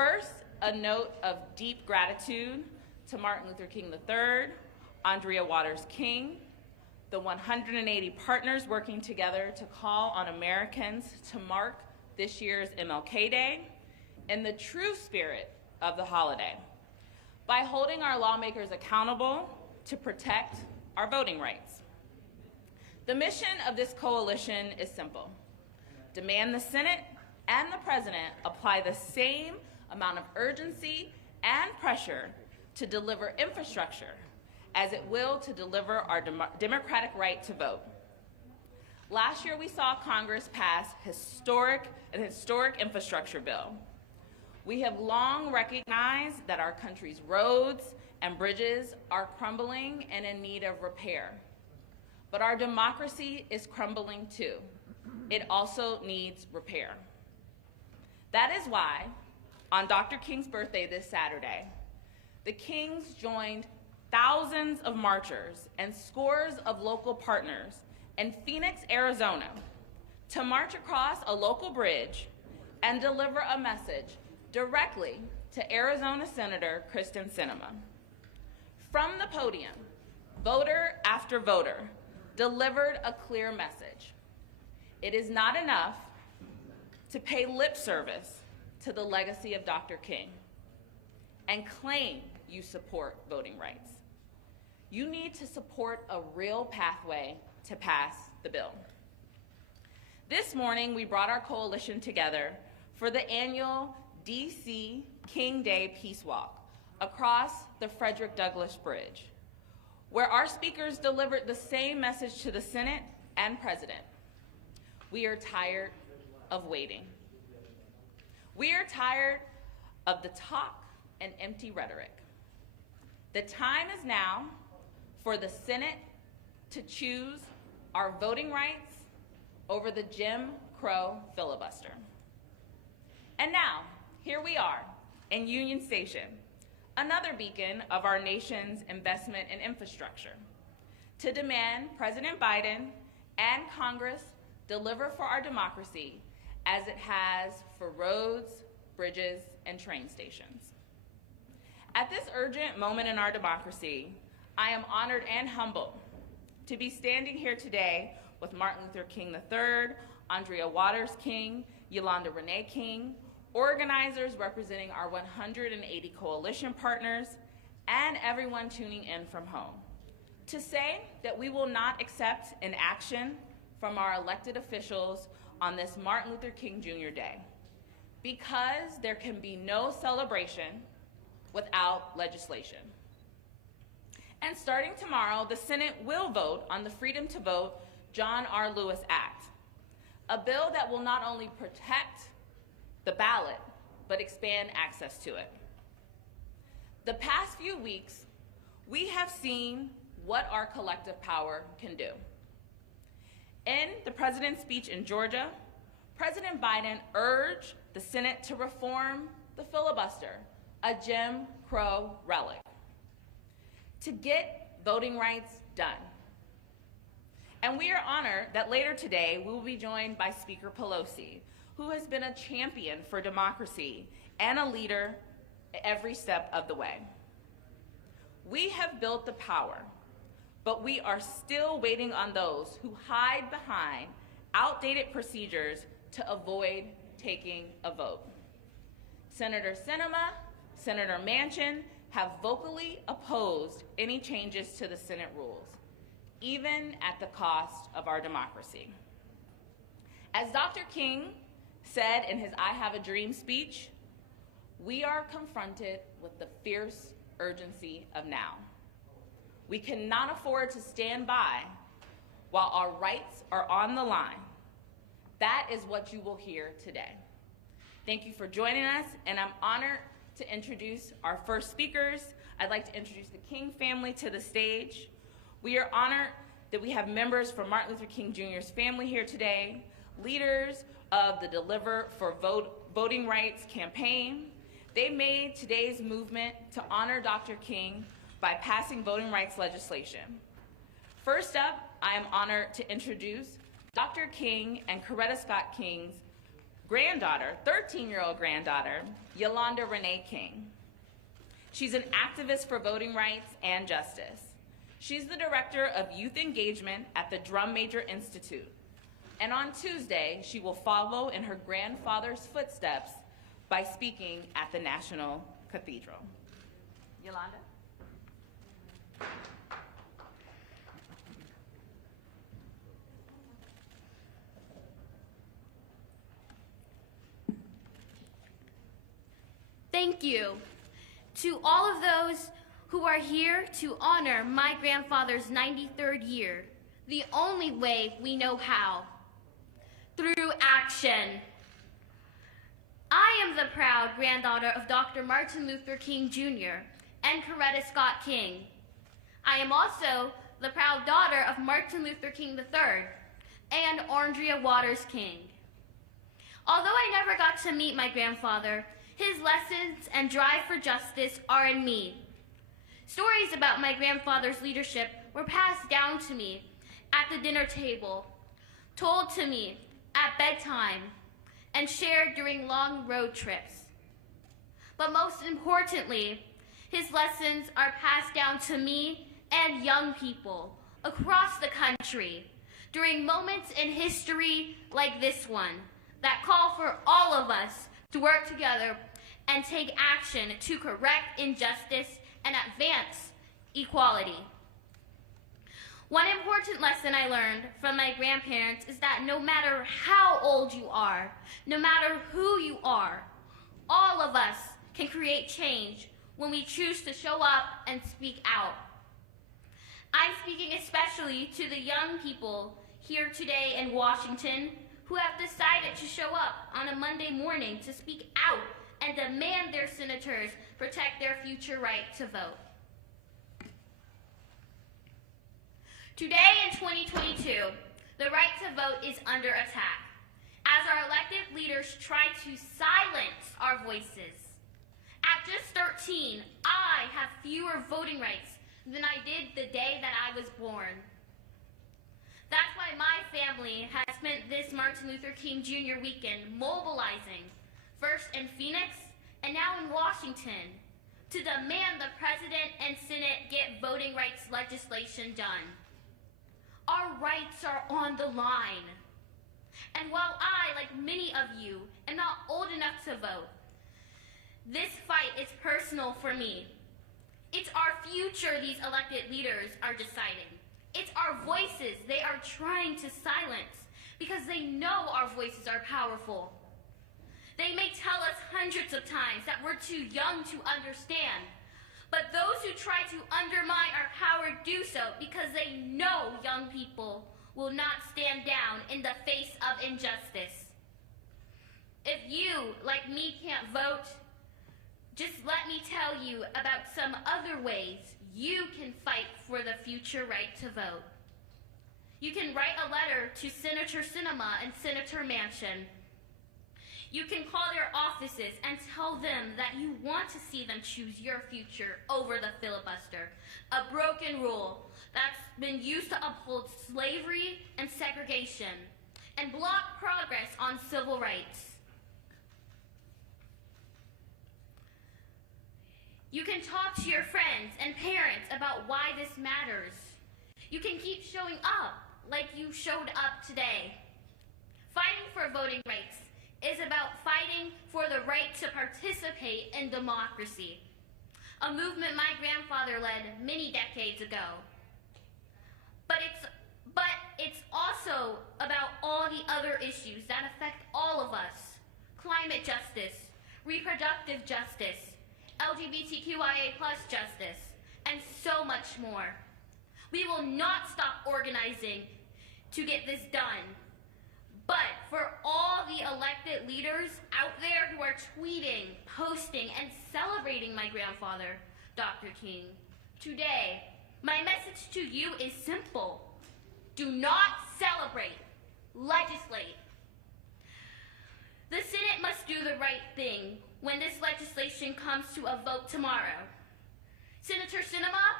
First, a note of deep gratitude to Martin Luther King III, Arndrea Waters King, the 180 partners working together to call on Americans to mark this year's MLK Day in the true spirit of the holiday by holding our lawmakers accountable to protect our voting rights. The mission of this coalition is simple: demand the Senate and the President apply the same amount of urgency and pressure to deliver infrastructure as it will to deliver our democratic right to vote. Last year, we saw Congress pass an historic infrastructure bill. We have long recognized that our country's roads and bridges are crumbling and in need of repair. But our democracy is crumbling too. It also needs repair. That is why, on Dr. King's birthday this Saturday, the Kings joined thousands of marchers and scores of local partners in Phoenix, Arizona, to march across a local bridge and deliver a message directly to Arizona Senator Kristen Sinema. From the podium, voter after voter delivered a clear message. It is not enough to pay lip service to the legacy of Dr. King and claim you support voting rights. You need to support a real pathway to pass the bill. This morning, we brought our coalition together for the annual DC King Day Peace Walk across the Frederick Douglass Bridge, where our speakers delivered the same message to the Senate and President. We are tired of waiting. We are tired of the talk and empty rhetoric. The time is now for the Senate to choose our voting rights over the Jim Crow filibuster. And now, here we are in Union Station, another beacon of our nation's investment in infrastructure, to demand President Biden and Congress deliver for our democracy as it has for roads, bridges, and train stations. At this urgent moment in our democracy, I am honored and humbled to be standing here today with Martin Luther King III, Arndrea Waters King, Yolanda Renee King, organizers representing our 180 coalition partners, and everyone tuning in from home, to say that we will not accept inaction from our elected officials on this Martin Luther King Jr. Day, because there can be no celebration without legislation. And starting tomorrow, the Senate will vote on the Freedom to Vote John R. Lewis Act, a bill that will not only protect the ballot, but expand access to it. The past few weeks, we have seen what our collective power can do. In the president's speech in Georgia, President Biden urged the Senate to reform the filibuster, a Jim Crow relic, to get voting rights done. And we are honored that later today we will be joined by Speaker Pelosi, who has been a champion for democracy and a leader every step of the way. We have built the power, but we are still waiting on those who hide behind outdated procedures to avoid taking a vote. Senator Sinema, Senator Manchin have vocally opposed any changes to the Senate rules, even at the cost of our democracy. As Dr. King said in his I Have a Dream speech, we are confronted with the fierce urgency of now. We cannot afford to stand by while our rights are on the line. That is what you will hear today. Thank you for joining us, and I'm honored to introduce our first speakers. I'd like to introduce the King family to the stage. We are honored that we have members from Martin Luther King Jr.'s family here today, leaders of the Deliver for Voting Rights campaign. They made today's movement to honor Dr. King by passing voting rights legislation. First up, I am honored to introduce Dr. King and Coretta Scott King's granddaughter, 13-year-old granddaughter, Yolanda Renee King. She's an activist for voting rights and justice. She's the director of youth engagement at the Drum Major Institute. And on Tuesday, she will follow in her grandfather's footsteps by speaking at the National Cathedral. Yolanda? Thank you to all of those who are here to honor my grandfather's 93rd year, the only way we know how, through action. I am the proud granddaughter of Dr. Martin Luther King Jr. and Coretta Scott King. I am also the proud daughter of Martin Luther King III and Arndrea Waters King. Although I never got to meet my grandfather, his lessons and drive for justice are in me. Stories about my grandfather's leadership were passed down to me at the dinner table, told to me at bedtime, and shared during long road trips. But most importantly, his lessons are passed down to me and young people across the country during moments in history like this one that call for all of us to work together and take action to correct injustice and advance equality. One important lesson I learned from my grandparents is that no matter how old you are, no matter who you are, all of us can create change when we choose to show up and speak out. I'm speaking especially to the young people here today in Washington who have decided to show up on a Monday morning to speak out and demand their senators protect their future right to vote. Today in 2022, the right to vote is under attack as our elected leaders try to silence our voices. At just 13, I have fewer voting rights than I did the day that I was born. That's why my family has spent this Martin Luther King Jr. weekend mobilizing, first in Phoenix and now in Washington, to demand the President and Senate get voting rights legislation done. Our rights are on the line. And while I, like many of you, am not old enough to vote, this fight is personal for me. It's our future these elected leaders are deciding. It's our voices they are trying to silence because they know our voices are powerful. They may tell us hundreds of times that we're too young to understand, but those who try to undermine our power do so because they know young people will not stand down in the face of injustice. If you, like me, can't vote, just let me tell you about some other ways you can fight for the future right to vote. You can write a letter to Senator Sinema and Senator Manchin. You can call their offices and tell them that you want to see them choose your future over the filibuster, a broken rule that's been used to uphold slavery and segregation and block progress on civil rights. You can talk to your friends and parents about why this matters. You can keep showing up like you showed up today. Fighting for voting rights is about fighting for the right to participate in democracy, a movement my grandfather led many decades ago. But it's also about all the other issues that affect all of us: climate justice, reproductive justice, LGBTQIA+ justice, and so much more. We will not stop organizing to get this done. But for all the elected leaders out there who are tweeting, posting, and celebrating my grandfather, Dr. King, today, my message to you is simple. Do not celebrate, legislate. The Senate must do the right thing when this legislation comes to a vote tomorrow. Senator Sinema,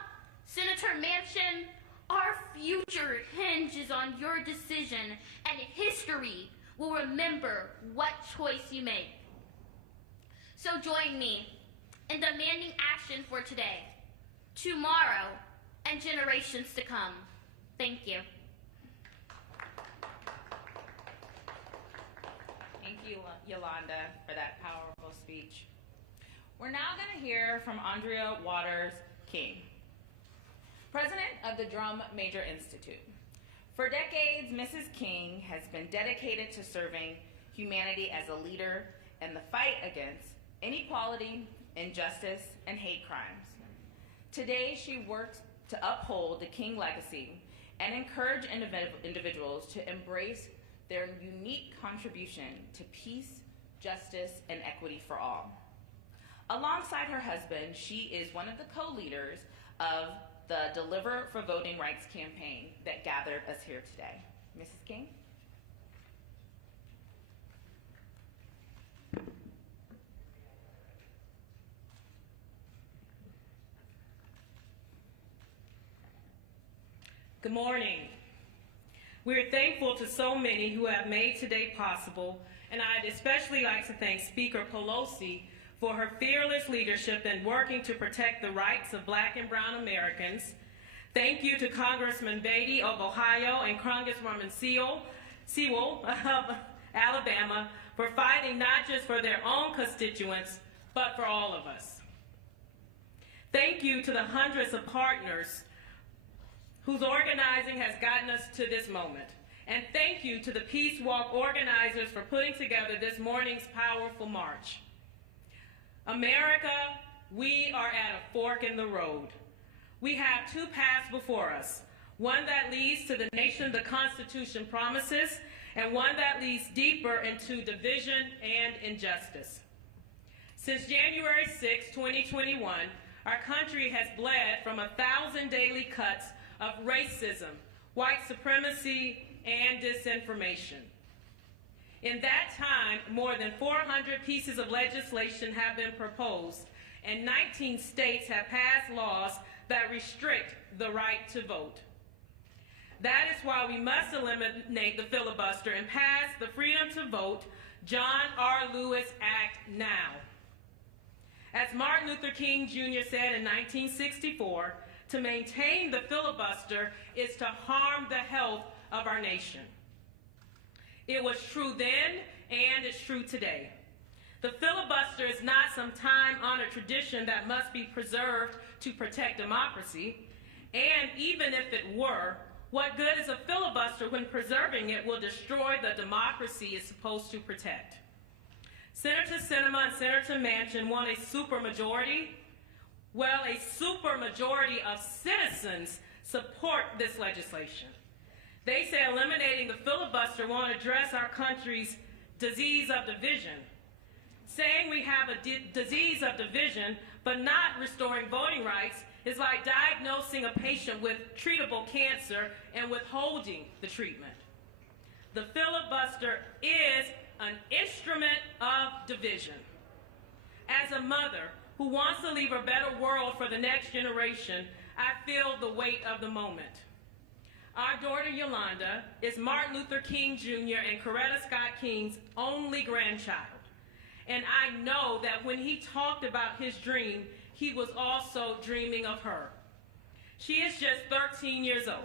Senator Manchin, our future hinges on your decision, and history will remember what choice you make. So join me in demanding action for today, tomorrow, and generations to come. Thank you. Thank you, Yolanda, for that powerful speech. We're now going to hear from Arndrea Waters King, president of the Drum Major Institute. For decades, Mrs. King has been dedicated to serving humanity as a leader in the fight against inequality, injustice, and hate crimes. Today, she works to uphold the King legacy and encourage individuals to embrace their unique contribution to peace, justice, and equity for all. Alongside her husband, she is one of the co-leaders of the Deliver for Voting Rights campaign that gathered us here today. Mrs. King? Good morning. We're thankful to so many who have made today possible, and I'd especially like to thank Speaker Pelosi for her fearless leadership in working to protect the rights of Black and Brown Americans. Thank you to Congressman Beatty of Ohio and Congresswoman Sewell of Alabama for fighting not just for their own constituents, but for all of us. Thank you to the hundreds of partners whose organizing has gotten us to this moment. And thank you to the Peace Walk organizers for putting together this morning's powerful march. America, we are at a fork in the road. We have two paths before us, one that leads to the nation the Constitution promises, and one that leads deeper into division and injustice. Since January 6, 2021, our country has bled from 1,000 daily cuts of racism, white supremacy, and disinformation. In that time, more than 400 pieces of legislation have been proposed, and 19 states have passed laws that restrict the right to vote. That is why we must eliminate the filibuster and pass the Freedom to Vote John R. Lewis Act now. As Martin Luther King Jr. said in 1964, to maintain the filibuster is to harm the health of our nation. It was true then, and it's true today. The filibuster is not some time-honored tradition that must be preserved to protect democracy. And even if it were, what good is a filibuster when preserving it will destroy the democracy it's supposed to protect? Senator Sinema and Senator Manchin want a supermajority. Well, a supermajority of citizens support this legislation. They say eliminating the filibuster won't address our country's disease of division. Saying we have a disease of division but not restoring voting rights is like diagnosing a patient with treatable cancer and withholding the treatment. The filibuster is an instrument of division. As a mother who wants to leave a better world for the next generation, I feel the weight of the moment. Our daughter Yolanda is Martin Luther King Jr. and Coretta Scott King's only grandchild. And I know that when he talked about his dream, he was also dreaming of her. She is just 13 years old.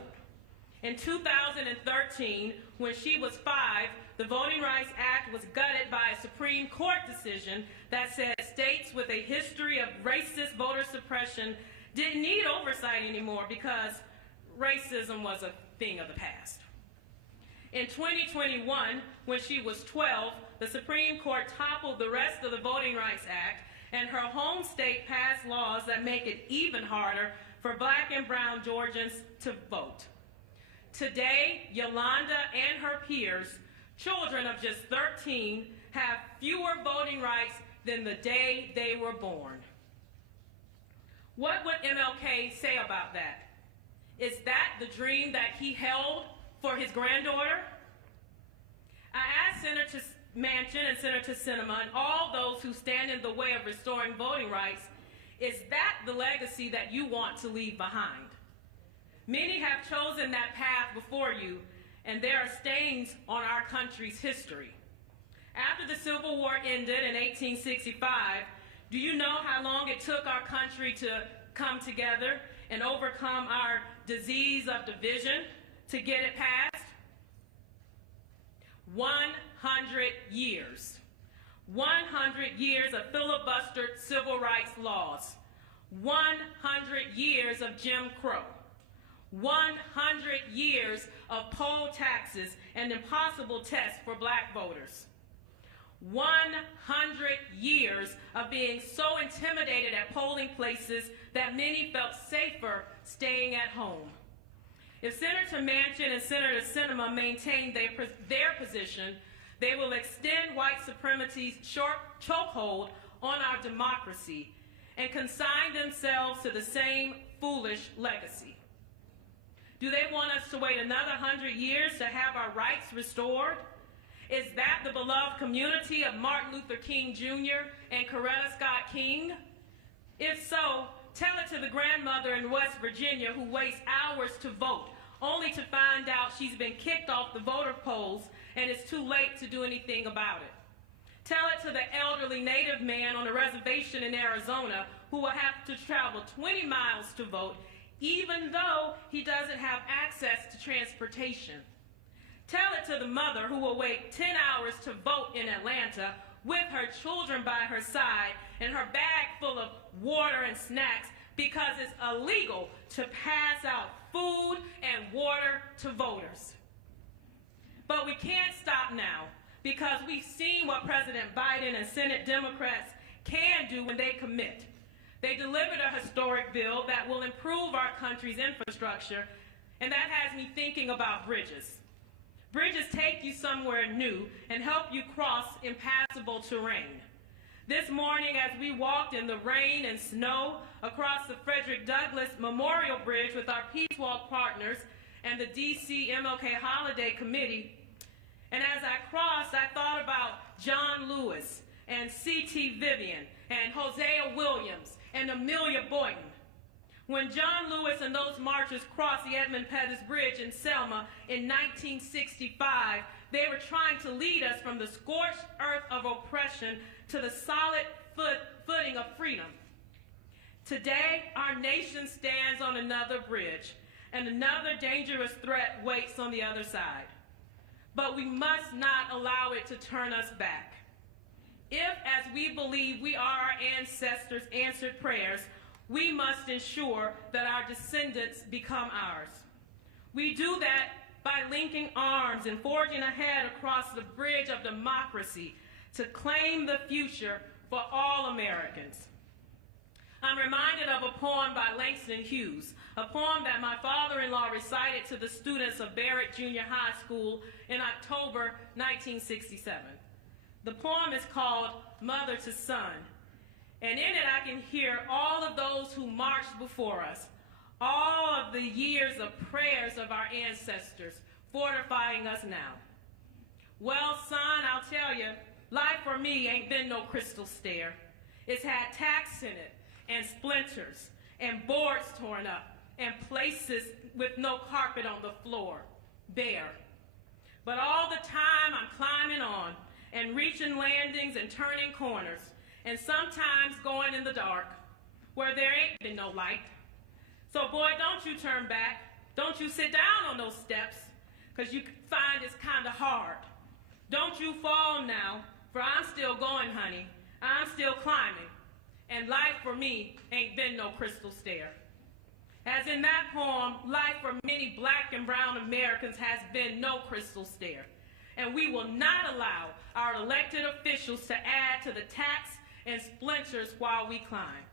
In 2013, when she was 5, the Voting Rights Act was gutted by a Supreme Court decision that said states with a history of racist voter suppression didn't need oversight anymore because racism was a thing of the past. In 2021, when she was 12, the Supreme Court toppled the rest of the Voting Rights Act, and her home state passed laws that make it even harder for Black and brown Georgians to vote. Today, Yolanda and her peers, children of just 13, have fewer voting rights than the day they were born. What would MLK say about that? Is that the dream that he held for his granddaughter? I asked Senator Manchin and Senator Sinema and all those who stand in the way of restoring voting rights, is that the legacy that you want to leave behind? Many have chosen that path before you, and there are stains on our country's history. After the Civil War ended in 1865, do you know how long it took our country to come together and overcome our disease of division to get it passed? 100 years. 100 years of filibustered civil rights laws. 100 years of Jim Crow. 100 years of poll taxes and impossible tests for black voters. 100 years of being so intimidated at polling places that many felt safer staying at home. If Senator Manchin and Senator Sinema maintain their position, they will extend white supremacy's short chokehold on our democracy and consign themselves to the same foolish legacy. Do they want us to wait another 100 years to have our rights restored? Is that the beloved community of Martin Luther King Jr. and Coretta Scott King? If so, tell it to the grandmother in West Virginia who waits hours to vote, only to find out she's been kicked off the voter polls and it's too late to do anything about it. Tell it to the elderly Native man on a reservation in Arizona who will have to travel 20 miles to vote, even though he doesn't have access to transportation. Tell it to the mother who will wait 10 hours to vote in Atlanta with her children by her side and her bag full of water and snacks because it's illegal to pass out food and water to voters. But we can't stop now because we've seen what President Biden and Senate Democrats can do when they commit. They delivered a historic bill that will improve our country's infrastructure, and that has me thinking about bridges. Bridges take you somewhere new and help you cross impassable terrain. This morning, as we walked in the rain and snow across the Frederick Douglass Memorial Bridge with our Peace Walk partners and the DC MLK Holiday Committee, and as I crossed, I thought about John Lewis and C.T. Vivian and Hosea Williams and Amelia Boynton. When John Lewis and those marchers crossed the Edmund Pettus Bridge in Selma in 1965, they were trying to lead us from the scorched earth of oppression to the solid footing of freedom. Today, our nation stands on another bridge, and another dangerous threat waits on the other side. But we must not allow it to turn us back. If, as we believe we are our ancestors' answered prayers, we must ensure that our descendants become ours. We do that by linking arms and forging ahead across the bridge of democracy to claim the future for all Americans. I'm reminded of a poem by Langston Hughes, a poem that my father-in-law recited to the students of Barrett Junior High School in October 1967. The poem is called Mother to Son, and in it I can hear all of those who marched before us, all of the years of prayers of our ancestors fortifying us now. Well, son, I'll tell you, life for me ain't been no crystal stair. It's had tacks in it, and splinters, and boards torn up, and places with no carpet on the floor, bare. But all the time I'm climbing on, and reaching landings and turning corners, and sometimes going in the dark, where there ain't been no light. So boy, don't you turn back. Don't you sit down on those steps, because you find it's kind of hard. Don't you fall now, for I'm still going, honey. I'm still climbing. And life for me ain't been no crystal stair. As in that poem, life for many black and brown Americans has been no crystal stair. And we will not allow our elected officials to add to the tacks and splinters while we climb.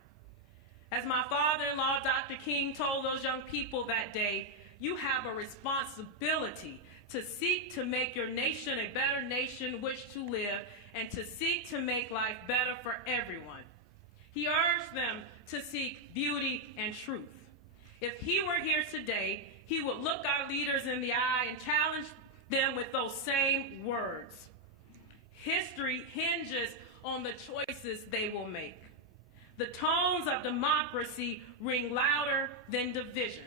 As my father-in-law, Dr. King, told those young people that day, you have a responsibility to seek to make your nation a better nation which to live and to seek to make life better for everyone. He urged them to seek beauty and truth. If he were here today, he would look our leaders in the eye and challenge them with those same words. History hinges on the choices they will make. The tones of democracy ring louder than division.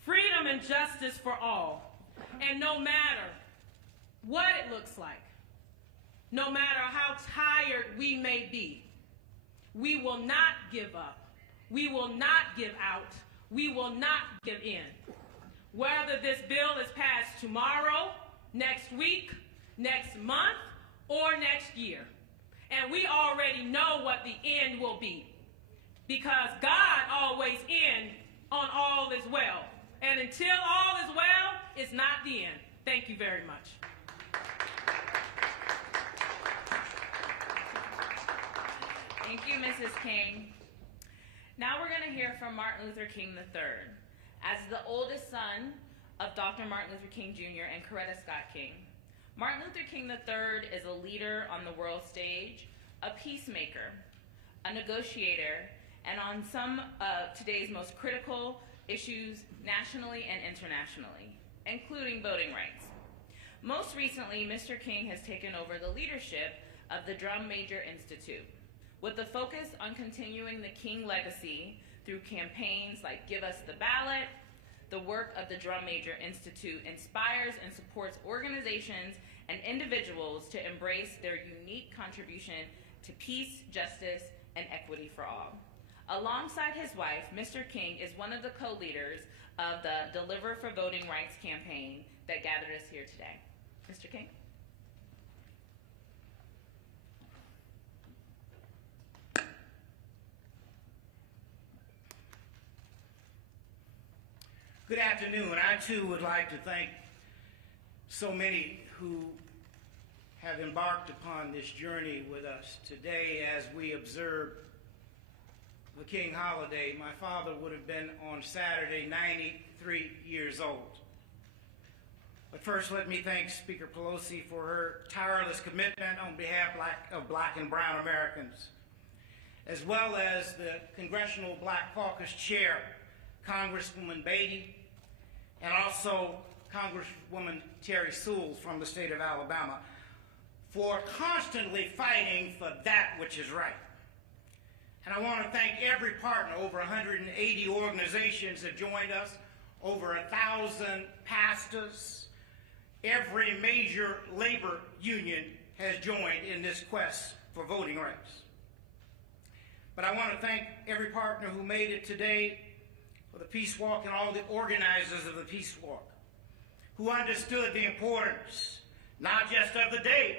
Freedom and justice for all. And no matter what it looks like, no matter how tired we may be, we will not give up. We will not give out. We will not give in. Whether this bill is passed tomorrow, next week, next month, or next year. And we already know what the end will be, because God always ends on all is well. And until all is well, it's not the end. Thank you very much. Thank you, Mrs. King. Now we're going to hear from Martin Luther King III. As the oldest son of Dr. Martin Luther King Jr. and Coretta Scott King, Martin Luther King III is a leader on the world stage, a peacemaker, a negotiator, and on some of today's most critical issues nationally and internationally, including voting rights. Most recently, Mr. King has taken over the leadership of the Drum Major Institute, with the focus on continuing the King legacy through campaigns like Give Us the Ballot. The work of the Drum Major Institute inspires and supports organizations and individuals to embrace their unique contribution to peace, justice, and equity for all. Alongside his wife, Mr. King is one of the co-leaders of the Deliver for Voting Rights campaign that gathered us here today. Mr. King? Good afternoon. I too would like to thank so many who have embarked upon this journey with us today as we observe the King holiday. My father would have been on Saturday 93 years old. But first, let me thank Speaker Pelosi for her tireless commitment on behalf of Black and Brown Americans, as well as the Congressional Black Caucus Chair, Congresswoman Becky, and also Congresswoman Terry Sewell from the state of Alabama, for constantly fighting for that which is right. And I want to thank every partner. Over 180 organizations have joined us, over 1,000 pastors. Every major labor union has joined in this quest for voting rights. But I want to thank every partner who made it today for the Peace Walk and all the organizers of the Peace Walk, who understood the importance, not just of the day,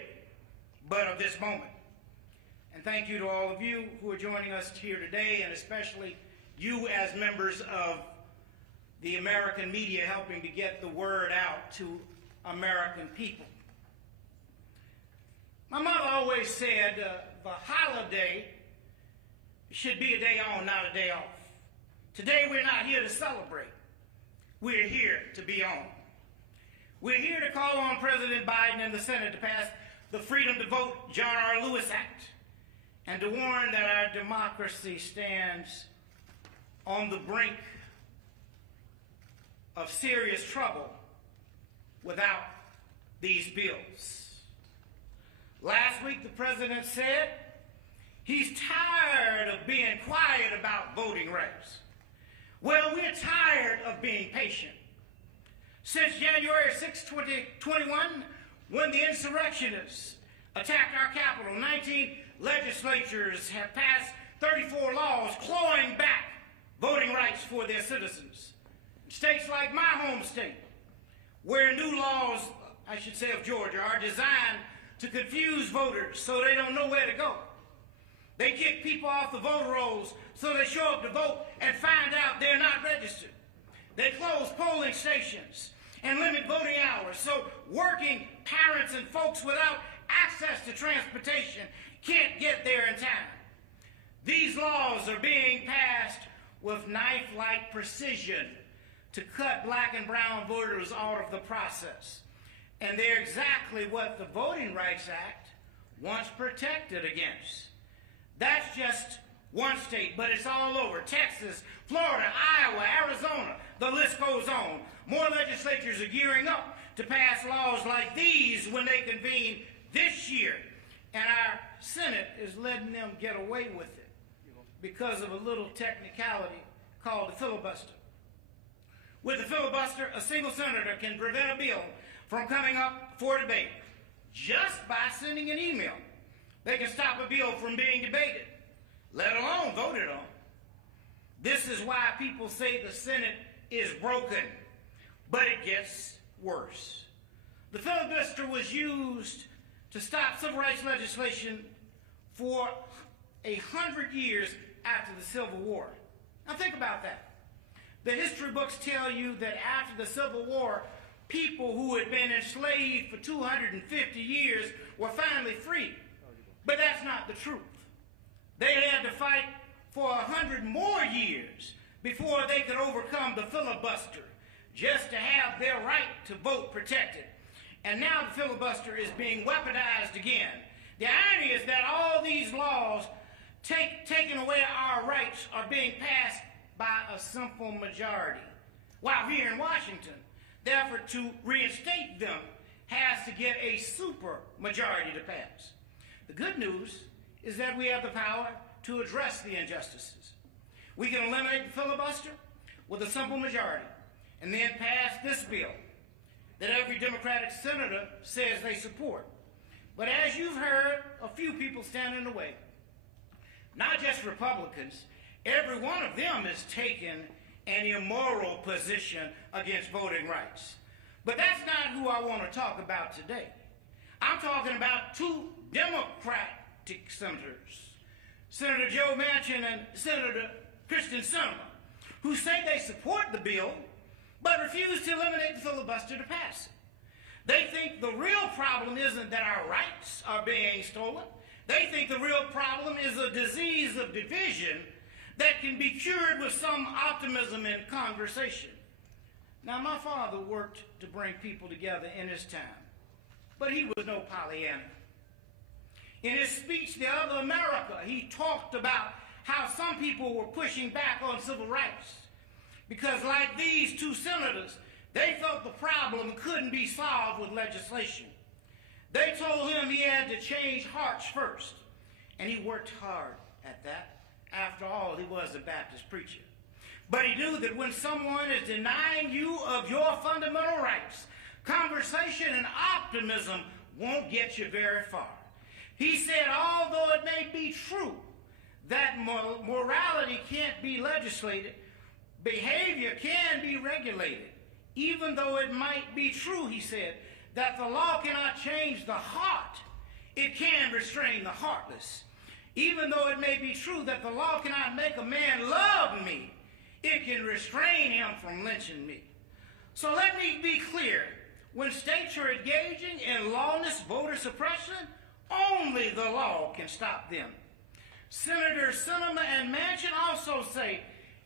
but of this moment. And thank you to all of you who are joining us here today, and especially you as members of the American media helping to get the word out to American people. My mother always said the holiday should be a day on, not a day off. Today we're not here to celebrate. We're here to be on. We're here to call on President Biden and the Senate to pass the Freedom to Vote John R. Lewis Act, and to warn that our democracy stands on the brink of serious trouble without these bills. Last week, the president said he's tired of being quiet about voting rights. Well, we're tired of being patient. Since January 6, 2021, when the insurrectionists attacked our capital, 19 legislatures have passed 34 laws clawing back voting rights for their citizens. States like my home state, where new laws, I should say of Georgia, are designed to confuse voters so they don't know where to go. They kick people off the voter rolls so they show up to vote and find out they're not registered. They close polling stations and limit voting hours so working parents and folks without access to transportation can't get there in time. These laws are being passed with knife-like precision to cut Black and brown voters out of the process. And they're exactly what the Voting Rights Act once protected against. That's just one state, but it's all over. Texas, Florida, Iowa, Arizona, the list goes on. More legislatures are gearing up to pass laws like these when they convene this year. And our Senate is letting them get away with it because of a little technicality called the filibuster. With the filibuster, a single senator can prevent a bill from coming up for debate just by sending an email. They can stop a bill from being debated, let alone voted on. This is why people say the Senate is broken, but it gets worse. The filibuster was used to stop civil rights legislation for 100 years after the Civil War. Now think about that. The history books tell you that after the Civil War, people who had been enslaved for 250 years were finally free. But that's not the truth. They had to fight for 100 more years before they could overcome the filibuster, just to have their right to vote protected. And now the filibuster is being weaponized again. The irony is that all these laws taking away our rights are being passed by a simple majority, while here in Washington, the effort to reinstate them has to get a super majority to pass. The good news is that we have the power to address the injustices. We can eliminate the filibuster with a simple majority and then pass this bill that every Democratic senator says they support. But as you've heard, a few people stand in the way. Not just Republicans, every one of them is taking an immoral position against voting rights. But that's not who I want to talk about today. I'm talking about two Democratic senators, Senator Joe Manchin and Senator Kristen Sinema, who say they support the bill but refuse to eliminate the filibuster to pass it. They think the real problem isn't that our rights are being stolen. They think the real problem is a disease of division that can be cured with some optimism and conversation. Now, my father worked to bring people together in his time, but he was no Pollyanna. In his speech, The Other America, he talked about how some people were pushing back on civil rights because, like these two senators, they felt the problem couldn't be solved with legislation. They told him he had to change hearts first, and he worked hard at that. After all, he was a Baptist preacher. But he knew that when someone is denying you of your fundamental rights, conversation and optimism won't get you very far. He said, although it may be true that morality can't be legislated, behavior can be regulated. Even though it might be true, he said, that the law cannot change the heart, it can restrain the heartless. Even though it may be true that the law cannot make a man love me, it can restrain him from lynching me. So let me be clear. When states are engaging in lawless voter suppression, only the law can stop them. Senators Sinema and Manchin also say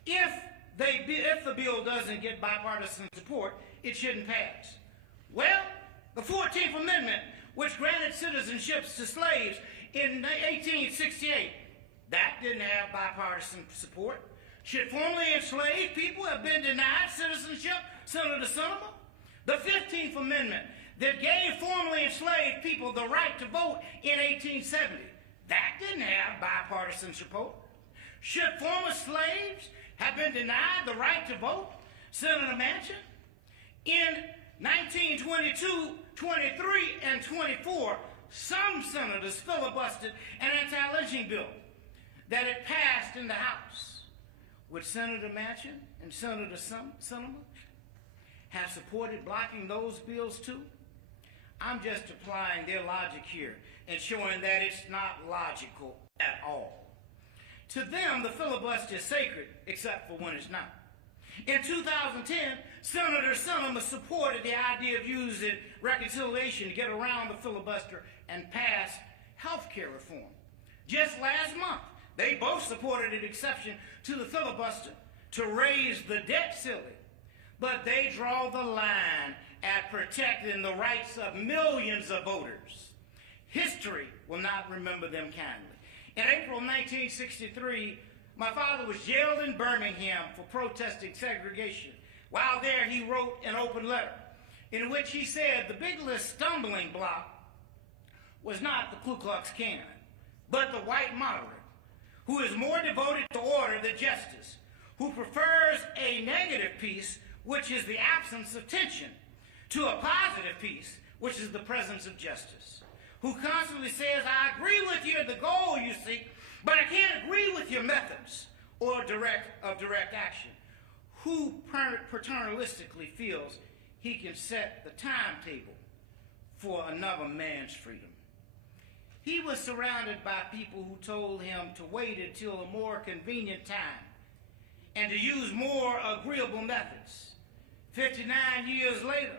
if the bill doesn't get bipartisan support, it shouldn't pass. Well, the 14th Amendment, which granted citizenships to slaves in 1868, that didn't have bipartisan support. Should formerly enslaved people have been denied citizenship, Senator Sinema? The 15th Amendment that gave formerly enslaved people the right to vote in 1870, that didn't have bipartisan support. Should former slaves have been denied the right to vote, Senator Manchin? In 1922, 23, and 24, some senators filibustered an anti-lynching bill that had passed in the House. Would Senator Manchin and Senator Sinema have supported blocking those bills too? I'm just applying their logic here and showing that it's not logical at all. To them, the filibuster is sacred, except for when it's not. In 2010, Senator Sinema supported the idea of using reconciliation to get around the filibuster and pass health care reform. Just last month, they both supported an exception to the filibuster to raise the debt ceiling. But they draw the line at protecting the rights of millions of voters. History will not remember them kindly. In April 1963, my father was jailed in Birmingham for protesting segregation. While there, he wrote an open letter in which he said the biggest stumbling block was not the Ku Klux Klan, but the white moderate, who is more devoted to order than justice, who prefers a negative peace which is the absence of tension, to a positive peace, which is the presence of justice, who constantly says, I agree with you at the goal you seek, but I can't agree with your methods or direct action, who paternalistically feels he can set the timetable for another man's freedom. He was surrounded by people who told him to wait until a more convenient time and to use more agreeable methods. 59 years later,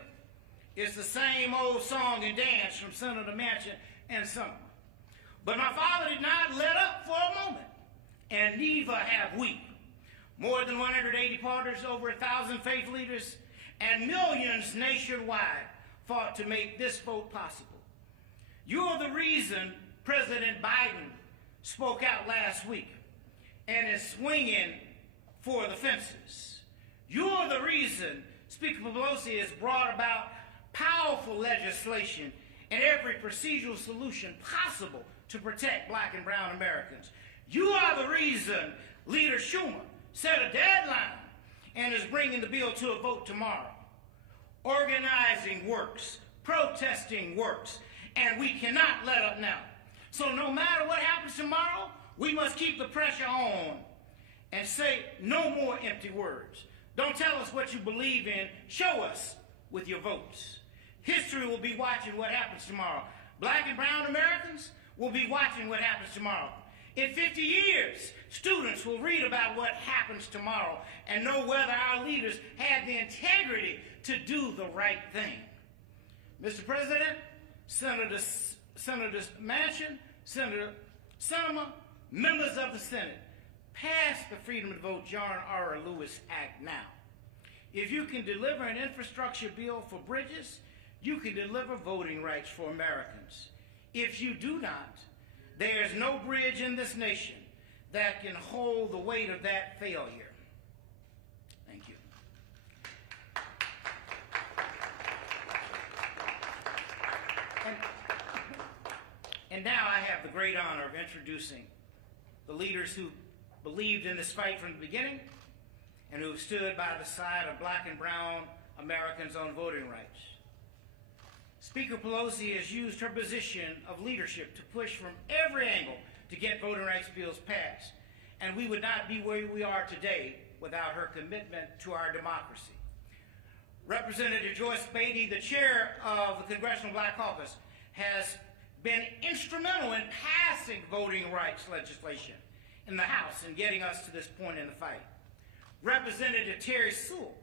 it's the same old song and dance from Senator Manchin and Summer. But my father did not let up for a moment, and neither have we. More than 180 partners, over 1,000 faith leaders, and millions nationwide fought to make this vote possible. You're the reason President Biden spoke out last week and is swinging for the fences. You're the reason Speaker Pelosi has brought about powerful legislation and every procedural solution possible to protect black and brown Americans. You are the reason Leader Schumer set a deadline and is bringing the bill to a vote tomorrow. Organizing works, protesting works, and we cannot let up now. So no matter what happens tomorrow, we must keep the pressure on and say no more empty words. Don't tell us what you believe in. Show us with your votes. History will be watching what happens tomorrow. Black and brown Americans will be watching what happens tomorrow. In 50 years, students will read about what happens tomorrow and know whether our leaders had the integrity to do the right thing. Mr. President, Senator Manchin, Senator Summer, members of the Senate, pass the Freedom to Vote John R. Lewis Act now. If you can deliver an infrastructure bill for bridges, you can deliver voting rights for Americans. If you do not, there is no bridge in this nation that can hold the weight of that failure. Thank you. And now I have the great honor of introducing the leaders who believed in this fight from the beginning and who have stood by the side of black and brown Americans on voting rights. Speaker Pelosi has used her position of leadership to push from every angle to get voting rights bills passed, and we would not be where we are today without her commitment to our democracy. Representative Joyce Beatty, the chair of the Congressional Black Caucus, has been instrumental in passing voting rights legislation in the House and getting us to this point in the fight. Representative Terry Sewell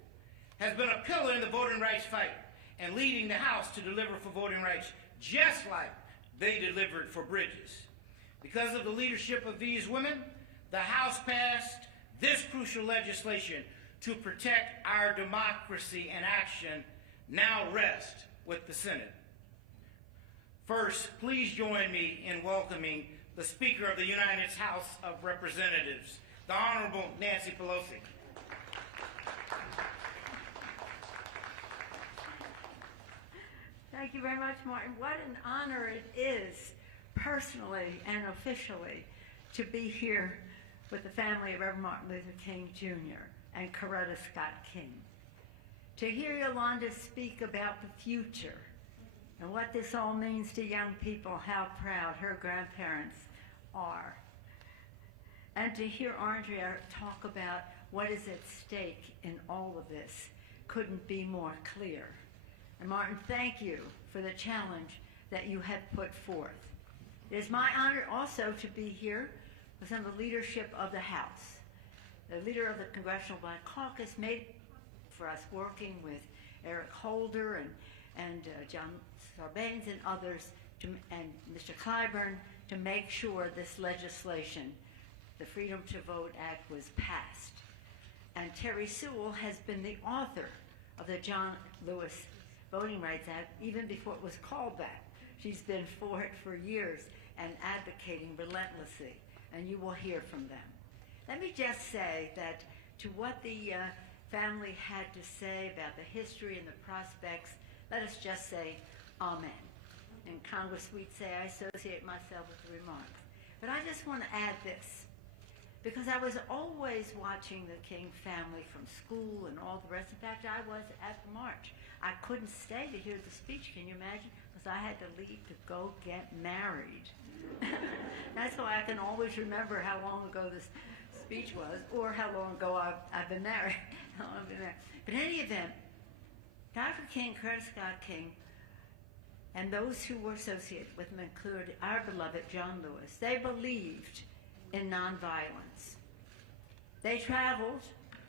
has been a pillar in the voting rights fight and leading the House to deliver for voting rights just like they delivered for bridges. Because of the leadership of these women, the House passed this crucial legislation to protect our democracy and action now rest with the Senate. First, please join me in welcoming the Speaker of the United States House of Representatives, the Honorable Nancy Pelosi. Thank you very much, Martin. What an honor it is, personally and officially, to be here with the family of Reverend Martin Luther King Jr. and Coretta Scott King. To hear Yolanda speak about the future and what this all means to young people, how proud her grandparents are. And to hear Arndrea talk about what is at stake in all of this couldn't be more clear. And Martin, thank you for the challenge that you have put forth. It is my honor also to be here with some of the leadership of the House. The leader of the Congressional Black Caucus made for us, working with Eric Holder and John Sarbanes and others, and Mr. Clyburn, to make sure this legislation, the Freedom to Vote Act, was passed. And Terry Sewell has been the author of the John Lewis Voting Rights Act, even before it was called that. She's been for it for years and advocating relentlessly, and you will hear from them. Let me just say that to what the family had to say about the history and the prospects, let us just say amen. In Congress, we'd say I associate myself with the remarks. But I just want to add this. because I was always watching the King family from school and all the rest. In fact, I was at the march. I couldn't stay to hear the speech, can you imagine? Because I had to leave to go get married. That's why I can always remember how long ago this speech was, or how long ago I've been married. But in any event, Dr. King, Coretta Scott King, and those who were associated with him included our beloved John Lewis. They believed in nonviolence. They traveled,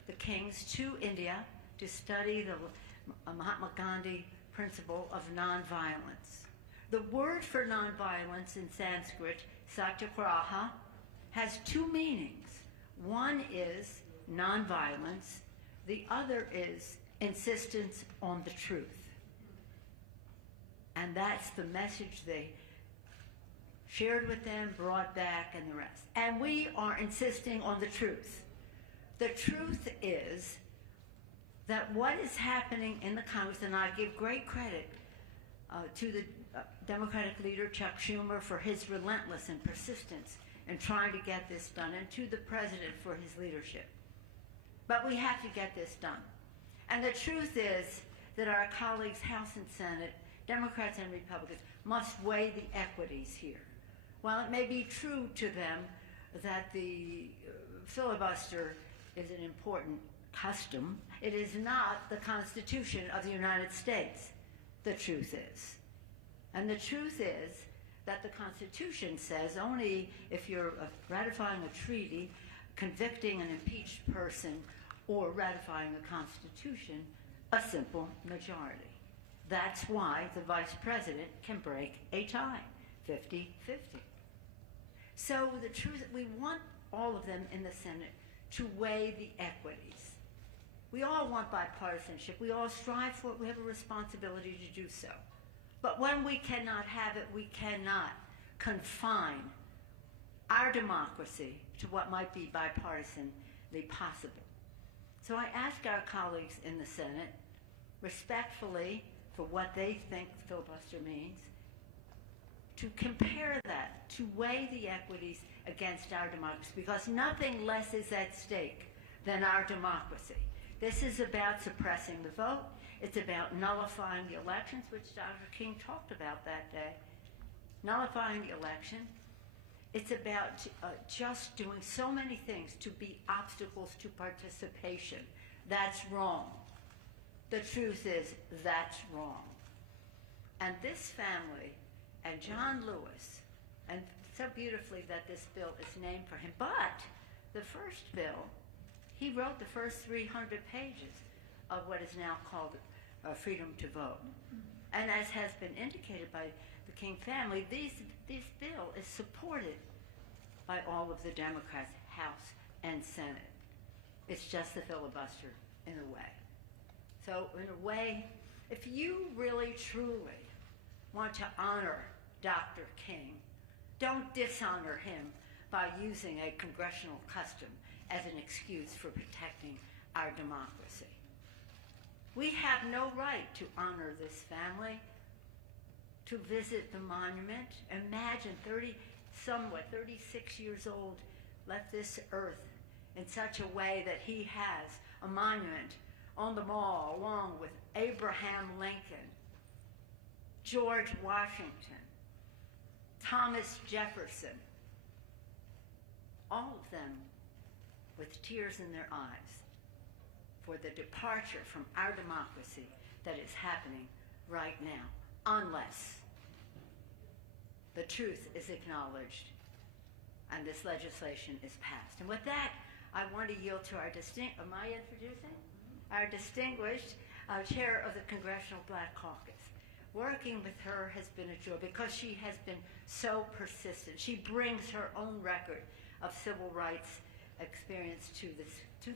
the Kings, to India to study the Mahatma Gandhi principle of nonviolence. The word for nonviolence in Sanskrit, satyagraha, has two meanings. One is nonviolence, the other is insistence on the truth. And that's the message they shared with them, brought back, and the rest. And we are insisting on the truth. The truth is that what is happening in the Congress, and I give great credit to the Democratic leader, Chuck Schumer, for his relentless and persistence in trying to get this done, and to the president for his leadership. But we have to get this done. And the truth is that our colleagues, House and Senate, Democrats and Republicans, must weigh the equities here. While it may be true to them that the filibuster is an important custom, it is not the Constitution of the United States. The truth is. And the truth is that the Constitution says only if you're ratifying a treaty, convicting an impeached person, or ratifying a Constitution, a simple majority. That's why the Vice President can break a tie, 50-50. So the truth, we want all of them in the Senate to weigh the equities. We all want bipartisanship. We all strive for it. We have a responsibility to do so. But when we cannot have it, we cannot confine our democracy to what might be bipartisanly possible. So I ask our colleagues in the Senate, respectfully, for what they think filibuster means, to compare that, to weigh the equities against our democracy, because nothing less is at stake than our democracy. This is about suppressing the vote. It's about nullifying the elections, which Dr. King talked about that day. Nullifying the election. It's about just doing so many things to be obstacles to participation. That's wrong. The truth is, that's wrong. And this family, and John Lewis, and so beautifully that this bill is named for him, but the first bill, he wrote the first 300 pages of what is now called Freedom to Vote. And as has been indicated by the King family, this bill is supported by all of the Democrats, House and Senate. It's just the filibuster in a way. So in a way, if you really, truly want to honor Dr. King, don't dishonor him by using a congressional custom as an excuse for protecting our democracy. We have no right to honor this family, to visit the monument. Imagine 36 years old, left this earth in such a way that he has a monument on the mall along with Abraham Lincoln, George Washington, Thomas Jefferson, all of them with tears in their eyes for the departure from our democracy that is happening right now, unless the truth is acknowledged and this legislation is passed. And with that, I want to yield to our our distinguished chair of the Congressional Black Caucus. Working with her has been a joy because she has been so persistent. She brings her own record of civil rights experience to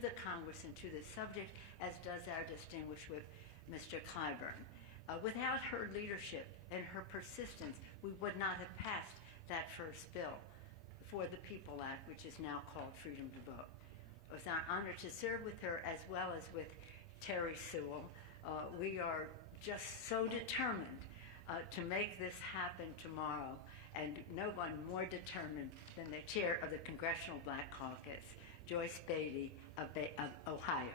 the Congress and to this subject, as does our distinguished with Mr. Clyburn. Without her leadership and her persistence, we would not have passed that first bill for the People Act, which is now called Freedom to Vote. It was an honor to serve with her as well as with Terry Sewell. We are just so determined to make this happen tomorrow and no one more determined than the chair of the Congressional Black Caucus, Joyce Beatty of Ohio.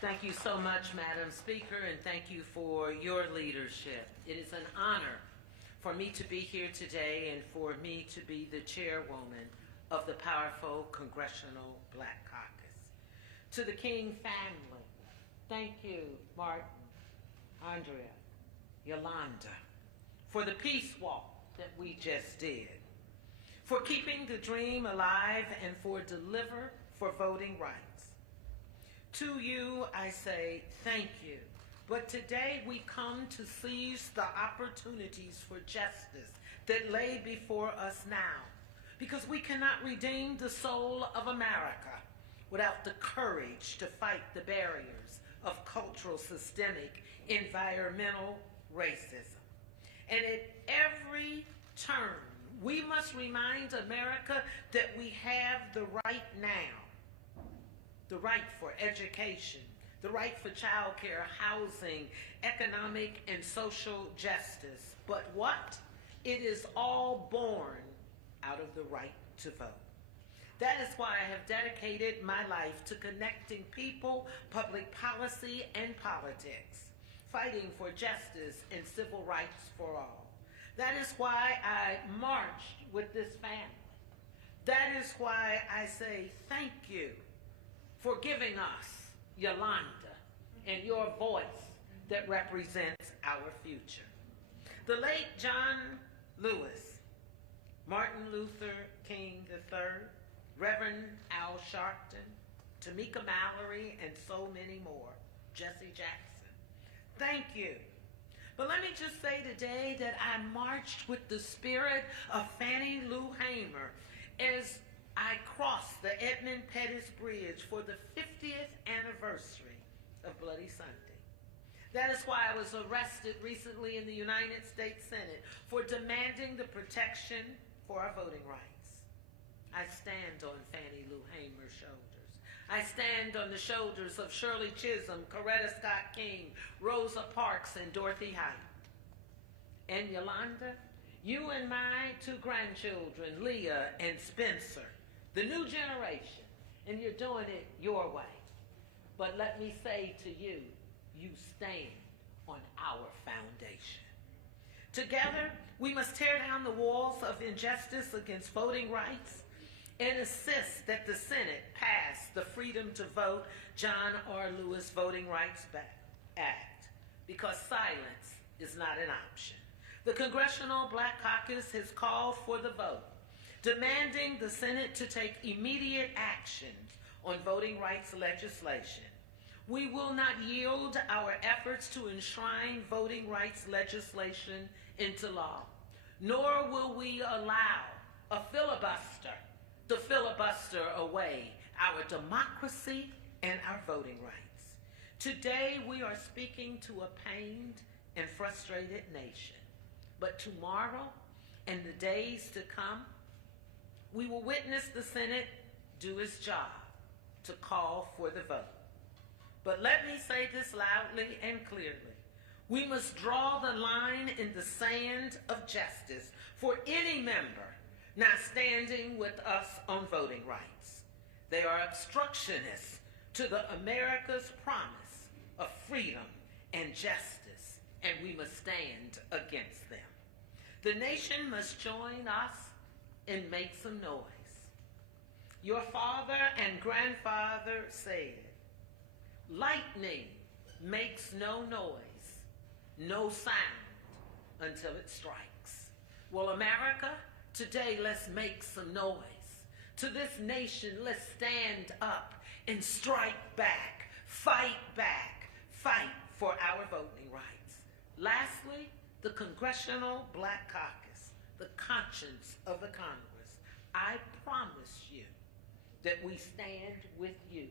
Thank you so much, Madam Speaker, and thank you for your leadership. It is an honor for me to be here today and for me to be the chairwoman of the powerful Congressional Black Caucus. To the King family, thank you, Martin, Andrea, Yolanda, for the peace walk that we just did, for keeping the dream alive and for deliver for voting rights. To you, I say thank you. But today we come to seize the opportunities for justice that lay before us now, because we cannot redeem the soul of America without the courage to fight the barriers of cultural, systemic, environmental racism. And at every turn, we must remind America that we have the right now. The right for education, the right for child care, housing, economic and social justice. But what? It is all born out of the right to vote. That is why I have dedicated my life to connecting people, public policy, and politics, fighting for justice and civil rights for all. That is why I marched with this family. That is why I say thank you for giving us Yolanda and your voice that represents our future. The late John Lewis, Martin Luther King III, Reverend Al Sharpton, Tamika Mallory, and so many more, Jesse Jackson. Thank you. But let me just say today that I marched with the spirit of Fannie Lou Hamer as I crossed the Edmund Pettus Bridge for the 50th anniversary of Bloody Sunday. That is why I was arrested recently in the United States Senate for demanding the protection for our voting rights. I stand on Fannie Lou Hamer's shoulders. I stand on the shoulders of Shirley Chisholm, Coretta Scott King, Rosa Parks, and Dorothy Height. And Yolanda, you and my two grandchildren, Leah and Spencer, the new generation, and you're doing it your way. But let me say to you, you stand on our foundation. Together, we must tear down the walls of injustice against voting rights and insist that the Senate pass the Freedom to Vote John R. Lewis Voting Rights Act, because silence is not an option. The Congressional Black Caucus has called for the vote, demanding the Senate to take immediate actions on voting rights legislation. We will not yield our efforts to enshrine voting rights legislation into law, nor will we allow a filibuster to filibuster away our democracy and our voting rights. Today, we are speaking to a pained and frustrated nation, but tomorrow and the days to come, we will witness the Senate do its job to call for the vote. But let me say this loudly and clearly. We must draw the line in the sand of justice for any member not standing with us on voting rights. They are obstructionists to the America's promise of freedom and justice, and we must stand against them. The nation must join us and make some noise. Your father and grandfather said, lightning makes no noise, no sound until it strikes. Well, America, today let's make some noise. To this nation, let's stand up and strike back, fight for our voting rights. Lastly, the Congressional Black Caucus, the conscience of the Congress. I promise you that we stand with you.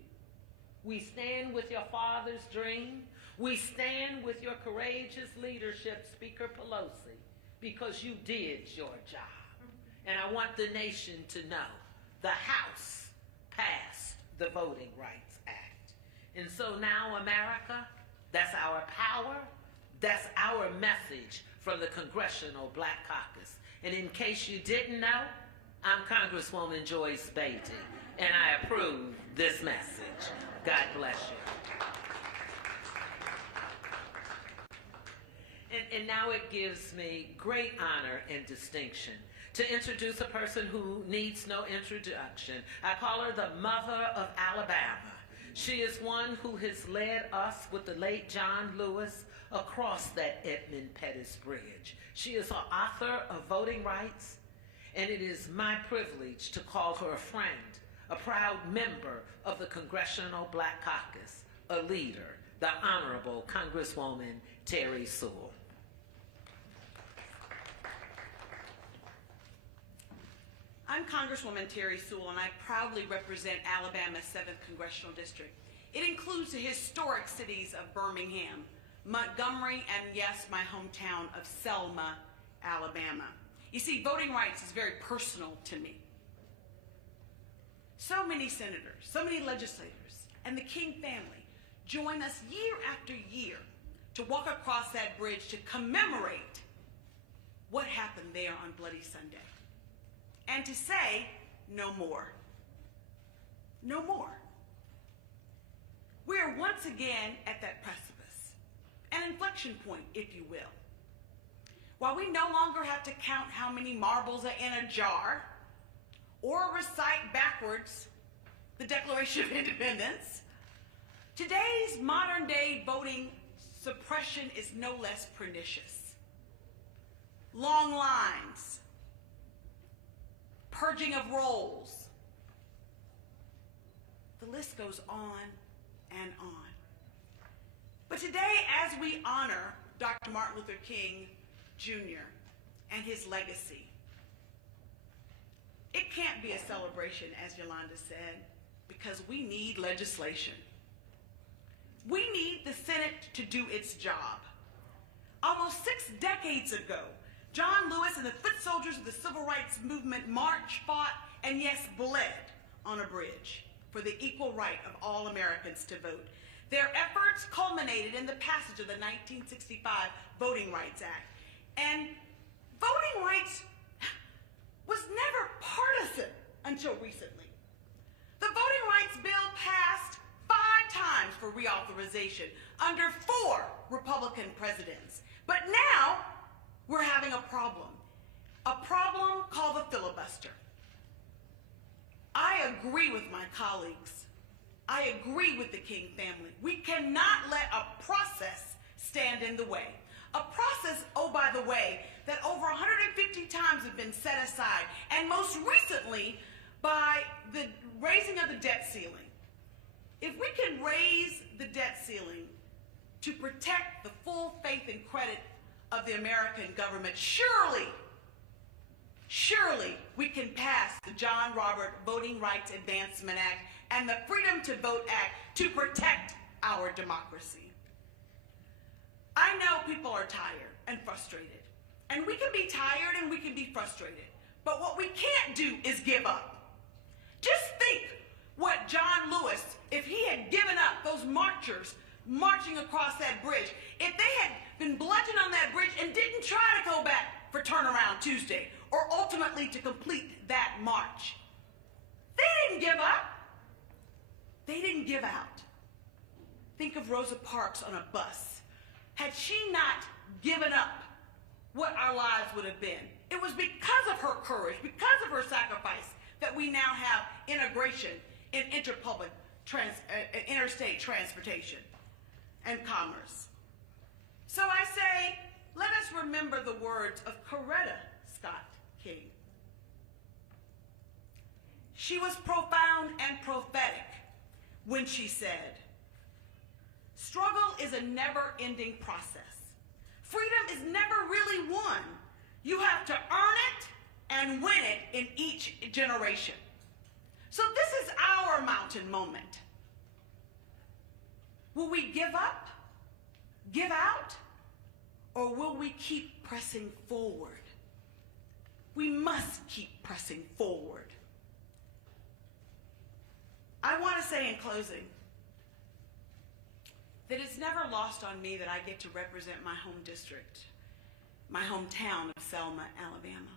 We stand with your father's dream. We stand with your courageous leadership, Speaker Pelosi, because you did your job. And I want the nation to know the House passed the Voting Rights Act. And so now, America, that's our power, That's our message from the Congressional Black Caucus. And in case you didn't know, I'm Congresswoman Joyce Beatty, and I approve this message. God bless you. And now it gives me great honor and distinction to introduce a person who needs no introduction. I call her the Mother of Alabama. She is one who has led us with the late John Lewis across that Edmund Pettus Bridge. She is an author of Voting Rights, and it is my privilege to call her a friend, a proud member of the Congressional Black Caucus, a leader, the Honorable Congresswoman Terry Sewell. I'm Congresswoman Terry Sewell, and I proudly represent Alabama's 7th Congressional District. It includes the historic cities of Birmingham, Montgomery, and yes, my hometown of Selma, Alabama. You see, voting rights is very personal to me. So many senators, so many legislators, and the King family join us year after year to walk across that bridge to commemorate what happened there on Bloody Sunday. And to say, no more. No more. We are once again at that precipice, an inflection point, if you will. While we no longer have to count how many marbles are in a jar or recite backwards the Declaration of Independence, today's modern day voting suppression is no less pernicious. Long lines, purging of rolls. The list goes on and on. But today, as we honor Dr. Martin Luther King Jr. and his legacy, it can't be a celebration, as Yolanda said, because we need legislation. We need the Senate to do its job. Almost 6 decades ago, John Lewis and the foot soldiers of the civil rights movement marched, fought, and yes, bled on a bridge for the equal right of all Americans to vote. Their efforts culminated in the passage of the 1965 Voting Rights Act. And voting rights was never partisan until recently. The Voting Rights Bill passed 5 times for reauthorization under 4 Republican presidents. But now, we're having a problem called the filibuster. I agree with my colleagues. I agree with the King family. We cannot let a process stand in the way. A process, oh, by the way, that over 150 times have been set aside, and most recently by the raising of the debt ceiling. If we can raise the debt ceiling to protect the full faith and credit of the American government, surely we can pass the John Robert Voting Rights Advancement Act and the Freedom to Vote Act to protect our democracy. I know people are tired and frustrated, and we can be tired and we can be frustrated, but what we can't do is give up. Just think what John Lewis, if he had given up those marchers marching across that bridge, if they had been bludgeoned on that bridge and didn't try to go back for turnaround Tuesday, or ultimately to complete that march. They didn't give up. They didn't give out. Think of Rosa Parks on a bus. Had she not given up, what our lives would have been. It was because of her courage, because of her sacrifice, that we now have integration in interstate transportation and commerce. So I say, let us remember the words of Coretta Scott King. She was profound and prophetic when she said, struggle is a never-ending process. Freedom is never really won. You have to earn it and win it in each generation. So this is our mountain moment. Will we give up, give out, or will we keep pressing forward? We must keep pressing forward. I want to say in closing that it's never lost on me that I get to represent my home district, my hometown of Selma, Alabama.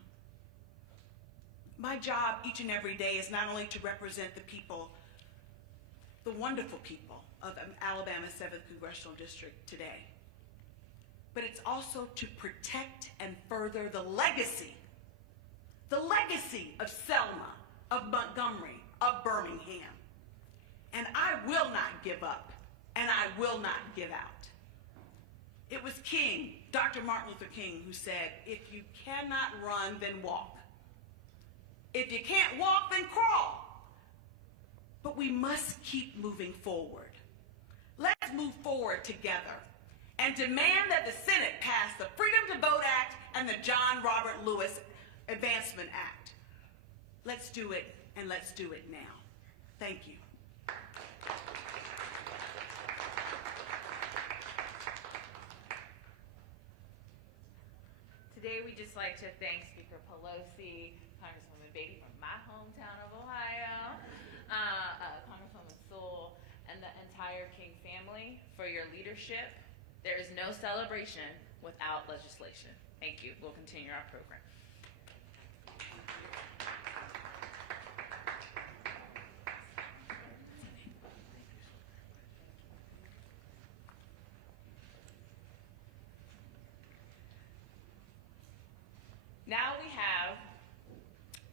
My job each and every day is not only to represent the people, the wonderful people of Alabama's 7th Congressional District today, but it's also to protect and further the legacy of Selma, of Montgomery, of Birmingham. And I will not give up, and I will not give out. It was King, Dr. Martin Luther King, who said, if you cannot run, then walk. If you can't walk, then crawl. But we must keep moving forward. Let's move forward together and demand that the Senate pass the Freedom to Vote Act and the John Robert Lewis Advancement Act. Let's do it, and let's do it now. Thank you. Today, we'd just like to thank Speaker Pelosi, Congresswoman Becky from my hometown of Ohio, Congresswoman Sewell, and the entire King family for your leadership. There is no celebration without legislation. Thank you. We'll continue our program. Now we have,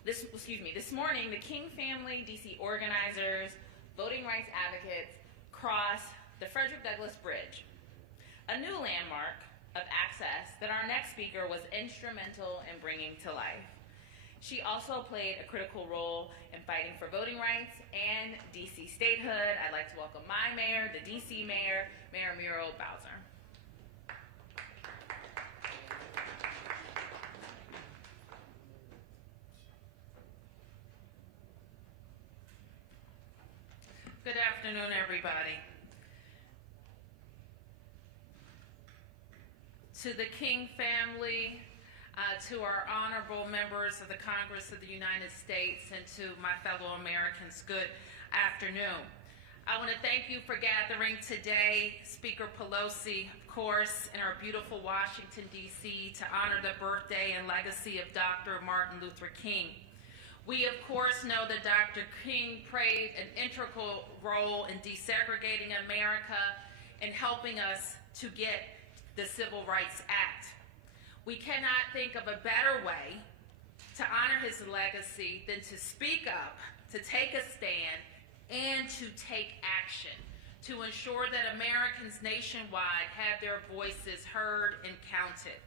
this morning, the King family, DC organizers, voting rights advocates crossed the Frederick Douglass Bridge, a new landmark of access that our next speaker was instrumental in bringing to life. She also played a critical role in fighting for voting rights and DC statehood. I'd like to welcome my mayor, the DC mayor, Mayor Muriel Bowser. Good afternoon, everybody. To the King family, to our honorable members of the Congress of the United States, and to my fellow Americans, good afternoon. I want to thank you for gathering today, Speaker Pelosi, of course, in our beautiful Washington, D.C., to honor the birthday and legacy of Dr. Martin Luther King. We, of course, know that Dr. King played an integral role in desegregating America and helping us to get the Civil Rights Act. We cannot think of a better way to honor his legacy than to speak up, to take a stand, and to take action to ensure that Americans nationwide have their voices heard and counted.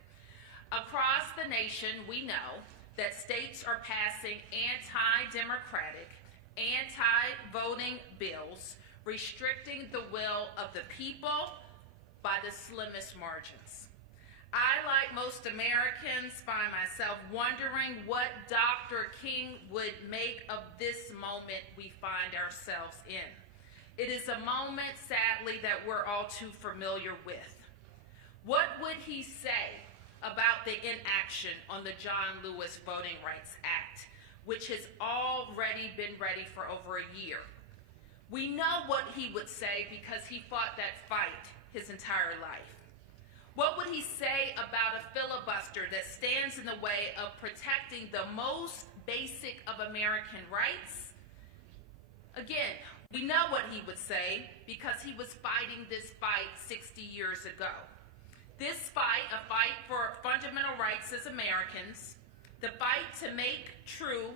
Across the nation, we know that states are passing anti-democratic, anti-voting bills restricting the will of the people by the slimmest margins. I, like most Americans, find myself wondering what Dr. King would make of this moment we find ourselves in. It is a moment, sadly, that we're all too familiar with. What would he say about the inaction on the John Lewis Voting Rights Act, which has already been ready for over a year? We know what he would say because he fought that fight his entire life. What would he say about a filibuster that stands in the way of protecting the most basic of American rights? Again, we know what he would say because he was fighting this fight 60 years ago. This fight, a fight for fundamental rights as Americans, the fight to make true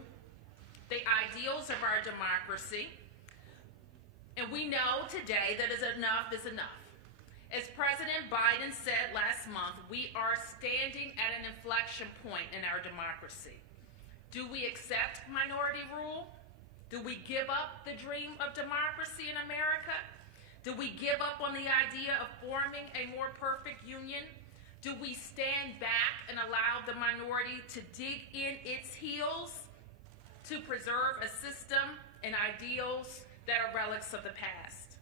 the ideals of our democracy, and we know today that enough is enough. As President Biden said last month, we are standing at an inflection point in our democracy. Do we accept minority rule? Do we give up the dream of democracy in America? Do we give up on the idea of forming a more perfect union? Do we stand back and allow the minority to dig in its heels to preserve a system and ideals that are relics of the past?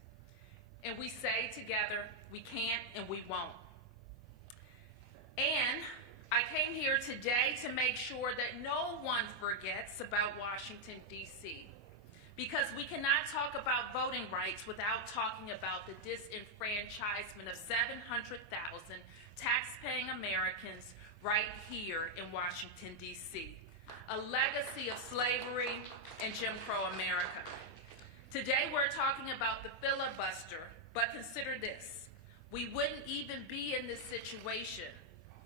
And we say together, we can't and we won't. And I came here today to make sure that no one forgets about Washington, D.C., Because we cannot talk about voting rights without talking about the disenfranchisement of 700,000 tax-paying Americans right here in Washington, D.C., a legacy of slavery and Jim Crow America. Today we're talking about the filibuster, but consider this. We wouldn't even be in this situation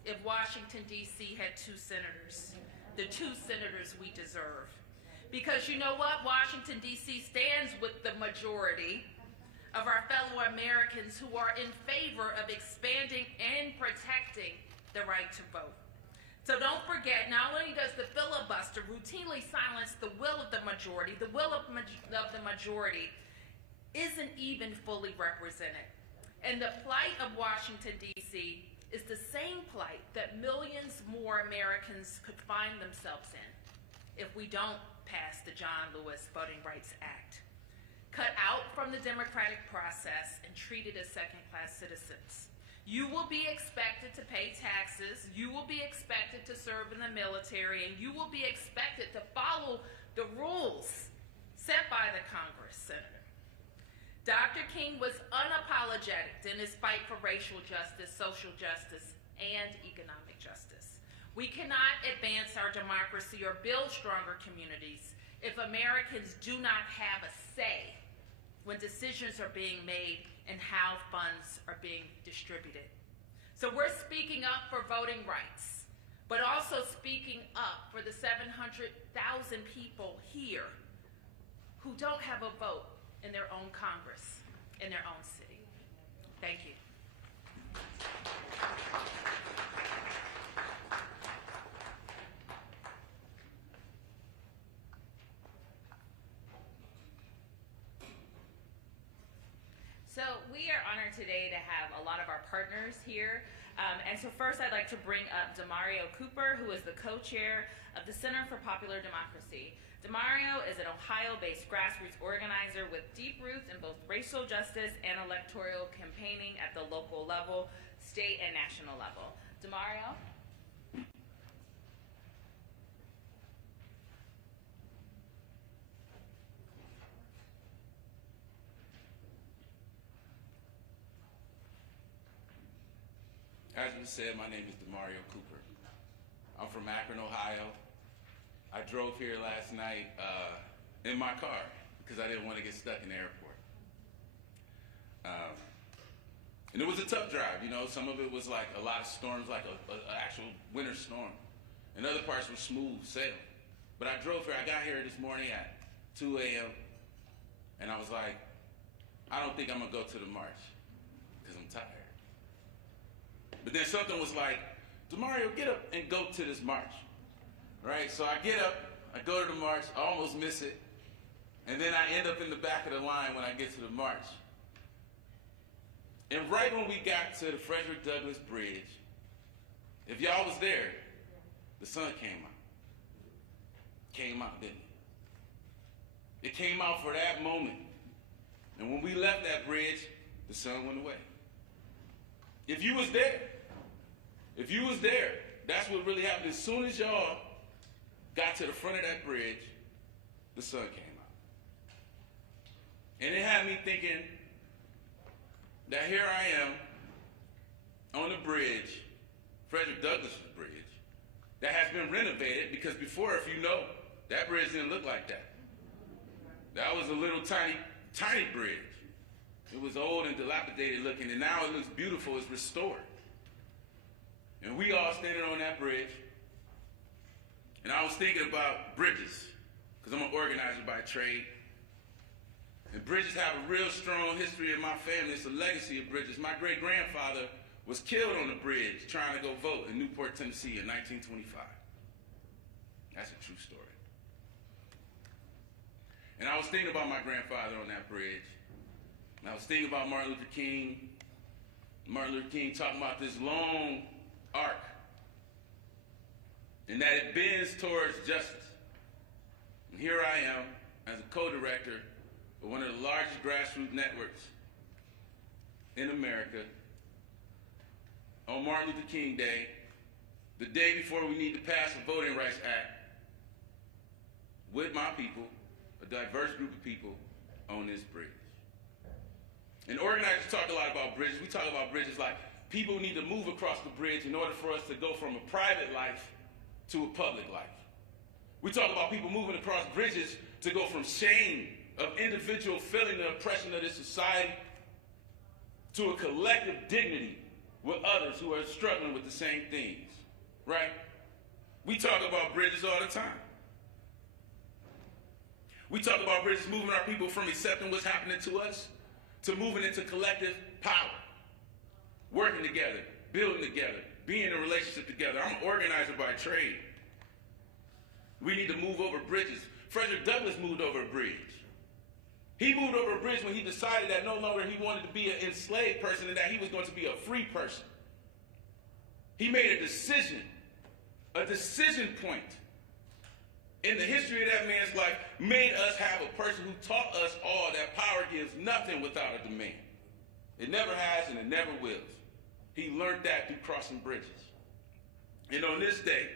if Washington, D.C. had 2 senators, the 2 senators we deserve. Because you know what? Washington, D.C. stands with the majority of our fellow Americans who are in favor of expanding and protecting the right to vote. So don't forget, not only does the filibuster routinely silence the will of the majority, the will of the majority isn't even fully represented. And the plight of Washington, D.C. is the same plight that millions more Americans could find themselves in if we don't pass the John Lewis Voting Rights Act. Cut out from the democratic process and treated as second-class citizens. You will be expected to pay taxes, you will be expected to serve in the military, and you will be expected to follow the rules set by the Congress, Senator. Dr. King was unapologetic in his fight for racial justice, social justice, and economic justice. We cannot advance our democracy or build stronger communities if Americans do not have a say when decisions are being made and how funds are being distributed. So we're speaking up for voting rights, but also speaking up for the 700,000 people here who don't have a vote in their own Congress, in their own city. Thank you. So we are honored today to have a lot of our partners here. And so first I'd like to bring up Demario Cooper, who is the co-chair of the Center for Popular Democracy. Demario is an Ohio-based grassroots organizer with deep roots in both racial justice and electoral campaigning at the local level, state and national level. Demario? As you said, my name is Demario Cooper. I'm from Akron, Ohio. I drove here last night in my car because I didn't want to get stuck in the airport. And it was a tough drive, you know. Some of it was like a lot of storms, like an actual winter storm. And other parts were smooth sailing. But I drove here. I got here this morning at 2 a.m. And I was like, I don't think I'm going to go to the march because I'm tired. But then something was like, Demario, get up and go to this march, right? So I get up, I go to the march, I almost miss it, and then I end up in the back of the line when I get to the march. And right when we got to the Frederick Douglass Bridge, if y'all was there, the sun came out. Came out, didn't it? It came out for that moment. And when we left that bridge, the sun went away. If you was there, that's what really happened. As soon as y'all got to the front of that bridge, the sun came out. And it had me thinking that here I am on the bridge, Frederick Douglass Bridge, that has been renovated because before, if you know, that bridge didn't look like that. That was a little tiny bridge. It was old and dilapidated looking, and now it looks beautiful, it's restored. And we all standing on that bridge, and I was thinking about bridges, because I'm an organizer by trade. And bridges have a real strong history in my family. It's a legacy of bridges. My great-grandfather was killed on the bridge trying to go vote in Newport, Tennessee in 1925. That's a true story. And I was thinking about my grandfather on that bridge. And I was thinking about Martin Luther King. Martin Luther King talking about this long arc. And that it bends towards justice. And here I am as a co-director for one of the largest grassroots networks in America on Martin Luther King Day, the day before we need to pass the Voting Rights Act, with my people, a diverse group of people on this bridge. And organizers talk a lot about bridges. We talk about bridges like people need to move across the bridge in order for us to go from a private life to a public life. We talk about people moving across bridges to go from shame of individual feeling the oppression of this society to a collective dignity with others who are struggling with the same things, right? We talk about bridges all the time. We talk about bridges moving our people from accepting what's happening to us to moving into collective power, working together, building together, being in a relationship together. I'm an organizer by trade. We need to move over bridges. Frederick Douglass moved over a bridge. He moved over a bridge when he decided that no longer he wanted to be an enslaved person and that he was going to be a free person. He made a decision point in the history of that man's life, made us have a person who taught us all that power gives nothing without a demand. It never has and it never will. He learned that through crossing bridges. And on this day,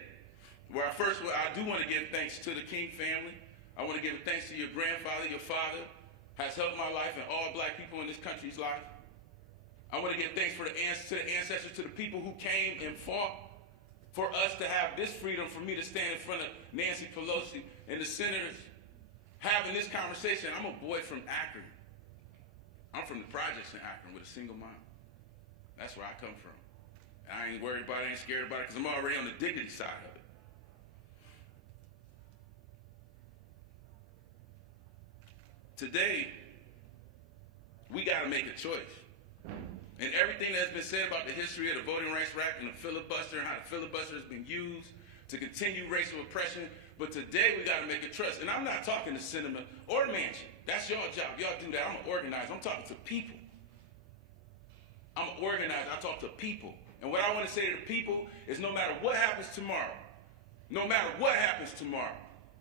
where I do want to give thanks to the King family. I want to give thanks to your grandfather, your father, has helped my life and all black people in this country's life. I want to give thanks to the ancestors, to the people who came and fought for us to have this freedom, for me to stand in front of Nancy Pelosi and the senators having this conversation. I'm a boy from Akron. I'm from the projects in Akron with a single mom. That's where I come from. And I ain't worried about it, I ain't scared about it, because I'm already on the dignity side of it. Today, we got to make a choice. And everything that's been said about the history of the Voting Rights Act and the filibuster and how the filibuster has been used to continue racial oppression, but today we got to make a choice. And I'm not talking to Cinema or Mansion. That's your job. Y'all do that. I'm an organizer. I'm talking to people. I'm an organizer. I talk to people. And what I want to say to the people is no matter what happens tomorrow,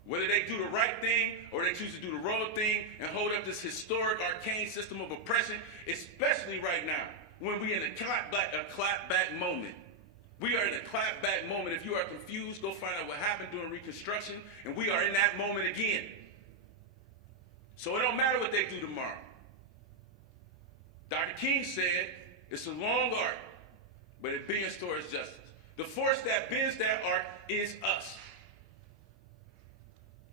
whether they do the right thing or they choose to do the wrong thing and hold up this historic, arcane system of oppression, especially right now, when we're in a clapback moment. We are in a clapback moment. If you are confused, go find out what happened during Reconstruction, and we are in that moment again. So it don't matter what they do tomorrow. Dr. King said, it's a long arc, but it bends towards justice. The force that bends that arc is us.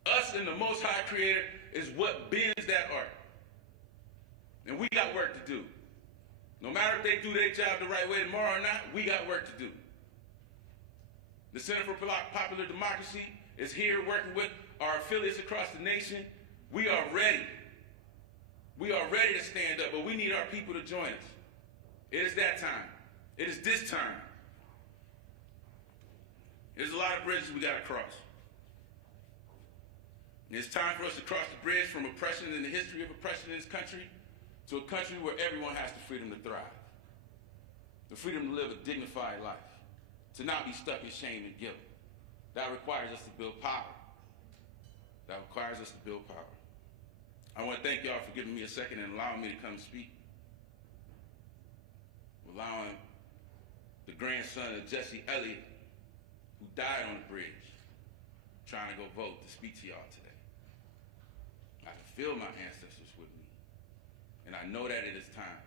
Us and the Most High Creator is what bends that arc. And we got work to do. No matter if they do their job the right way tomorrow or not, we got work to do. The Center for Popular Democracy is here working with our affiliates across the nation. We are ready. We are ready to stand up, but we need our people to join us. It is that time. It is this time. There's a lot of bridges we got to cross. It's time for us to cross the bridge from oppression and the history of oppression in this country to a country where everyone has the freedom to thrive. The freedom to live a dignified life. To not be stuck in shame and guilt. That requires us to build power. I want to thank y'all for giving me a second and allowing me to come speak. Allowing the grandson of Jesse Elliott, who died on the bridge, trying to go vote, to speak to y'all today. I can feel my ancestors with me, and I know that it is time.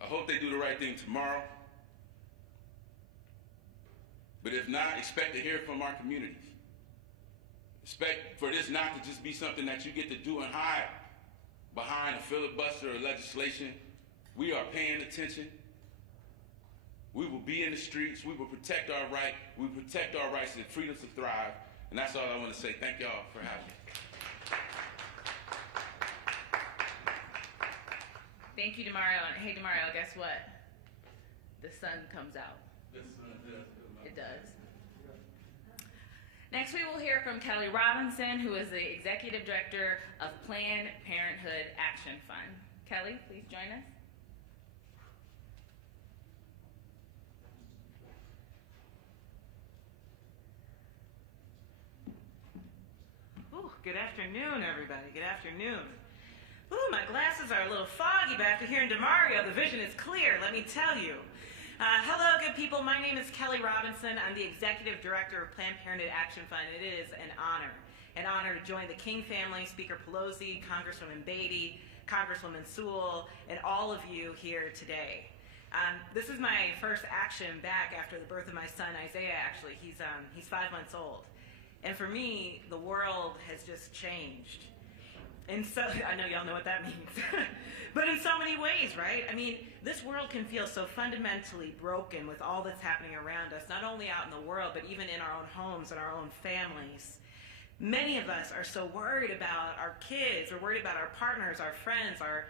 I hope they do the right thing tomorrow, but if not, expect to hear from our communities. Expect for this not to just be something that you get to do and hide behind a filibuster or legislation. We are paying attention. We will be in the streets. We will protect our right. We will protect our rights and freedoms to thrive. And that's all I want to say. Thank y'all for having me. Thank you, Demario. And hey, Demario, guess what? The sun comes out. It does. Next, we will hear from Kelly Robinson, who is the Executive Director of Planned Parenthood Action Fund. Kelly, please join us. Ooh, good afternoon, everybody. Good afternoon. Ooh, my glasses are a little foggy, but after hearing Demario, the vision is clear, let me tell you. Hello, good people. My name is Kelly Robinson. I'm the Executive Director of Planned Parenthood Action Fund. It is an honor to join the King family, Speaker Pelosi, Congresswoman Beatty, Congresswoman Sewell, and all of you here today. This is my first action back after the birth of my son, Isaiah, actually. He's 5 months old. And for me, the world has just changed. And so, I know y'all know what that means. But in so many ways, right? I mean, this world can feel so fundamentally broken with all that's happening around us, not only out in the world, but even in our own homes and our own families. Many of us are so worried about our kids, or worried about our partners, our friends, our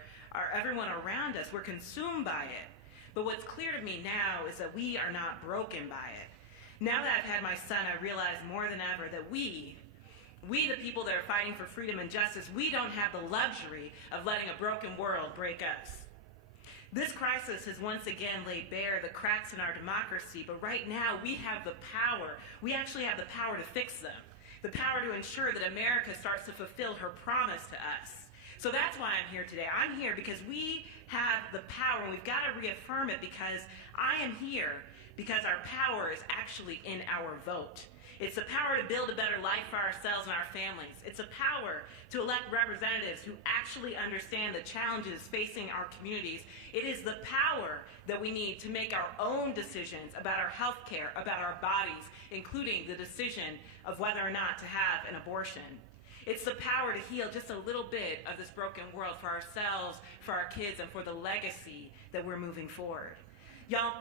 everyone around us. We're consumed by it. But what's clear to me now is that we are not broken by it. Now that I've had my son, I realize more than ever that we, the people that are fighting for freedom and justice, we don't have the luxury of letting a broken world break us. This crisis has once again laid bare the cracks in our democracy, but right now we have the power. We actually have the power to fix them. The power to ensure that America starts to fulfill her promise to us. So that's why I'm here today. I'm here because we have the power, and we've got to reaffirm it, because I am here because our power is actually in our vote. It's the power to build a better life for ourselves and our families. It's a power to elect representatives who actually understand the challenges facing our communities. It is the power that we need to make our own decisions about our health care, about our bodies, including the decision of whether or not to have an abortion. It's the power to heal just a little bit of this broken world for ourselves, for our kids, and for the legacy that we're moving forward. Y'all,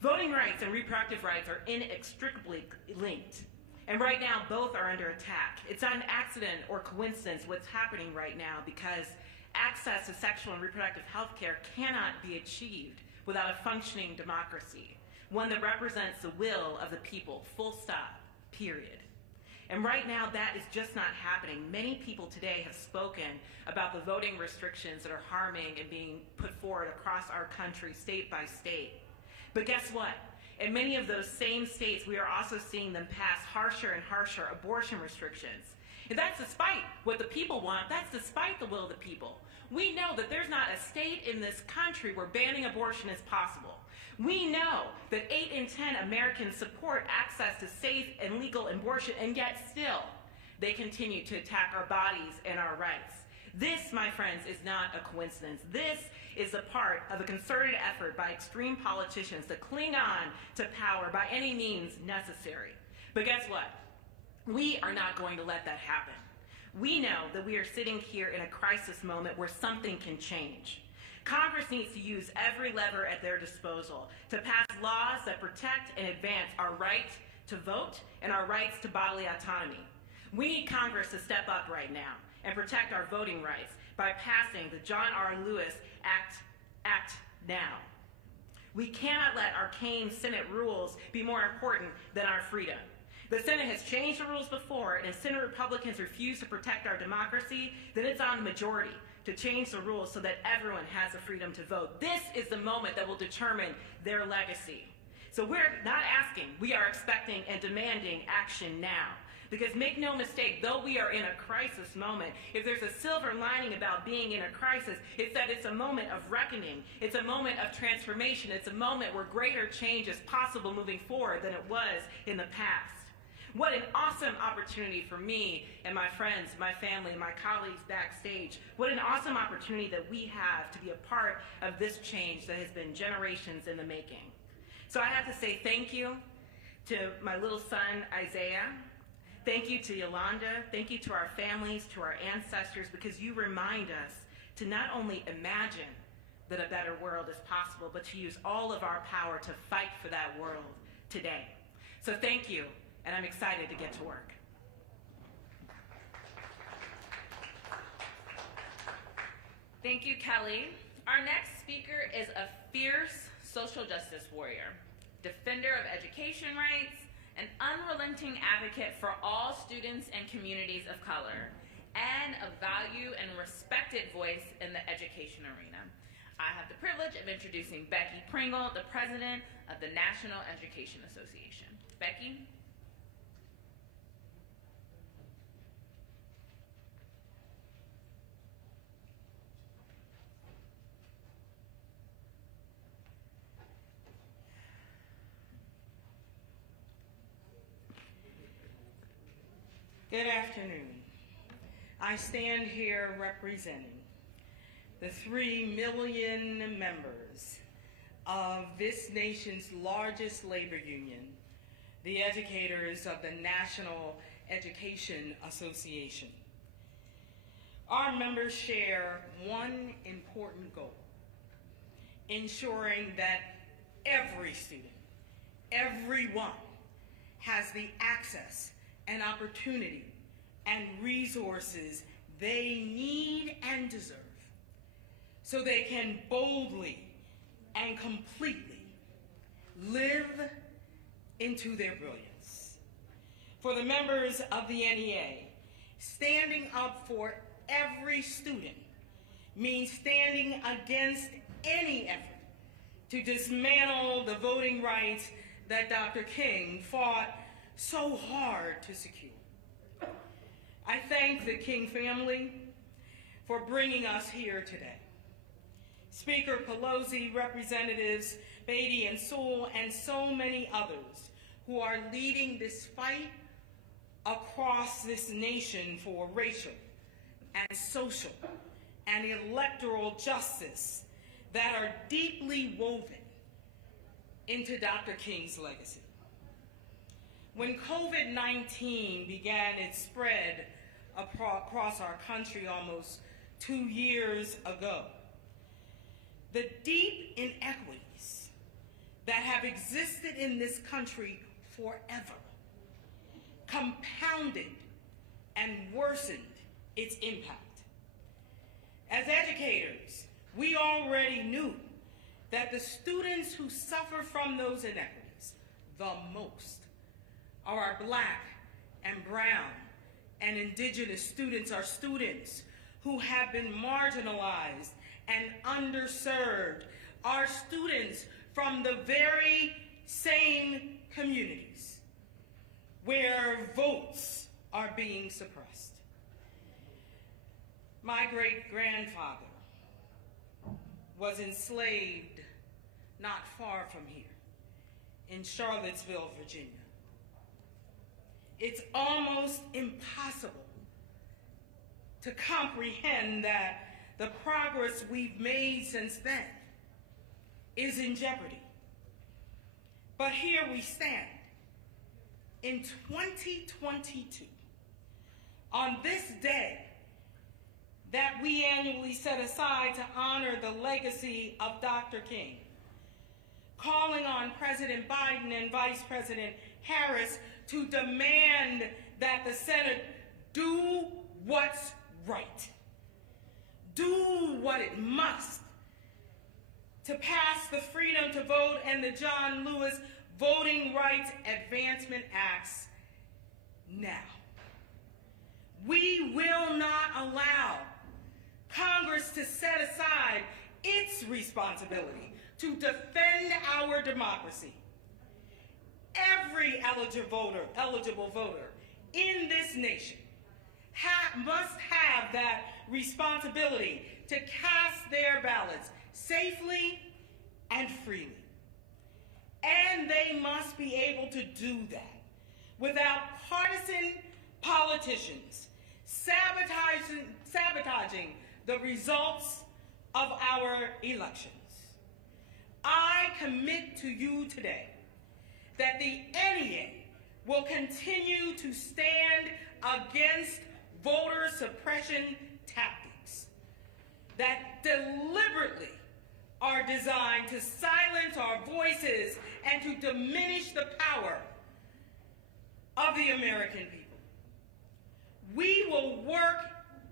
voting rights and reproductive rights are inextricably linked. And right now, both are under attack. It's not an accident or coincidence what's happening right now, because access to sexual and reproductive health care cannot be achieved without a functioning democracy, one that represents the will of the people, full stop, period. And right now, that is just not happening. Many people today have spoken about the voting restrictions that are harming and being put forward across our country, state by state. But guess what? In many of those same states, we are also seeing them pass harsher and harsher abortion restrictions. And that's despite what the people want. That's despite the will of the people. We know that there's not a state in this country where banning abortion is possible. We know that 8 in 10 Americans support access to safe and legal abortion, and yet still they continue to attack our bodies and our rights. This, my friends, is not a coincidence. This is a part of a concerted effort by extreme politicians to cling on to power by any means necessary. But guess what? We are not going to let that happen. We know that we are sitting here in a crisis moment where something can change. Congress needs to use every lever at their disposal to pass laws that protect and advance our right to vote and our rights to bodily autonomy. We need Congress to step up right now and protect our voting rights by passing the John R. Lewis Act now. We cannot let arcane Senate rules be more important than our freedom. The Senate has changed the rules before, and if Senate Republicans refuse to protect our democracy, then it's on the majority to change the rules so that everyone has the freedom to vote. This is the moment that will determine their legacy. So we're not asking, we are expecting and demanding action now. Because make no mistake, though we are in a crisis moment, if there's a silver lining about being in a crisis, it's that it's a moment of reckoning. It's a moment of transformation. It's a moment where greater change is possible moving forward than it was in the past. What an awesome opportunity for me and my friends, my family, my colleagues backstage. What an awesome opportunity that we have to be a part of this change that has been generations in the making. So I have to say thank you to my little son, Isaiah. Thank you to Yolanda. Thank you to our families, to our ancestors, because you remind us to not only imagine that a better world is possible, but to use all of our power to fight for that world today. So thank you, and I'm excited to get to work. Thank you, Kelly. Our next speaker is a fierce social justice warrior, defender of education rights, an unrelenting advocate for all students and communities of color, and a value and respected voice in the education arena. I have the privilege of introducing Becky Pringle, the president of the National Education Association. Becky? Good afternoon. I stand here representing the 3 million members of this nation's largest labor union, the educators of the National Education Association. Our members share one important goal: ensuring that every student, everyone, has the access and opportunity and resources they need and deserve so they can boldly and completely live into their brilliance. For the members of the NEA, standing up for every student means standing against any effort to dismantle the voting rights that Dr. King fought so hard to secure. I thank the King family for bringing us here today. Speaker Pelosi, Representatives Beatty and Sewell, and so many others who are leading this fight across this nation for racial and social and electoral justice that are deeply woven into Dr. King's legacy. When COVID-19 began its spread across our country almost 2 years ago, the deep inequities that have existed in this country forever compounded and worsened its impact. As educators, we already knew that the students who suffer from those inequities the most are our Black and brown and indigenous students, are students who have been marginalized and underserved, are students from the very same communities where votes are being suppressed. My great-grandfather was enslaved not far from here, in Charlottesville, Virginia. It's almost impossible to comprehend that the progress we've made since then is in jeopardy. But here we stand in 2022, on this day that we annually set aside to honor the legacy of Dr. King, calling on President Biden and Vice President Harris to demand that the Senate do what's right, do what it must to pass the Freedom to Vote and the John Lewis Voting Rights Advancement Acts now. We will not allow Congress to set aside its responsibility to defend our democracy. Every eligible voter in this nation must have that responsibility to cast their ballots safely and freely. And they must be able to do that without partisan politicians sabotaging the results of our elections. I commit to you today that the NEA will continue to stand against voter suppression tactics that deliberately are designed to silence our voices and to diminish the power of the American people. We will work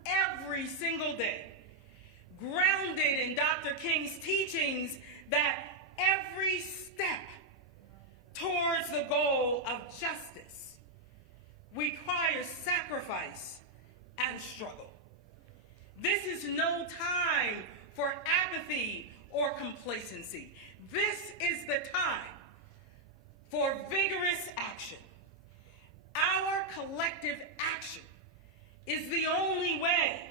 every single day, grounded in Dr. King's teachings, that every step towards the goal of justice requires sacrifice and struggle. This is no time for apathy or complacency. This is the time for vigorous action. Our collective action is the only way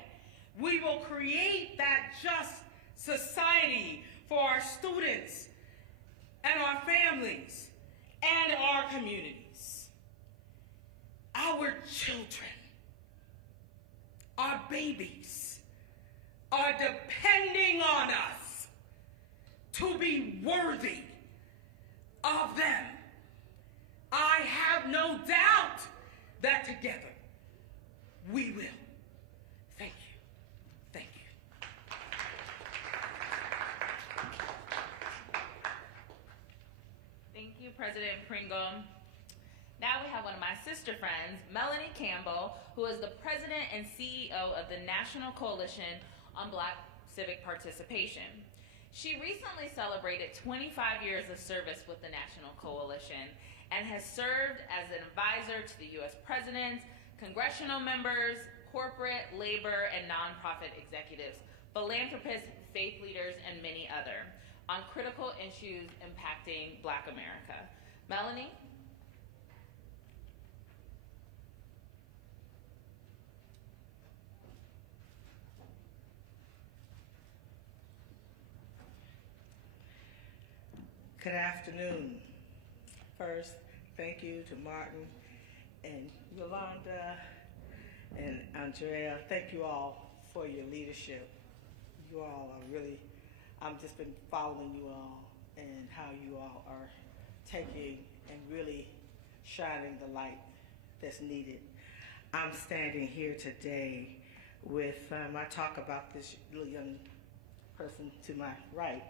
we will create that just society for our students and our families and our communities. Our children babies are depending on us to be worthy of them. I have no doubt that together we will. Thank you. Thank you. Thank you, President Pringle. Now we have one of my sister friends, Melanie Campbell, who is the president and CEO of the National Coalition on Black Civic Participation. She recently celebrated 25 years of service with the National Coalition and has served as an advisor to the U.S. presidents, congressional members, corporate, labor, and nonprofit executives, philanthropists, faith leaders, and many other on critical issues impacting Black America. Melanie? Good afternoon. First, thank you to Martin and Yolanda and Andrea. Thank you all for your leadership. You all are really, I've just been following you all and how you all are taking and really shining the light that's needed. I'm standing here today with, I talk about this little young person to my right,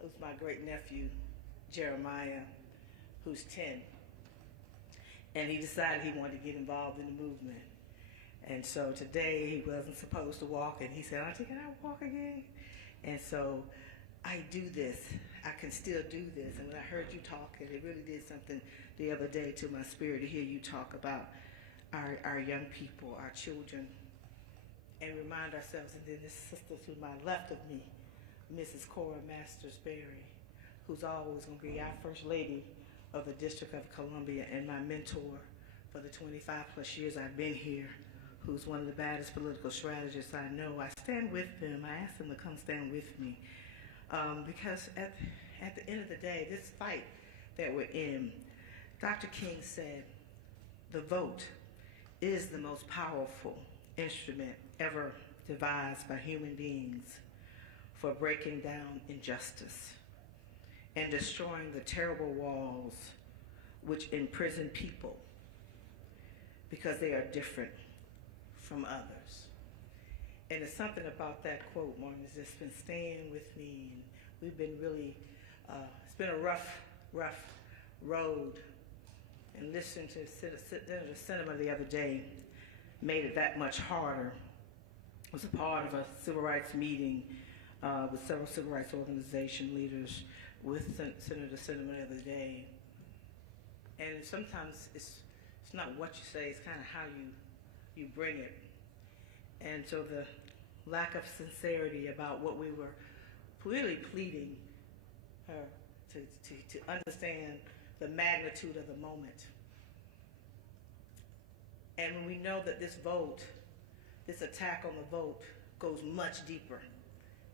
who's my great nephew, Jeremiah, who's 10. And he decided he wanted to get involved in the movement. And so today he wasn't supposed to walk, and he said, Auntie, can I walk again? And so I do this. I can still do this. And when I heard you talk, it really did something the other day to my spirit to hear you talk about our young people, our children, and remind ourselves. And then this sister to my left of me, Mrs. Cora Masters-Berry, who's always going to be our First Lady of the District of Columbia and my mentor for the 25 plus years I've been here, who's one of the baddest political strategists I know. I stand with them. I ask them to come stand with me. Because at the end of the day, this fight that we're in, Dr. King said, the vote is the most powerful instrument ever devised by human beings for breaking down injustice and destroying the terrible walls which imprison people because they are different from others. And it's something about that quote, Martin, has just been staying with me. And we've been really, it's been a rough road. And listening to Senator Sinema the other day made it that much harder. I was a part of a civil rights meeting with several civil rights organization leaders with Senator Sinema the other day. And sometimes it's not what you say, it's kind of how you bring it. And so the lack of sincerity about what we were really pleading her to understand the magnitude of the moment. And when we know that this vote, this attack on the vote goes much deeper,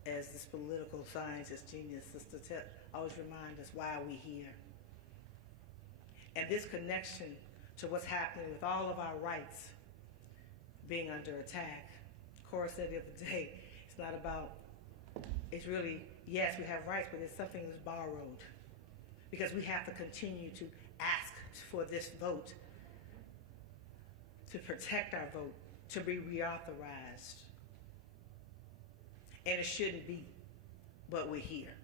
as this political scientist genius sister always remind us why are we here. And this connection to what's happening with all of our rights being under attack. Cora said the other day, it's not about, it's really, yes, we have rights, but it's something that's borrowed. Because we have to continue to ask for this vote, to protect our vote, to be reauthorized. And it shouldn't be, but we're here.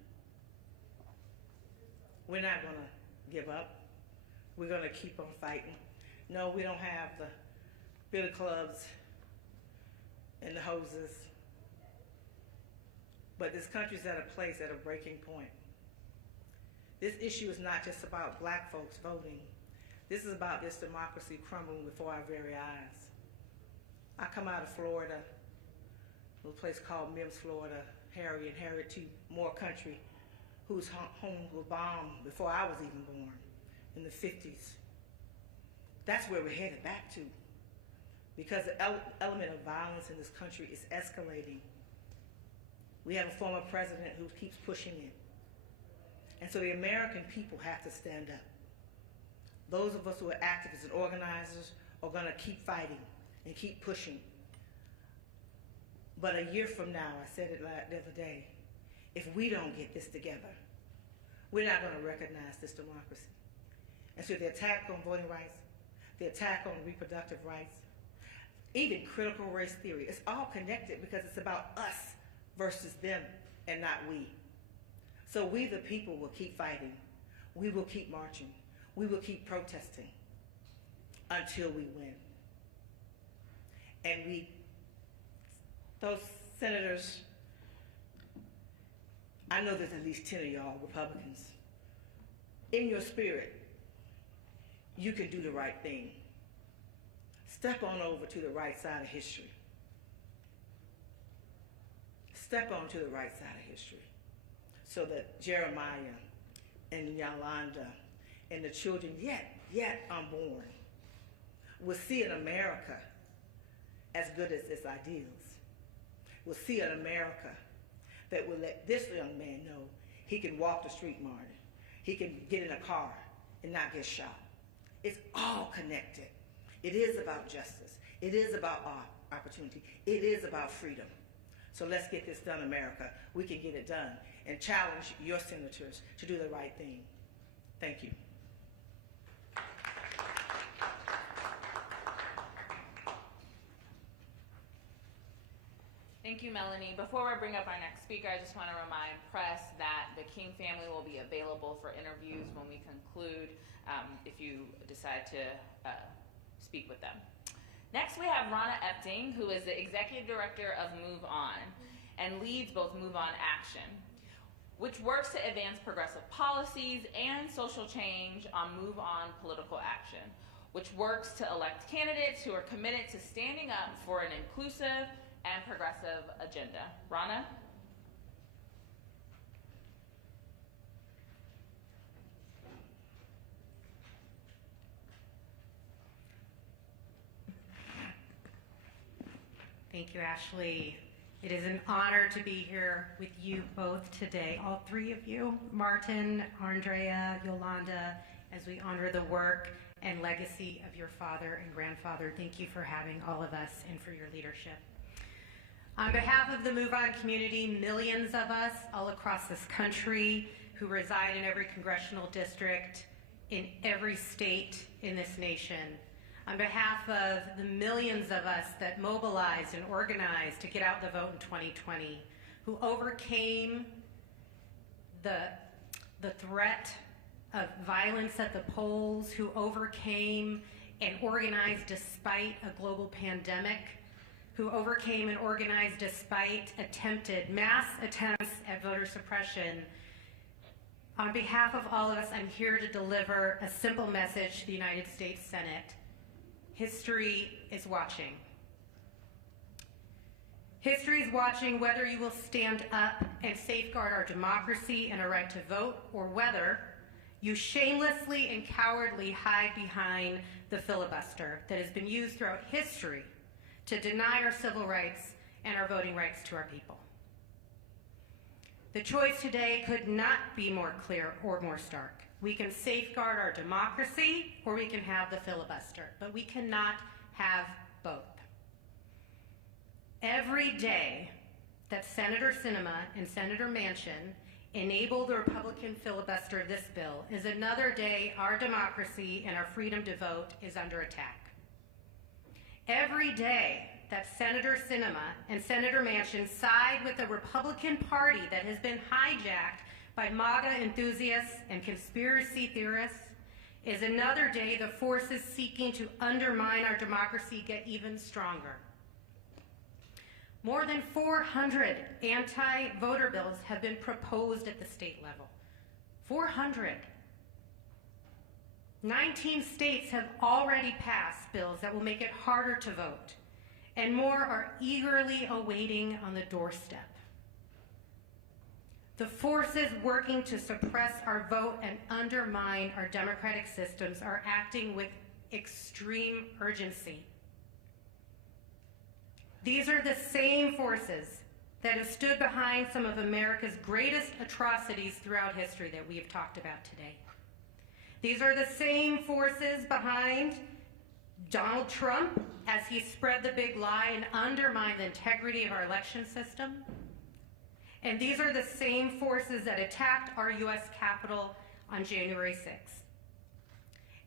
We're not gonna give up. We're gonna keep on fighting. No, we don't have the billy clubs and the hoses, but this country's at a place, at a breaking point. This issue is not just about black folks voting. This is about this democracy crumbling before our very eyes. I come out of Florida, a little place called Mims, Florida, Harriet T. Moore country, whose homes were bombed before I was even born, in the 50s. That's where we're headed back to, because the element of violence in this country is escalating. We have a former president who keeps pushing it. And so the American people have to stand up. Those of us who are activists and organizers are gonna keep fighting and keep pushing But a year from now, I said it the other day, if we don't get this together, we're not going to recognize this democracy. And so the attack on voting rights, the attack on reproductive rights, even critical race theory, it's all connected because it's about us versus them and not we. So we the people will keep fighting. We will keep marching. We will keep protesting until we win. And those senators, I know there's at least 10 of y'all Republicans. In your spirit, you can do the right thing. Step on over to the right side of history. Step on to the right side of history so that Jeremiah and Yolanda and the children yet unborn will see an America as good as its ideals. Will see an America that will let this young man know he can walk the street, Martin. He can get in a car and not get shot. It's all connected. It is about justice. It is about opportunity. It is about freedom. So let's get this done, America. We can get it done and challenge your senators to do the right thing. Thank you. Thank you, Melanie. Before we bring up our next speaker, I just want to remind press that the King family will be available for interviews when we conclude, if you decide to speak with them. Next, we have Ronna Epting, who is the Executive Director of Move On and leads both Move On Action, which works to advance progressive policies and social change on Move On political action, which works to elect candidates who are committed to standing up for an inclusive and progressive agenda. Ronna? Thank you, Ashley. It is an honor to be here with you both today, all three of you, Martin, Arndrea, Yolanda, as we honor the work and legacy of your father and grandfather. Thank you for having all of us and for your leadership. On behalf of the Move On community, millions of us all across this country who reside in every congressional district, in every state in this nation, on behalf of the millions of us that mobilized and organized to get out the vote in 2020, who overcame the threat of violence at the polls, who overcame and organized despite a global pandemic, who overcame and organized despite mass attempts at voter suppression. On behalf of all of us, I'm here to deliver a simple message to the United States Senate. History is watching. History is watching whether you will stand up and safeguard our democracy and our right to vote, or whether you shamelessly and cowardly hide behind the filibuster that has been used throughout history to deny our civil rights and our voting rights to our people. The choice today could not be more clear or more stark. We can safeguard our democracy, or we can have the filibuster, but we cannot have both. Every day that Senator Sinema and Senator Manchin enable the Republican filibuster of this bill is another day our democracy and our freedom to vote is under attack. Every day that Senator Sinema and Senator Manchin side with the Republican Party that has been hijacked by MAGA enthusiasts and conspiracy theorists is another day the forces seeking to undermine our democracy get even stronger. More than 400 anti-voter bills have been proposed at the state level. 400. 19 states have already passed bills that will make it harder to vote, and more are eagerly awaiting on the doorstep. The forces working to suppress our vote and undermine our democratic systems are acting with extreme urgency. These are the same forces that have stood behind some of America's greatest atrocities throughout history that we have talked about today. These are the same forces behind Donald Trump as he spread the big lie and undermined the integrity of our election system. And these are the same forces that attacked our U.S. Capitol on January 6th.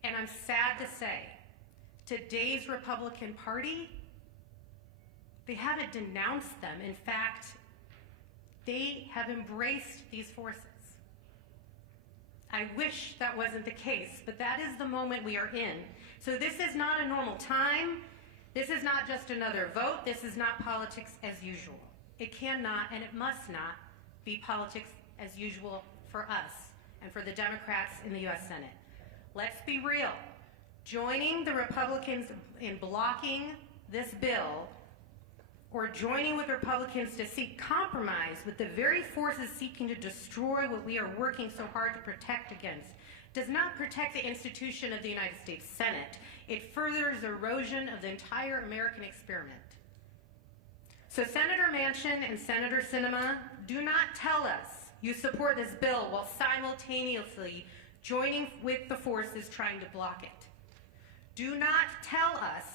And I'm sad to say, today's Republican Party, they haven't denounced them. In fact, they have embraced these forces. I wish that wasn't the case, but that is the moment we are in. So this is not a normal time. This is not just another vote. This is not politics as usual. It cannot and it must not be politics as usual for us and for the Democrats in the U.S. Senate. Let's be real. Joining the Republicans in blocking this bill or joining with Republicans to seek compromise with the very forces seeking to destroy what we are working so hard to protect against does not protect the institution of the United States Senate. It furthers erosion of the entire American experiment. So Senator Manchin and Senator Sinema, do not tell us you support this bill while simultaneously joining with the forces trying to block it. Do not tell us,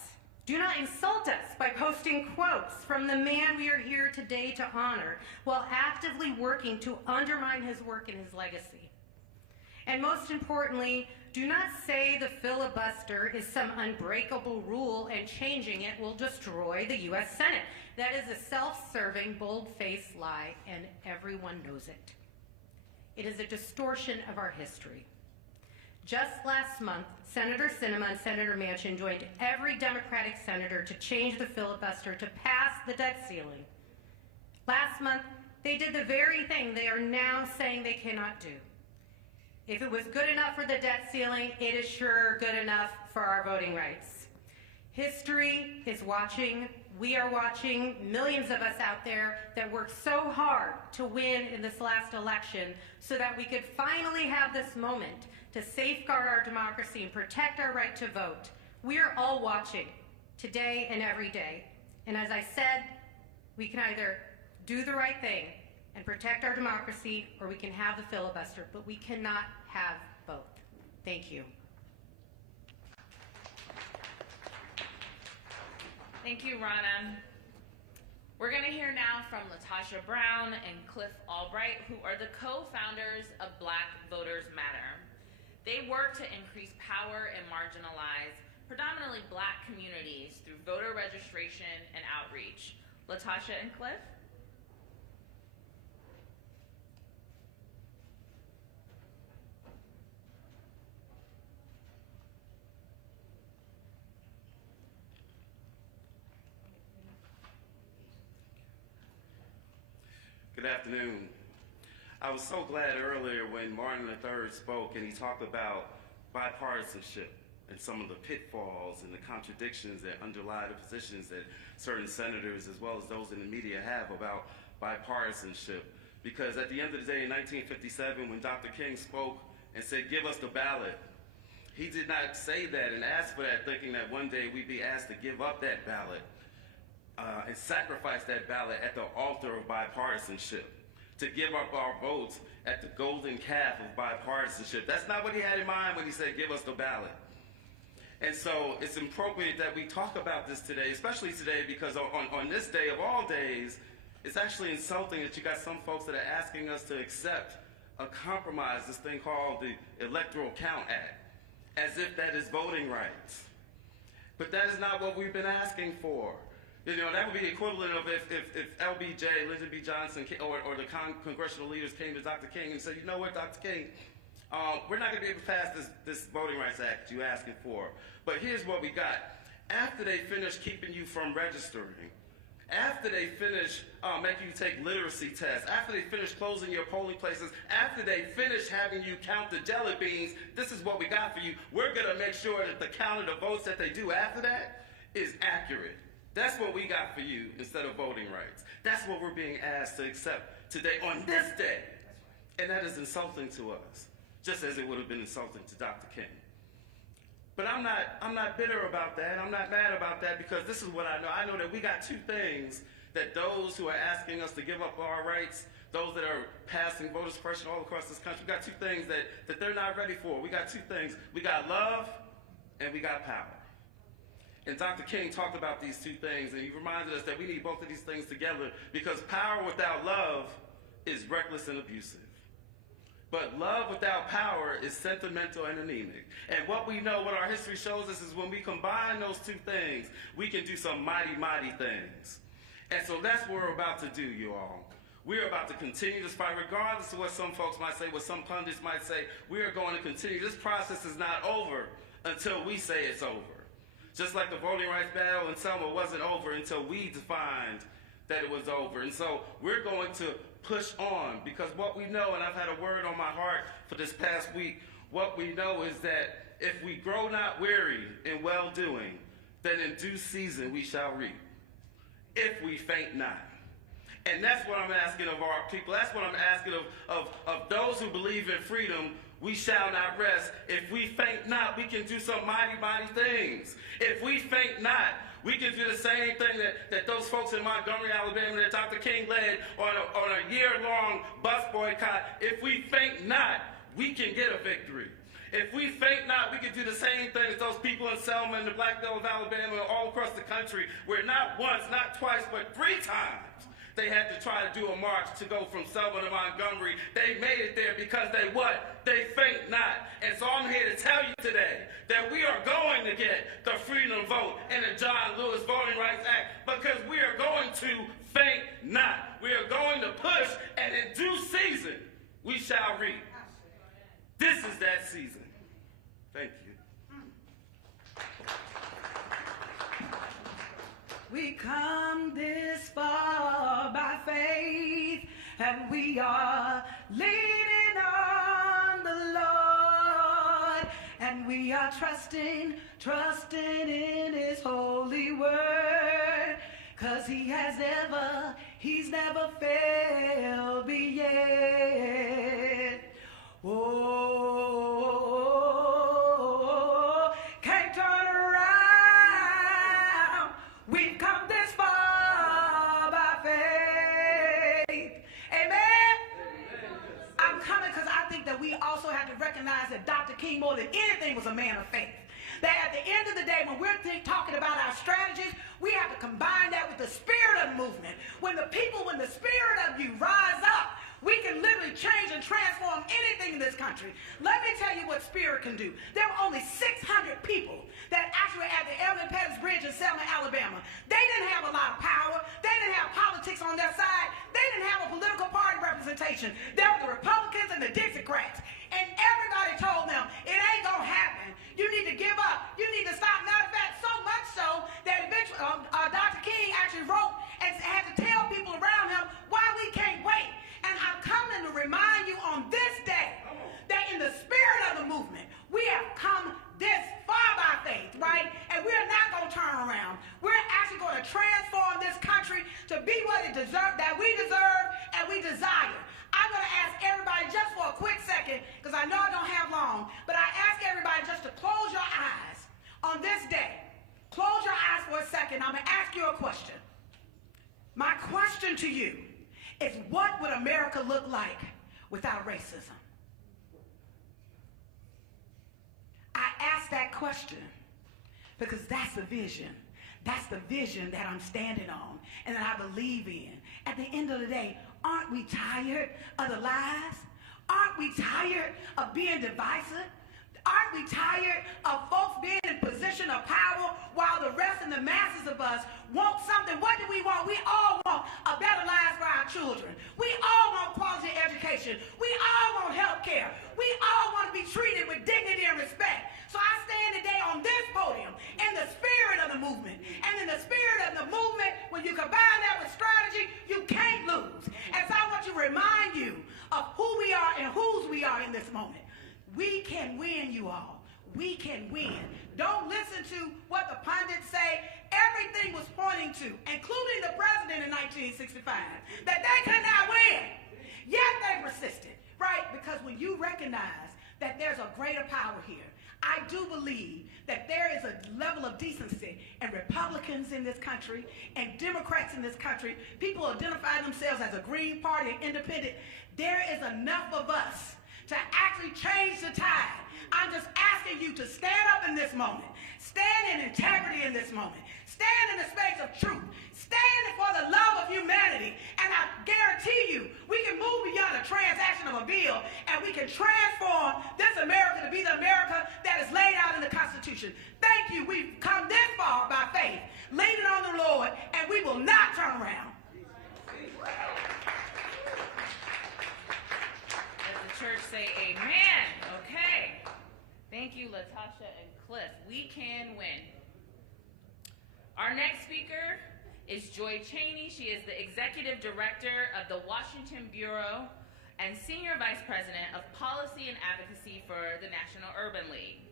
do not insult us by posting quotes from the man we are here today to honor while actively working to undermine his work and his legacy. And most importantly, do not say the filibuster is some unbreakable rule and changing it will destroy the U.S. Senate. That is a self-serving, bold-faced lie, and everyone knows it. It is a distortion of our history. Just last month, Senator Sinema and Senator Manchin joined every Democratic senator to change the filibuster to pass the debt ceiling. Last month, they did the very thing they are now saying they cannot do. If it was good enough for the debt ceiling, it is sure good enough for our voting rights. History is watching. We are watching. Millions of us out there that worked so hard to win in this last election so that we could finally have this moment to safeguard our democracy and protect our right to vote. We are all watching today and every day. And as I said, we can either do the right thing and protect our democracy, or we can have the filibuster, but we cannot have both. Thank you. Thank you, Ronna. We're going to hear now from LaTosha Brown and Cliff Albright, who are the co-founders of Black Voters Matter. They work to increase power in marginalized, predominantly Black communities through voter registration and outreach. LaTosha and Cliff? Good afternoon. I was so glad earlier when Martin III spoke and he talked about bipartisanship and some of the pitfalls and the contradictions that underlie the positions that certain senators as well as those in the media have about bipartisanship. Because at the end of the day, in 1957, when Dr. King spoke and said, "Give us the ballot," he did not say that and ask for that thinking that one day we'd be asked to give up that ballot and sacrifice that ballot at the altar of bipartisanship, to give up our votes at the golden calf of bipartisanship. That's not what he had in mind when he said, "Give us the ballot." And so it's appropriate that we talk about this today, especially today, because on this day of all days, it's actually insulting that you got some folks that are asking us to accept a compromise, this thing called the Electoral Count Act, as if that is voting rights. But that is not what we've been asking for. You know, that would be the equivalent of if LBJ, Lyndon B. Johnson, or the congressional leaders came to Dr. King and said, "You know what, Dr. King, we're not going to be able to pass this Voting Rights Act you're asking for. But here's what we got. After they finish keeping you from registering, after they finish making you take literacy tests, after they finish closing your polling places, after they finish having you count the jelly beans, this is what we got for you. We're going to make sure that the count of the votes that they do after that is accurate. That's what we got for you instead of voting rights. That's what we're being asked to accept today on this day. And that is insulting to us, just as it would have been insulting to Dr. King. But I'm not bitter about that. I'm not mad about that, because this is what I know. I know that we got two things that those who are asking us to give up our rights, those that are passing voter suppression all across this country, we got two things that they're not ready for. We got two things. We got love and we got power. And Dr. King talked about these two things, and he reminded us that we need both of these things together because power without love is reckless and abusive. But love without power is sentimental and anemic. And what we know, what our history shows us, is when we combine those two things, we can do some mighty, mighty things. And so that's what we're about to do, you all. We're about to continue this fight, regardless of what some folks might say, what some pundits might say. We are going to continue. This process is not over until we say it's over. Just like the voting rights battle in Selma wasn't over until we defined that it was over. And so we're going to push on, because what we know, and I've had a word on my heart for this past week, what we know is that if we grow not weary in well-doing, then in due season we shall reap, if we faint not. And that's what I'm asking of our people. That's what I'm asking of those who believe in freedom. We shall not rest. If we faint not, we can do some mighty, mighty things. If we faint not, we can do the same thing that those folks in Montgomery, Alabama, that Dr. King led on a year-long bus boycott. If we faint not, we can get a victory. If we faint not, we can do the same thing as those people in Selma and the Black Belt of Alabama and all across the country, where not once, not twice, but 3 times they had to try to do a march to go from Selma to Montgomery. They made it there because they what? They faint not. And so I'm here to tell you today that we are going to get the freedom vote and the John Lewis Voting Rights Act, because we are going to faint not. We are going to push, and in due season, we shall reap. This is that season. Thank you. We come this far by faith, and we are leaning on the Lord, and we are trusting in His holy word, 'cause He's never failed me yet. Oh, can't turn around. We've come this far by faith. Amen? I'm coming because I think that we also have to recognize that Dr. King, more than anything, was a man of faith. That at the end of the day, when we're talking about our strategies, we have to combine that with the spirit of the movement. When the spirit of you rise up, we can literally change and transform anything in this country. Let me tell you what spirit can do. There were only 600 people that actually were at the Elvin Pettis Bridge in Selma, Alabama. They didn't have a lot of power. They didn't have politics on their side. They didn't have a political party representation. There were the Republicans and the Dixiecrats. And everybody told them, it ain't going to happen. You need to give up. You need to stop. Matter of fact, so much so that eventually Dr. King actually wrote and had to tell people around him why we can't wait. And I'm coming to remind you on this day that in the spirit of the movement, we have come this far by faith, right? And we're not going to turn around. We're actually going to transform this country to be what it deserves, that we deserve and we desire. I'm going to ask everybody just for a quick second, because I know I don't have long, but I ask everybody just to close your eyes on this day. Close your eyes for a second. I'm going to ask you a question. My question to you is, what would America look like without racism? I ask that question because that's the vision. That's the vision that I'm standing on and that I believe in. At the end of the day, aren't we tired of the lies? Aren't we tired of being divisive? Aren't we tired of folks being in position of power while the rest and the masses of us want something? What do we want? We all want a better life for our children. We all want quality education. We all want health care. We all want to be treated with dignity and respect. So I stand today on this podium in the spirit of the movement. And in the spirit of the movement, when you combine that with strategy, you can't lose. And so I want to remind you of who we are and whose we are in this moment. We can win, you all. We can win. Don't listen to what the pundits say. Everything was pointing to, including the president in 1965, that they could not win. Yet they persisted, right? Because when you recognize that there's a greater power here, I do believe that there is a level of decency in Republicans in this country and Democrats in this country. People identify themselves as a Green Party and independent. There is enough of us to actually change the tide. I'm just asking you to stand up in this moment Stand in integrity in this moment. Stand in the space of truth. Stand for the love of humanity. And I guarantee you, we can move beyond the transaction of a bill, and we can transform this America to be the America that is laid out in the Constitution. Thank you. We've come this far by faith, laid it on the Lord, and we will not turn around. Let the church say amen. Okay. Thank you, Latasha and Cliff. We can win. Our next speaker is Joy Chaney. She is the Executive Director of the Washington Bureau and Senior Vice President of Policy and Advocacy for the National Urban League.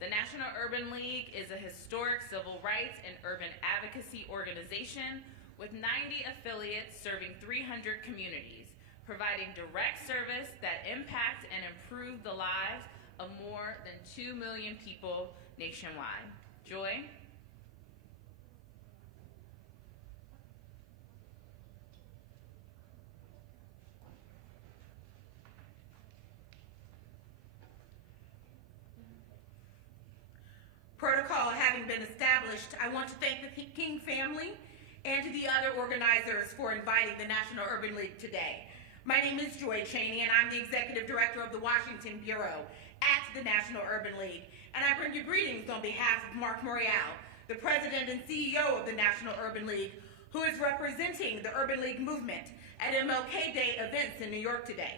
The National Urban League is a historic civil rights and urban advocacy organization with 90 affiliates serving 300 communities, providing direct service that impact and improve the lives of more than 2 million people nationwide. Joy? Protocol having been established, I want to thank the King family and to the other organizers for inviting the National Urban League today. My name is Joy Chaney, and I'm the Executive Director of the Washington Bureau at the National Urban League. And I bring you greetings on behalf of Mark Morial, the President and CEO of the National Urban League, who is representing the Urban League movement at MLK Day events in New York today.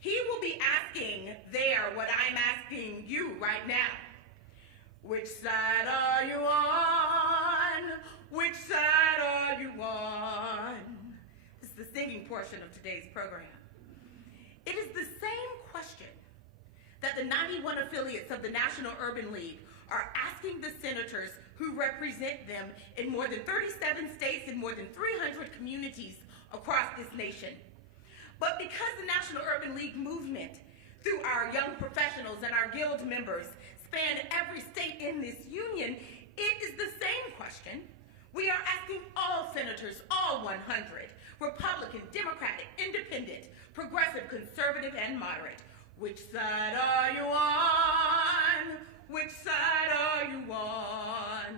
He will be asking there what I'm asking you right now. Which side are you on? Which side are you on? This is the singing portion of today's program. It is the same question that the 91 affiliates of the National Urban League are asking the senators who represent them in more than 37 states and more than 300 communities across this nation. But because the National Urban League movement, through our young professionals and our guild members, span every state in this union, it is the same question. We are asking all senators, all 100, Republican, Democratic, Independent, Progressive, Conservative, and Moderate. Which side are you on? Which side are you on?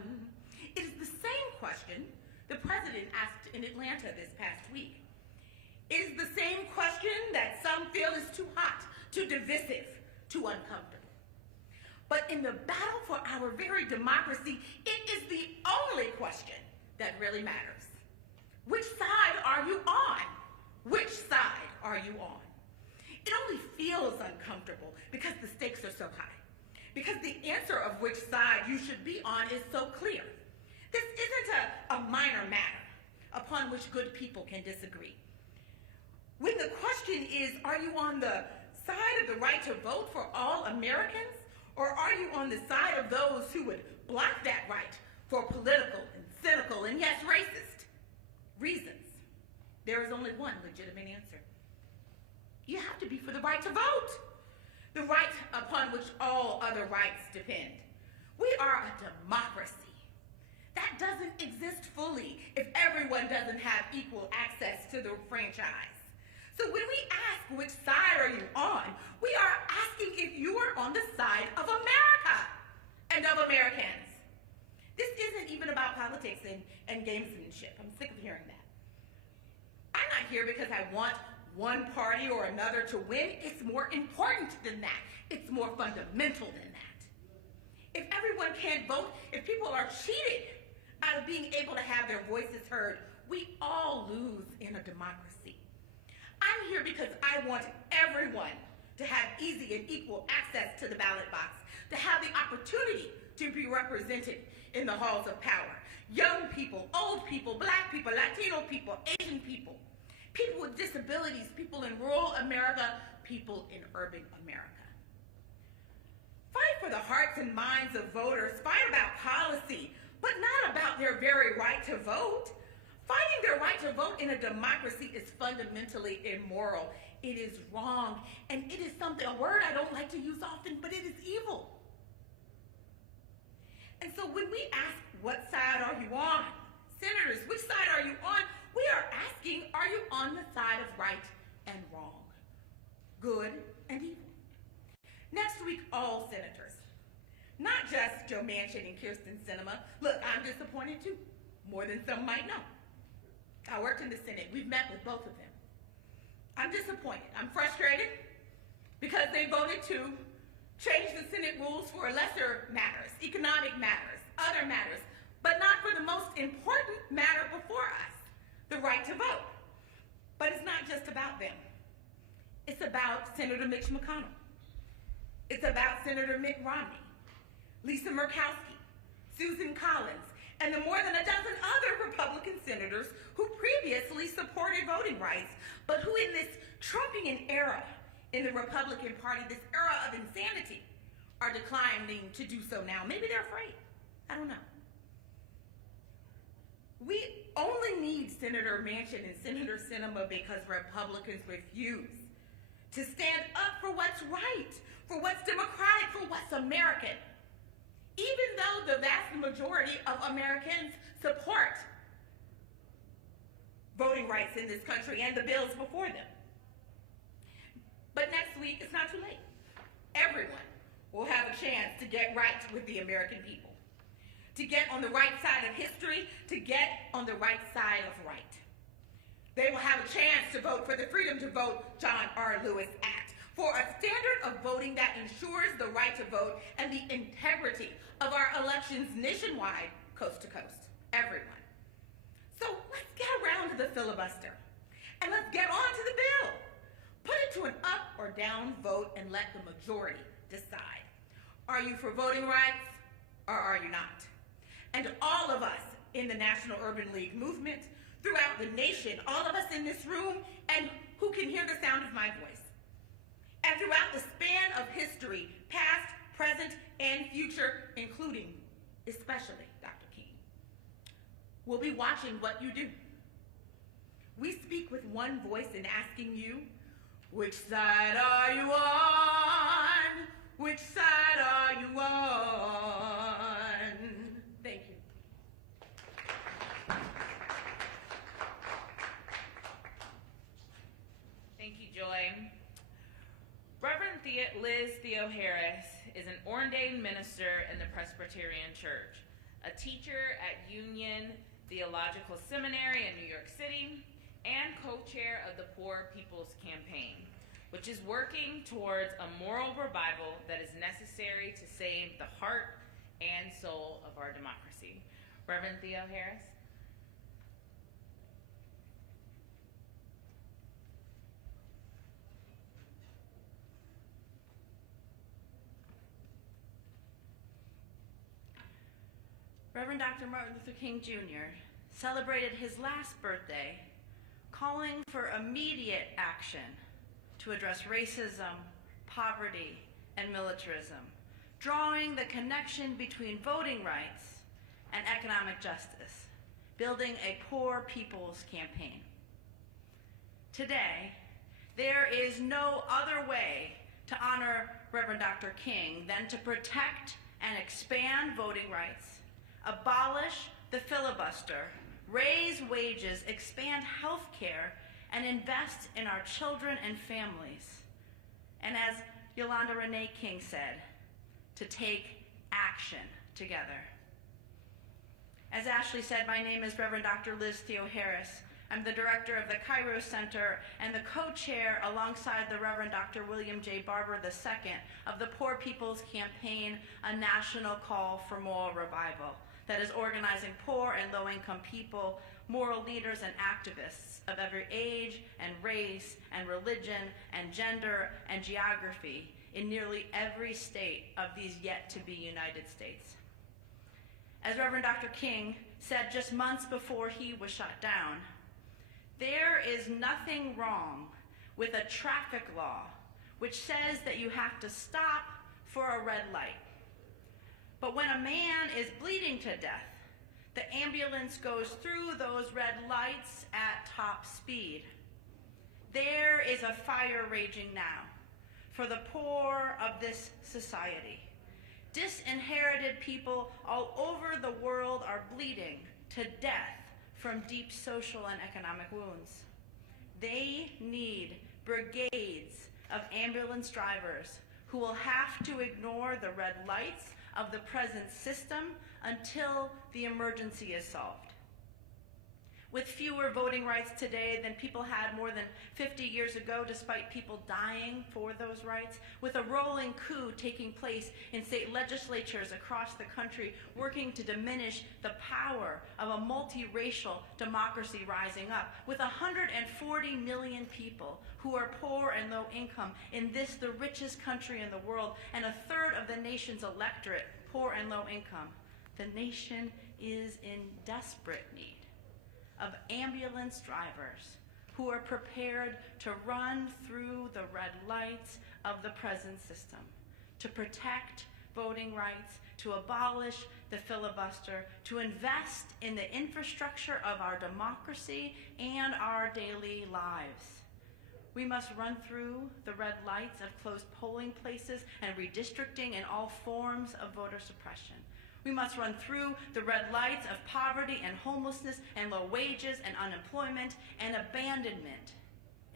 It is the same question the President asked in Atlanta this past week. It is the same question that some feel is too hot, too divisive, too uncomfortable. But in the battle for our very democracy, it is the only question that really matters. Which side are you on? Which side are you on? It only feels uncomfortable because the stakes are so high. Because the answer of which side you should be on is so clear. This isn't a minor matter upon which good people can disagree. When the question is, are you on the side of the right to vote for all Americans? Or are you on the side of those who would block that right for political and cynical and yes, racist reasons? There is only one legitimate answer. You have to be for the right to vote, the right upon which all other rights depend. We are a democracy. That doesn't exist fully if everyone doesn't have equal access to the franchise. So when we ask which side are you on, we are asking if you are on the side of America and of Americans. This isn't even about politics and gamesmanship. I'm sick of hearing that. I'm not here because I want one party or another to win. It's more important than that. It's more fundamental than that. If everyone can't vote, if people are cheated out of being able to have their voices heard, we all lose in a democracy. I'm here because I want everyone to have easy and equal access to the ballot box, to have the opportunity to be represented in the halls of power. Young people, old people, black people, Latino people, Asian people, people with disabilities, people in rural America, people in urban America. Fight for the hearts and minds of voters. Fight about policy, but not about their very right to vote. Fighting their right to vote in a democracy is fundamentally immoral. It is wrong, and it is something, a word I don't like to use often, but it is evil. And so when we ask, what side are you on? Senators, which side are you on? We are asking, are you on the side of right and wrong? Good and evil. Next week, all senators, not just Joe Manchin and Kirsten Sinema. Look, I'm disappointed too, more than some might know. I worked in the Senate. We've met with both of them. I'm disappointed. I'm frustrated because they voted to change the Senate rules for lesser matters, economic matters, other matters, but not for the most important matter before us, the right to vote. But it's not just about them. It's about Senator Mitch McConnell. It's about Senator Mitt Romney, Lisa Murkowski, Susan Collins, and the more than a dozen other Republican senators who previously supported voting rights, but who in this Trumpian era in the Republican Party, this era of insanity, are declining to do so now. Maybe they're afraid. I don't know. We only need Senator Manchin and Senator Sinema because Republicans refuse to stand up for what's right, for what's democratic, for what's American. Even though the vast majority of Americans support voting rights in this country and the bills before them. But next week, it's not too late. Everyone will have a chance to get right with the American people, to get on the right side of history, to get on the right side of right. They will have a chance to vote for the Freedom to Vote John R. Lewis Act, for a standard of voting that ensures the right to vote and the integrity of our elections nationwide, coast to coast, everyone. So let's get around to the filibuster, and let's get on to the bill. Put it to an up or down vote and let the majority decide. Are you for voting rights or are you not? And all of us in the National Urban League movement, throughout the nation, all of us in this room, and who can hear the sound of my voice, and throughout the span of history, past, present, and future, including, especially, Dr. King, we'll be watching what you do. We speak with one voice in asking you, which side are you on? Which side are you on? Thank you. Thank you, Joy. Reverend Liz Theo Harris is an ordained minister in the Presbyterian Church, a teacher at Union Theological Seminary in New York City, and co-chair of the Poor People's Campaign, which is working towards a moral revival that is necessary to save the heart and soul of our democracy. Reverend Theo Harris. Reverend Dr. Martin Luther King Jr. celebrated his last birthday calling for immediate action to address racism, poverty, and militarism, drawing the connection between voting rights and economic justice, building a poor people's campaign. Today, there is no other way to honor Reverend Dr. King than to protect and expand voting rights, abolish the filibuster, raise wages, expand health care, and invest in our children and families. And as Yolanda Renee King said, to take action together. As Ashley said, my name is Reverend Dr. Liz Theo Harris. I'm the director of the Cairo Center and the co-chair alongside the Reverend Dr. William J. Barber II of the Poor People's Campaign, a national call for moral revival that is organizing poor and low-income people, moral leaders and activists of every age and race and religion and gender and geography in nearly every state of these yet-to-be United States. As Reverend Dr. King said just months before he was shut down, there is nothing wrong with a traffic law which says that you have to stop for a red light. But when a man is bleeding to death, the ambulance goes through those red lights at top speed. There is a fire raging now for the poor of this society. Disinherited people all over the world are bleeding to death from deep social and economic wounds. They need brigades of ambulance drivers who will have to ignore the red lights of the present system until the emergency is solved. With fewer voting rights today than people had more than 50 years ago, despite people dying for those rights, with a rolling coup taking place in state legislatures across the country, working to diminish the power of a multiracial democracy rising up, with 140 million people who are poor and low income in this, the richest country in the world, and a third of the nation's electorate poor and low income, the nation is in desperate need of ambulance drivers who are prepared to run through the red lights of the present system, to protect voting rights, to abolish the filibuster, to invest in the infrastructure of our democracy and our daily lives. We must run through the red lights of closed polling places and redistricting and all forms of voter suppression. We must run through the red lights of poverty and homelessness and low wages and unemployment and abandonment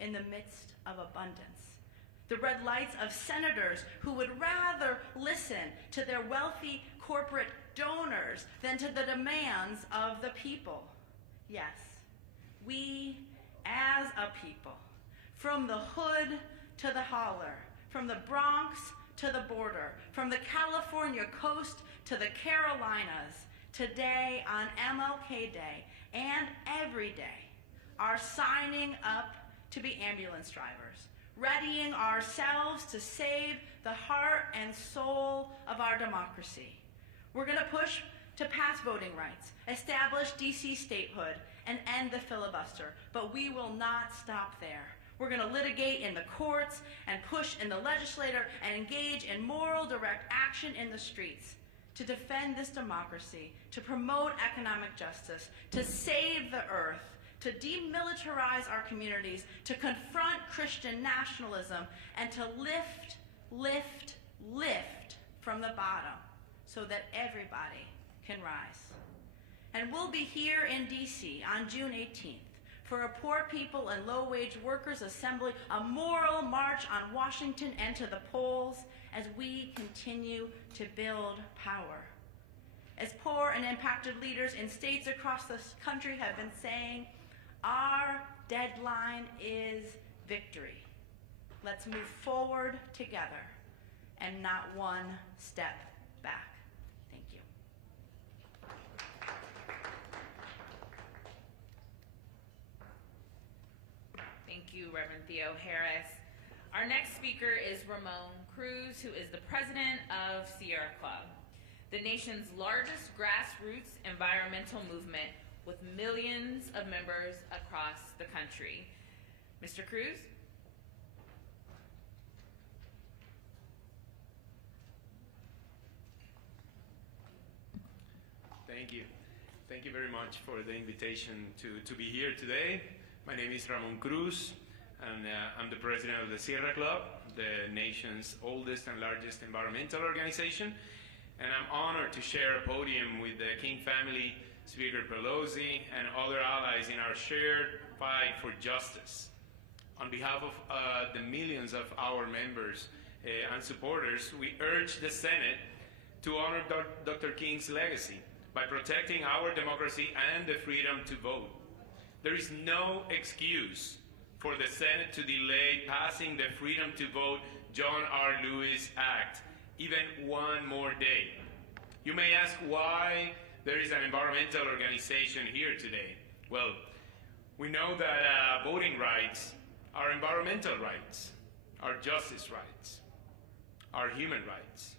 in the midst of abundance. The red lights of senators who would rather listen to their wealthy corporate donors than to the demands of the people. Yes, we as a people, from the hood to the holler, from the Bronx to the border, from the California coast to the Carolinas, today on MLK Day and every day, are signing up to be ambulance drivers, readying ourselves to save the heart and soul of our democracy. We're going to push to pass voting rights, establish DC statehood, and end the filibuster, but we will not stop there. We're going to litigate in the courts and push in the legislature and engage in moral direct action in the streets to defend this democracy, to promote economic justice, to save the earth, to demilitarize our communities, to confront Christian nationalism, and to lift, lift, lift from the bottom so that everybody can rise. And we'll be here in DC on June 18th for a Poor People and Low-Wage Workers Assembly, a moral march on Washington and to the polls as we continue to build power. As poor and impacted leaders in states across this country have been saying, our deadline is victory. Let's move forward together and not one step back. Thank you. Thank you, Reverend Theo Harris. Our next speaker is Ramon Cruz, who is the president of Sierra Club, the nation's largest grassroots environmental movement with millions of members across the country. Mr. Cruz? Thank you. Thank you very much for the invitation to be here today. My name is Ramon Cruz, and I'm the president of the Sierra Club, the nation's oldest and largest environmental organization. And I'm honored to share a podium with the King family, Speaker Pelosi, and other allies in our shared fight for justice. On behalf of the millions of our members and supporters, we urge the Senate to honor Dr. King's legacy by protecting our democracy and the freedom to vote. There is no excuse for the Senate to delay passing the Freedom to Vote John R. Lewis Act even one more day. You may ask why there is an environmental organization here today. Well, we know that voting rights are environmental rights, are justice rights, are human rights.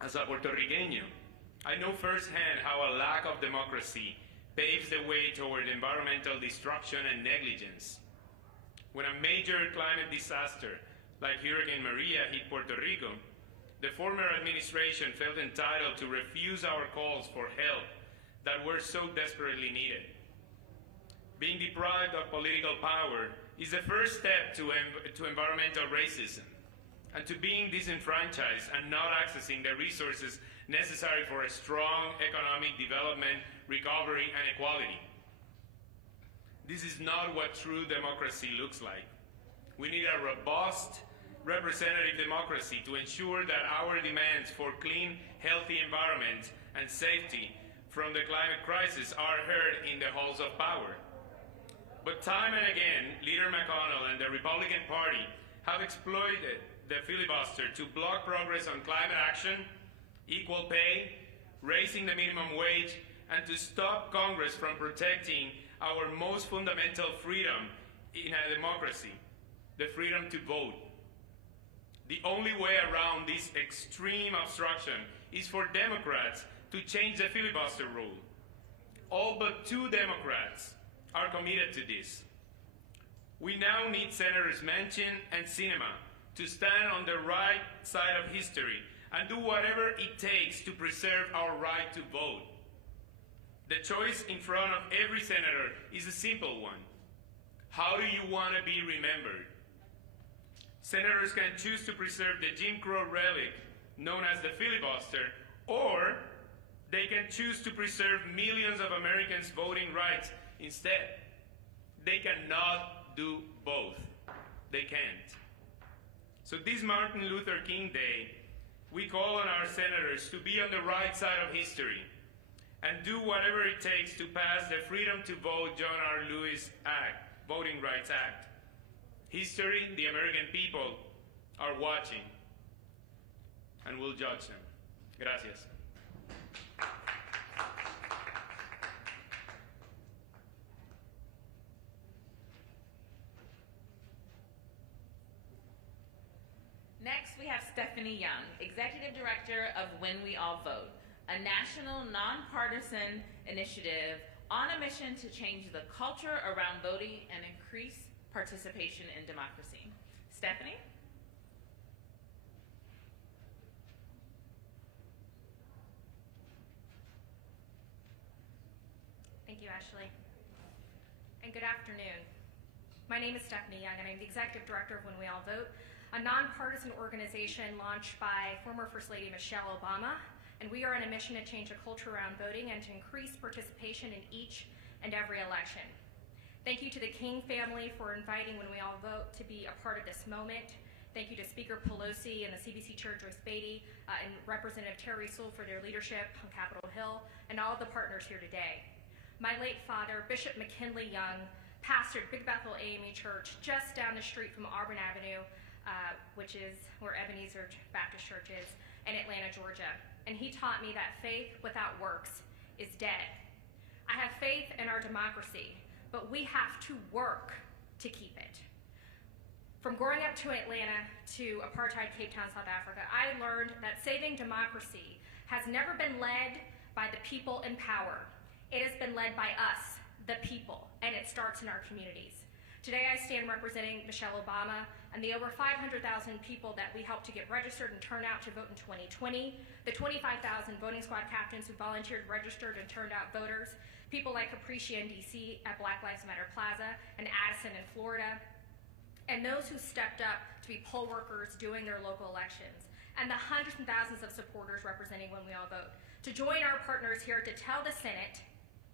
As a Puerto Riqueño, I know firsthand how a lack of democracy paves the way toward environmental destruction and negligence. When a major climate disaster like Hurricane Maria hit Puerto Rico, the former administration felt entitled to refuse our calls for help that were so desperately needed. Being deprived of political power is the first step to environmental racism, and to being disenfranchised and not accessing the resources necessary for a strong economic development, recovery, and equality. This is not what true democracy looks like. We need a robust representative democracy to ensure that our demands for clean, healthy environment and safety from the climate crisis are heard in the halls of power. But time and again, Leader McConnell and the Republican Party have exploited the filibuster to block progress on climate action, equal pay, raising the minimum wage, and to stop Congress from protecting our most fundamental freedom in a democracy, the freedom to vote. The only way around this extreme obstruction is for Democrats to change the filibuster rule. All but 2 Democrats are committed to this. We now need Senators Manchin and Sinema to stand on the right side of history and do whatever it takes to preserve our right to vote. The choice in front of every senator is a simple one. How do you want to be remembered? Senators can choose to preserve the Jim Crow relic known as the filibuster, or they can choose to preserve millions of Americans' voting rights instead. They cannot do both. They can't. So this Martin Luther King Day, we call on our senators to be on the right side of history and do whatever it takes to pass the Freedom to Vote John R. Lewis Act, Voting Rights Act. History, the American people, are watching, and we'll judge them. Gracias. Next, we have Stephanie Young, Executive Director of When We All Vote, a national nonpartisan initiative on a mission to change the culture around voting and increase participation in democracy. Stephanie? Thank you, Ashley. And good afternoon. My name is Stephanie Young, and I'm the Executive Director of When We All Vote, a nonpartisan organization launched by former First Lady Michelle Obama, and we are on a mission to change the culture around voting and to increase participation in each and every election. Thank you to the King family for inviting When We All Vote to be a part of this moment. Thank you to Speaker Pelosi and the CBC Chair Joyce Beatty and Representative Terry Sewell for their leadership on Capitol Hill, and all of the partners here today. My late father, Bishop McKinley Young, pastored Big Bethel AME Church just down the street from Auburn Avenue, which is where Ebenezer Baptist Church is, in Atlanta, Georgia. And he taught me that faith without works is dead. I have faith in our democracy, but we have to work to keep it. From growing up to Atlanta to apartheid Cape Town, South Africa, I learned that saving democracy has never been led by the people in power. It has been led by us, the people, and it starts in our communities. Today I stand representing Michelle Obama and the over 500,000 people that we helped to get registered and turn out to vote in 2020, the 25,000 voting squad captains who volunteered, registered, and turned out voters, people like Capricia in DC at Black Lives Matter Plaza and Addison in Florida, and those who stepped up to be poll workers doing their local elections, and the hundreds and thousands of supporters representing When We All Vote, to join our partners here to tell the Senate,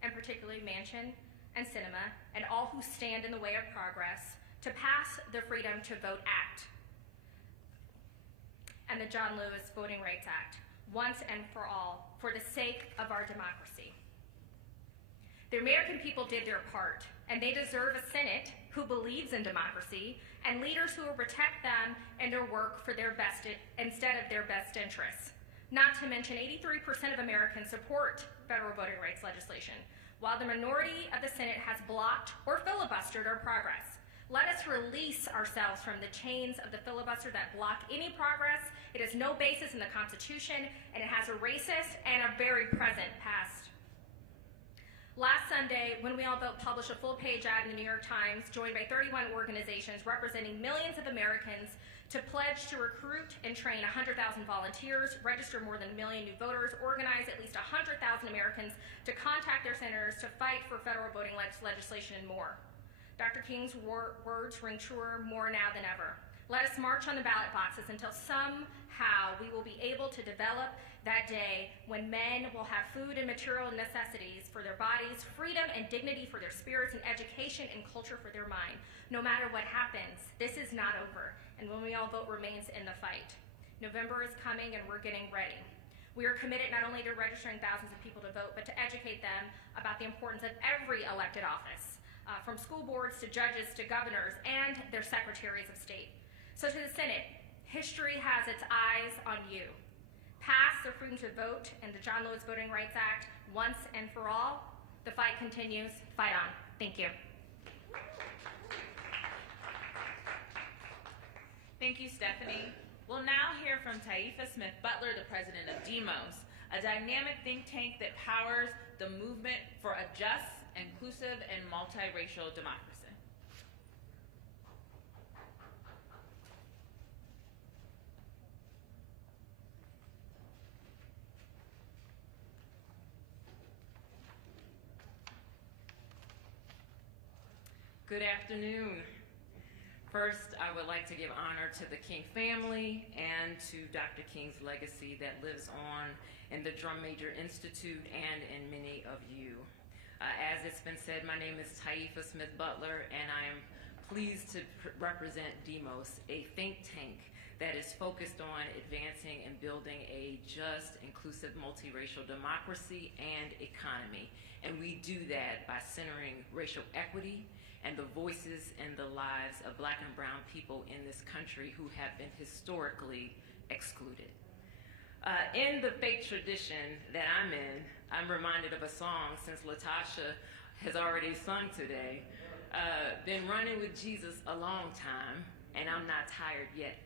and particularly Manchin and Sinema, and all who stand in the way of progress, to pass the Freedom to Vote Act and the John Lewis Voting Rights Act, once and for all, for the sake of our democracy. The American people did their part, and they deserve a Senate who believes in democracy and leaders who will protect them and their work for their best instead of their best interests. Not to mention 83% of Americans support federal voting rights legislation, while the minority of the Senate has blocked or filibustered our progress. Let us release ourselves from the chains of the filibuster that block any progress. It has no basis in the Constitution, and it has a racist and a very present past. Last Sunday, When We All Vote published a full-page ad in the New York Times, joined by 31 organizations representing millions of Americans, to pledge to recruit and train 100,000 volunteers, register more than 1 million new voters, organize at least 100,000 Americans to contact their senators to fight for federal voting legislation and more. Dr. King's words ring truer more now than ever. Let us march on the ballot boxes until somehow we will be able to develop that day when men will have food and material necessities for their bodies, freedom and dignity for their spirits, and education and culture for their mind. No matter what happens, this is not over, and When We All Vote remains in the fight. November is coming, and we're getting ready. We are committed not only to registering thousands of people to vote, but to educate them about the importance of every elected office, from school boards to judges to governors and their secretaries of state. So to the Senate, history has its eyes on you. Pass the Freedom to Vote and the John Lewis Voting Rights Act once and for all. The fight continues. Fight on. Thank you. Thank you, Stephanie. We'll now hear from Taifa Smith Butler, the president of DEMOS, a dynamic think tank that powers the movement for a just, inclusive, and multiracial democracy. Good afternoon. First, I would like to give honor to the King family and to Dr. King's legacy that lives on in the Drum Major Institute and in many of you. As it's been said, my name is Taifa Smith Butler, and I am pleased to represent DEMOS, a think tank that is focused on advancing and building a just, inclusive, multiracial democracy and economy. And we do that by centering racial equity and the voices and the lives of Black and brown people in this country who have been historically excluded. In the faith tradition that I'm in, I'm reminded of a song, since Latasha has already sung today. Been running with Jesus a long time, and I'm not tired yet.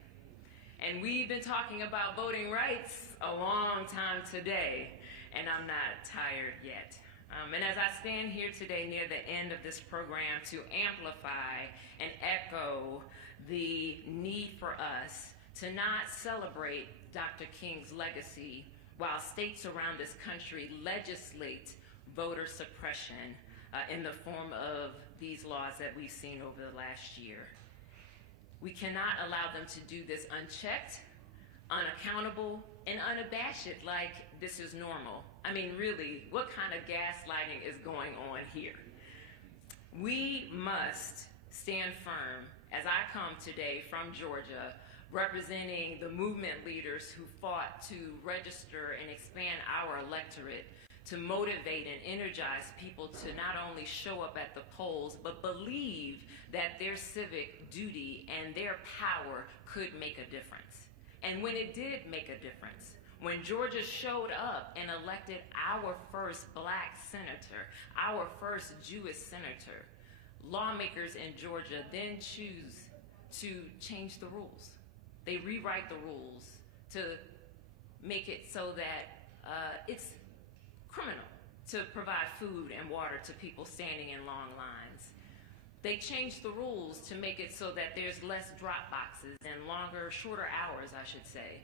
And we've been talking about voting rights a long time today, and I'm not tired yet. And as I stand here today near the end of this program to amplify and echo the need for us to not celebrate Dr. King's legacy while states around this country legislate voter suppression in the form of these laws that we've seen over the last year. We cannot allow them to do this unchecked, unaccountable, and unabashed like this is normal. I mean, really, what kind of gaslighting is going on here? We must stand firm, as I come today from Georgia, representing the movement leaders who fought to register and expand our electorate, to motivate and energize people to not only show up at the polls, but believe that their civic duty and their power could make a difference. And when it did make a difference, when Georgia showed up and elected our first Black senator, our first Jewish senator, lawmakers in Georgia then choose to change the rules. They rewrite the rules to make it so that it's criminal to provide food and water to people standing in long lines. They changed the rules to make it so that there's less drop boxes and shorter hours, I should say.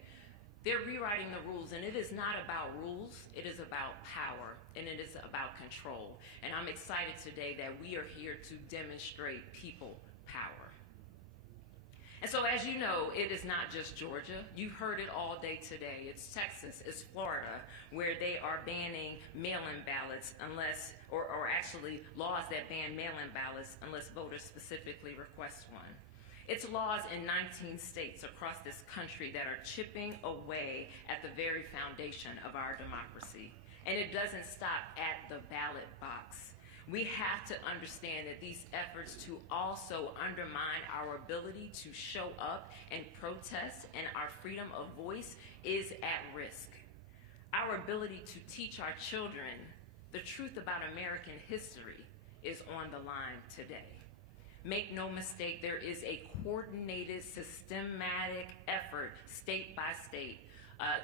They're rewriting the rules, and it is not about rules, it is about power, and it is about control. And I'm excited today that we are here to demonstrate people power. And so, as you know, it is not just Georgia. You've heard it all day today. It's Texas, it's Florida, where they are banning mail-in ballots unless, or actually laws that ban mail-in ballots unless voters specifically request one. It's laws in 19 states across this country that are chipping away at the very foundation of our democracy. And it doesn't stop at the ballot box. We have to understand that these efforts to also undermine our ability to show up and protest and our freedom of voice is at risk. Our ability to teach our children the truth about American history is on the line today. Make no mistake, there is a coordinated, systematic effort, state by state,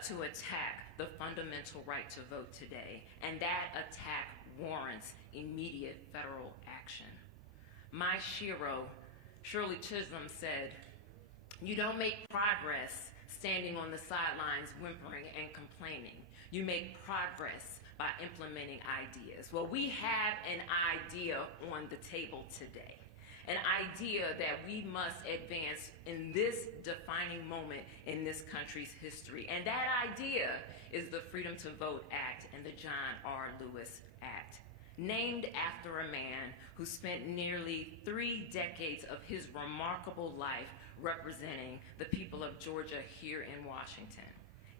to attack the fundamental right to vote today. And that attack warrants immediate federal action. My Shiro, Shirley Chisholm, said, "You don't make progress standing on the sidelines whimpering and complaining. You make progress by implementing ideas." Well, we have an idea on the table today. an idea that we must advance in this defining moment in this country's history. And that idea is the Freedom to Vote Act and the John R. Lewis Act, named after a man who spent nearly 3 decades of his remarkable life representing the people of Georgia here in Washington.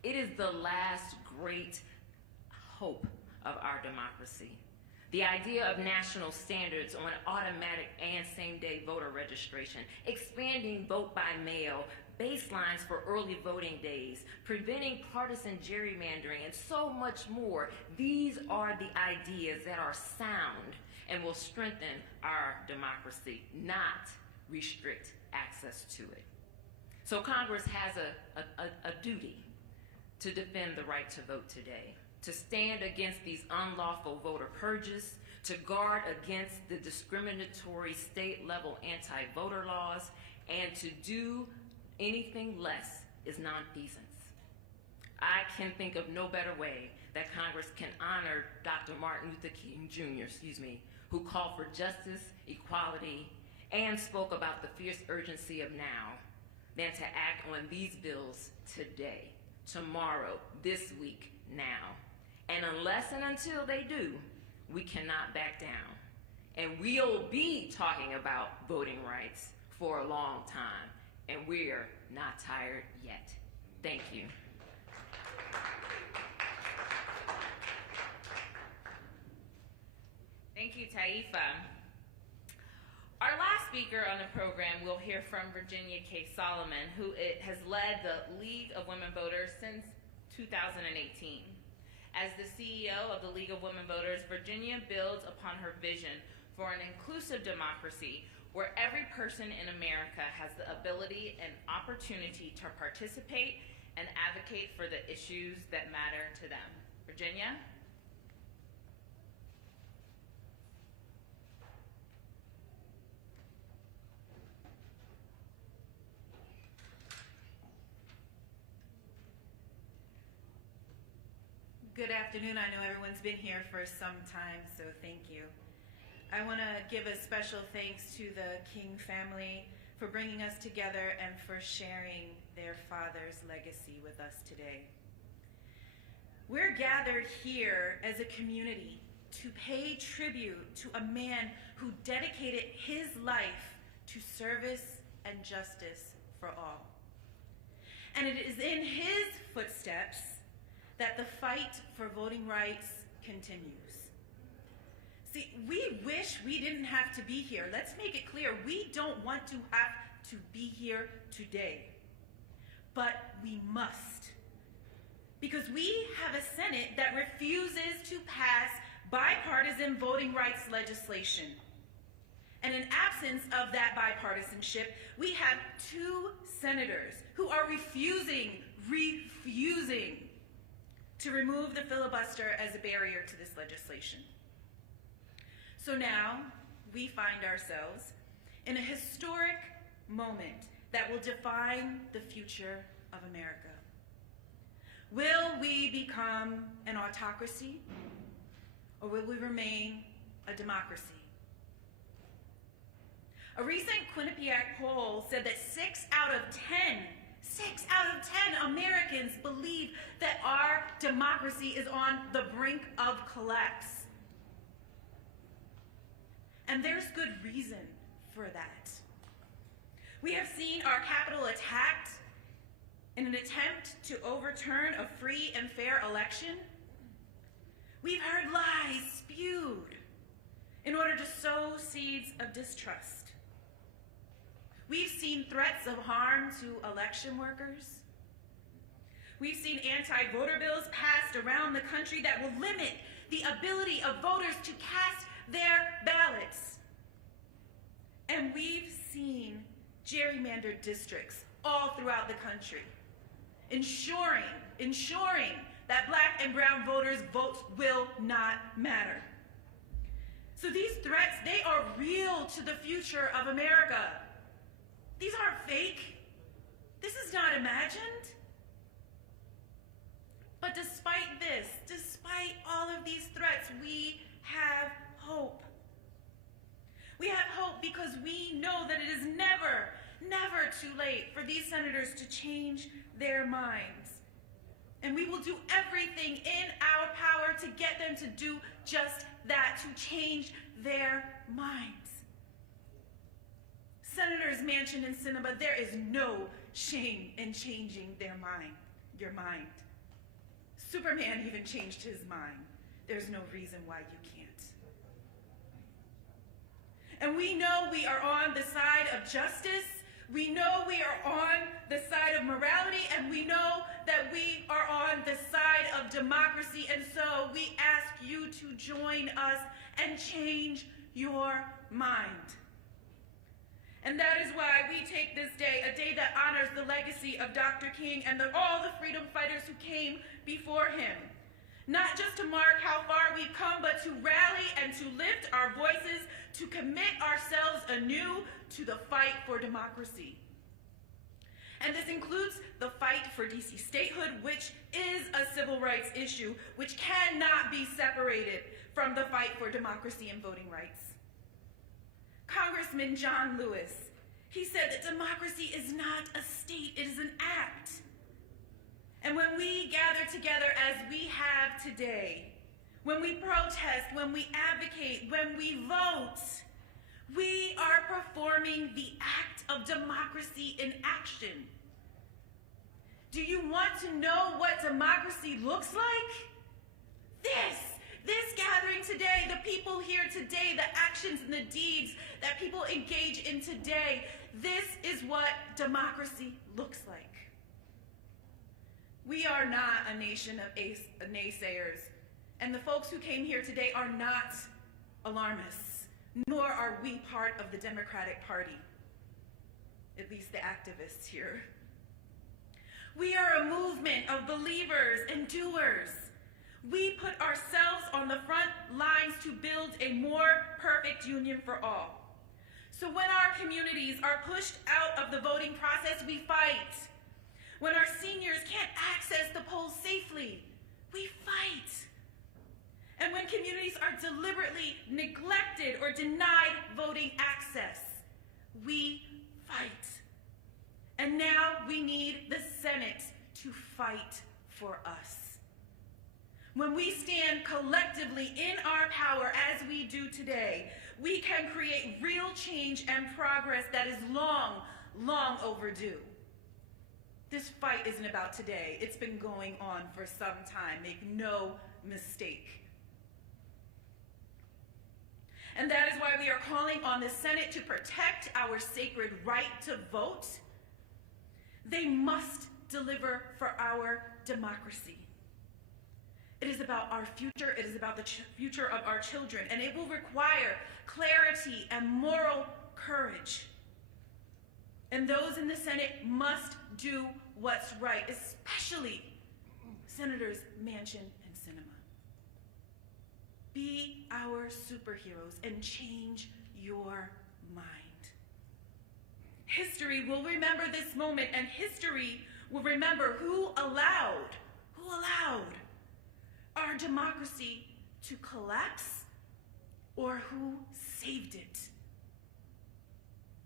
It is the last great hope of our democracy. The idea of national standards on automatic and same-day voter registration, expanding vote by mail, baselines for early voting days, preventing partisan gerrymandering, and so much more. These are the ideas that are sound and will strengthen our democracy, not restrict access to it. So Congress has a duty to defend the right to vote today, to stand against these unlawful voter purges, to guard against the discriminatory state-level anti-voter laws, and to do anything less is nonfeasance. I can think of no better way that Congress can honor Dr. Martin Luther King Jr., who called for justice, equality, and spoke about the fierce urgency of now, than to act on these bills today, tomorrow, this week, now. And unless and until they do, we cannot back down. And we'll be talking about voting rights for a long time, and we're not tired yet. Thank you. Thank you, Taifa. Our last speaker on the program, we'll hear from Virginia K. Solomon, who has led the League of Women Voters since 2018. As the CEO of the League of Women Voters, Virginia builds upon her vision for an inclusive democracy where every person in America has the ability and opportunity to participate and advocate for the issues that matter to them. Virginia? Good afternoon. I know everyone's been here for some time, so thank you. I want to give a special thanks to the King family for bringing us together and for sharing their father's legacy with us today. We're gathered here as a community to pay tribute to a man who dedicated his life to service and justice for all. And it is in his footsteps that the fight for voting rights continues. See, we wish we didn't have to be here. Let's make it clear, we don't want to have to be here today. But we must. Because we have a Senate that refuses to pass bipartisan voting rights legislation. And in absence of that bipartisanship, we have 2 senators who are refusing to remove the filibuster as a barrier to this legislation. So now we find ourselves in a historic moment that will define the future of America. Will we become an autocracy, or will we remain a democracy? A recent Quinnipiac poll said that 6 out of 10 Americans believe that our democracy is on the brink of collapse. And there's good reason for that. We have seen our Capitol attacked in an attempt to overturn a free and fair election. We've heard lies spewed in order to sow seeds of distrust. We've seen threats of harm to election workers. We've seen anti-voter bills passed around the country that will limit the ability of voters to cast their ballots. And we've seen gerrymandered districts all throughout the country, ensuring that Black and brown voters' votes will not matter. So these threats, they are real to the future of America. These aren't fake. This is not imagined. But despite this, despite all of these threats, we have hope. We have hope because we know that it is never, never too late for these senators to change their minds. And we will do everything in our power to get them to do just that, to change their minds. Senators Manchin and Sinema, there is no shame in changing your mind. Superman even changed his mind. There's no reason why you can't. And we know we are on the side of justice. We know we are on the side of morality, and we know that we are on the side of democracy. And so we ask you to join us and change your mind. And that is why we take this day, a day that honors the legacy of Dr. King and all the freedom fighters who came before him. Not just to mark how far we've come, but to rally and to lift our voices, to commit ourselves anew to the fight for democracy. And this includes the fight for DC statehood, which is a civil rights issue, which cannot be separated from the fight for democracy and voting rights. Congressman John Lewis, he said that democracy is not a state, it is an act. And when we gather together as we have today, when we protest, when we advocate, when we vote, we are performing the act of democracy in action. Do you want to know what democracy looks like? This gathering today, the people here today, the actions and the deeds that people engage in today, this is what democracy looks like. We are not a nation of naysayers, and the folks who came here today are not alarmists, nor are we part of the Democratic Party, at least the activists here. We are a movement of believers and doers. We put ourselves on the front lines to build a more perfect union for all. So when our communities are pushed out of the voting process, we fight. When our seniors can't access the polls safely, we fight. And when communities are deliberately neglected or denied voting access, we fight. And now we need the Senate to fight for us. When we stand collectively in our power as we do today, we can create real change and progress that is long, long overdue. This fight isn't about today. It's been going on for some time. Make no mistake. And that is why we are calling on the Senate to protect our sacred right to vote. They must deliver for our democracy. It is about our future. It is about the future of our children. And it will require clarity and moral courage. And those in the Senate must do what's right, especially Senators Manchin and Sinema. Be our superheroes and change your mind. History will remember this moment, and history will remember who allowed our democracy to collapse or who saved it.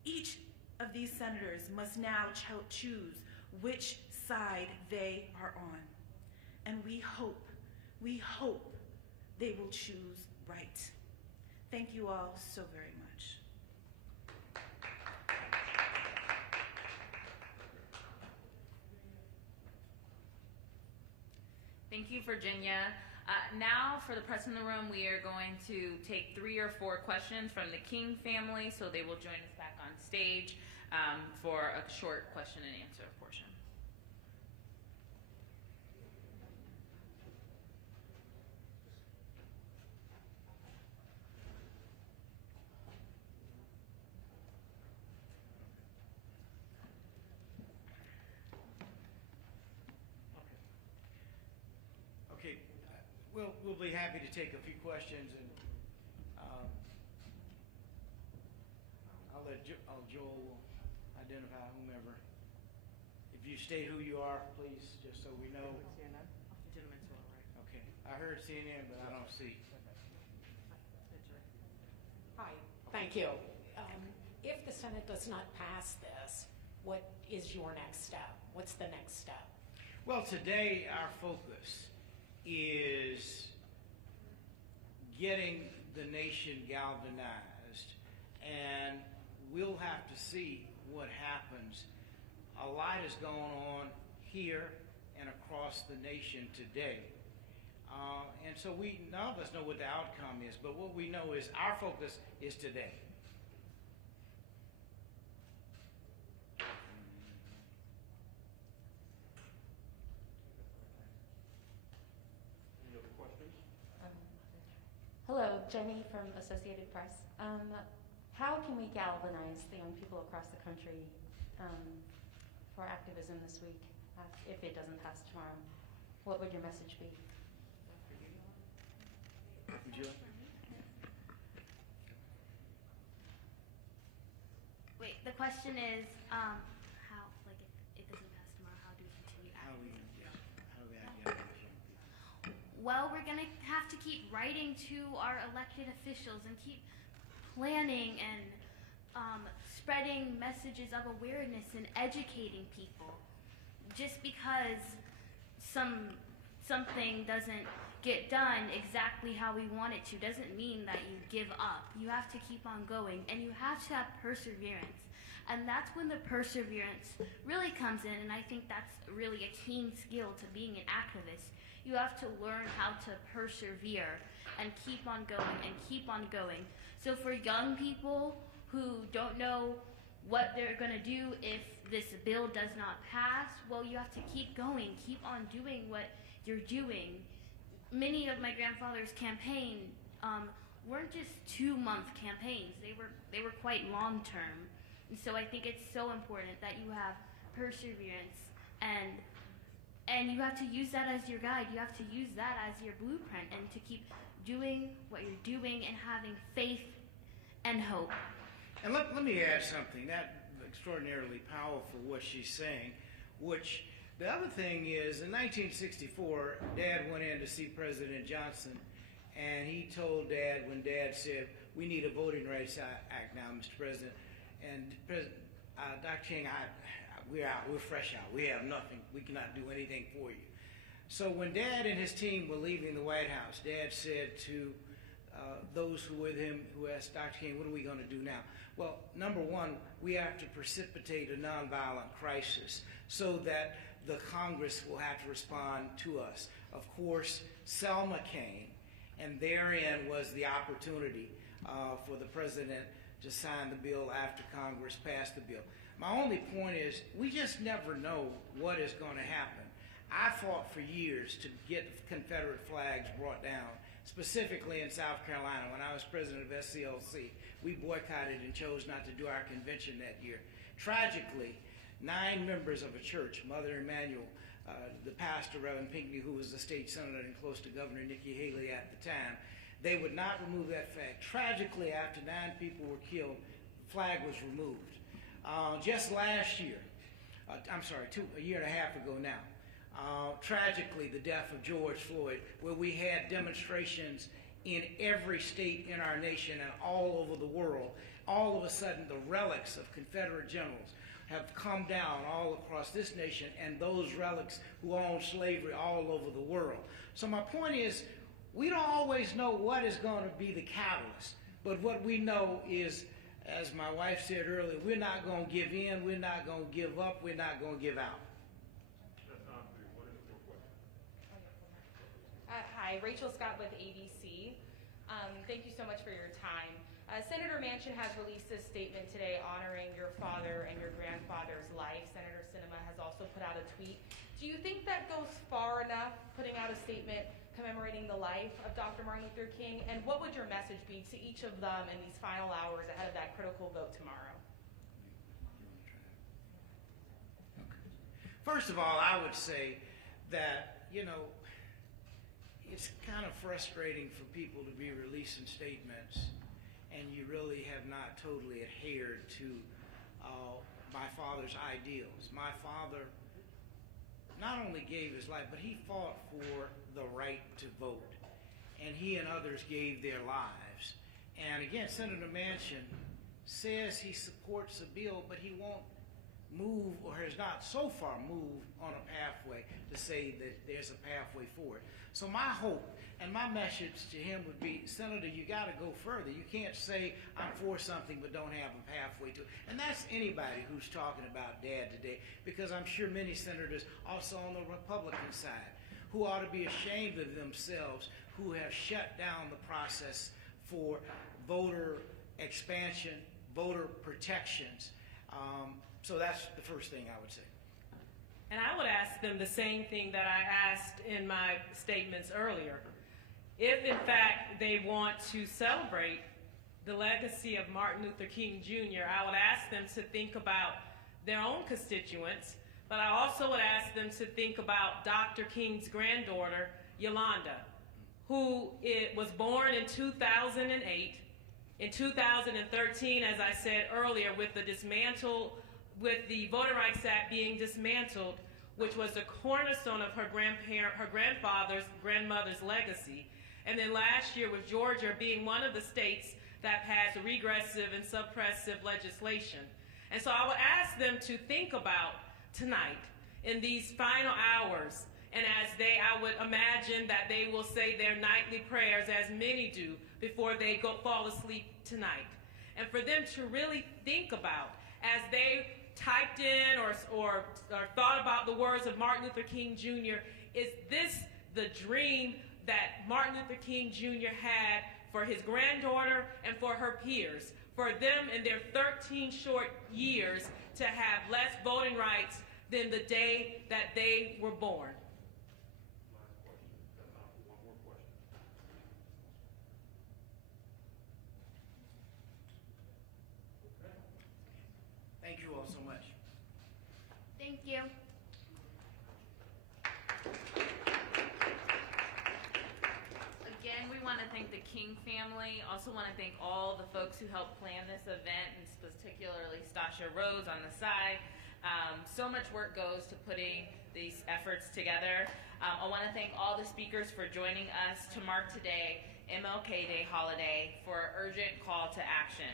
Each of these senators must now choose which side they are on. And we hope they will choose right. Thank you all so very much. Thank you, Virginia. Now, for the press in the room, we are going to take 3 or 4 questions from the King family, so they will join us back on stage for a short question and answer portion. Okay, we'll be happy to take a few questions, and I'll let Joel identify whomever. If you state who you are, please, just so we know. Okay, I heard CNN, but I don't see. Hi, Thank you. If the Senate does not pass this, what is your next step? What's the next step? Well, today our focus is getting the nation galvanized, and we'll have to see what happens. A lot is going on here and across the nation today. And so none of us know what the outcome is, but what we know is our focus is today. Any other questions? Hello, Jenny from Associated Press. How can we galvanize the young people across the country for activism this week if it doesn't pass tomorrow? What would your message be? Would you? Wait, the question is, how, like, if it doesn't pass tomorrow, how do we continue activism? How do we get young people? Well, we're going to have to keep writing to our elected officials and keep planning and spreading messages of awareness and educating people. Just because something doesn't get done exactly how we want it to doesn't mean that you give up. You have to keep on going, and you have to have perseverance. And that's when the perseverance really comes in, and I think that's really a keen skill to being an activist. You have to learn how to persevere and keep on going and keep on going. So for young people who don't know what they're going to do if this bill does not pass, well, you have to keep going, keep on doing what you're doing. Many of my grandfather's campaign weren't just 2-month campaigns. They were quite long-term. And so I think it's so important that you have perseverance and you have to use that as your guide. You have to use that as your blueprint and to keep doing what you're doing and having faith and hope. And let me add something. That's extraordinarily powerful, what she's saying, which the other thing is, in 1964, Dad went in to see President Johnson, and he told Dad, when Dad said, we need a Voting Rights Act now, Mr. President, and Dr. King, we're out, we're fresh out, we have nothing, we cannot do anything for you. So when Dad and his team were leaving the White House, Dad said to those who were with him, who asked Dr. King, what are we going to do now? Well, number one, we have to precipitate a nonviolent crisis so that the Congress will have to respond to us. Of course, Selma came, and therein was the opportunity for the president to sign the bill after Congress passed the bill. My only point is, we just never know what is going to happen. I fought for years to get Confederate flags brought down, specifically in South Carolina. When I was president of SCLC, we boycotted and chose not to do our convention that year. Tragically, 9 members of a church, Mother Emanuel, the pastor, Reverend Pinckney, who was the state senator and close to Governor Nikki Haley at the time, they would not remove that flag. Tragically, after 9 people were killed, the flag was removed. Just last year, a year and a half ago now, tragically, the death of George Floyd, where we had demonstrations in every state in our nation and all over the world. All of a sudden, the relics of Confederate generals have come down all across this nation, and those relics who own slavery all over the world. So my point is, we don't always know what is going to be the catalyst, but what we know is, as my wife said earlier, we're not going to give in, we're not going to give up, we're not going to give out. Hi, Rachel Scott with ABC. Thank you so much for your time. Senator Manchin has released a statement today honoring your father and your grandfather's life. Senator Sinema has also put out a tweet. Do you think that goes far enough, putting out a statement commemorating the life of Dr. Martin Luther King? And what would your message be to each of them in these final hours ahead of that critical vote tomorrow? First of all, I would say that, it's kind of frustrating for people to be releasing statements and you really have not totally adhered to my father's ideals. My father not only gave his life, but he fought for the right to vote. And he and others gave their lives. And again, Senator Manchin says he supports the bill, but he won't move, or has not so far moved on a pathway to say that there's a pathway forward. So my hope and my message to him would be, Senator, you got to go further. You can't say I'm for something but don't have a pathway to it. And that's anybody who's talking about Dad today, because I'm sure many senators also on the Republican side who ought to be ashamed of themselves, who have shut down the process for voter expansion, voter protections. So that's the first thing I would say. And I would ask them the same thing that I asked in my statements earlier. If, in fact, they want to celebrate the legacy of Martin Luther King Jr., I would ask them to think about their own constituents, but I also would ask them to think about Dr. King's granddaughter, Yolanda, who was born in 2008. In 2013, as I said earlier, with the Voting Rights Act being dismantled, which was the cornerstone of her grandmother's legacy. And then last year with Georgia being one of the states that passed regressive and suppressive legislation. And so I would ask them to think about tonight in these final hours, and I would imagine that they will say their nightly prayers, as many do, before they fall asleep tonight. And for them to really think about, as they typed in or thought about the words of Martin Luther King Jr., is this the dream that Martin Luther King Jr. had for his granddaughter and for her peers, for them in their 13 short years to have less voting rights than the day that they were born? Thank you all so much. Thank you. Again, we want to thank the King family. Also want to thank all the folks who helped plan this event, and particularly Stasha Rhodes on the side. So much work goes to putting these efforts together. I want to thank all the speakers for joining us to mark today, MLK Day holiday, for an urgent call to action.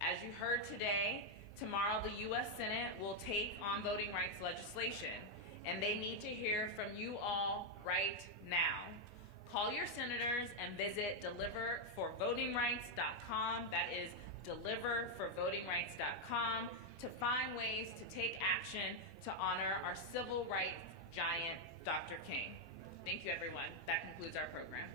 As you heard today, tomorrow the U.S. Senate will take on voting rights legislation, and they need to hear from you all right now. Call your senators and visit deliverforvotingrights.com. That is deliverforvotingrights.com to find ways to take action to honor our civil rights giant, Dr. King. Thank you, everyone. That concludes our program.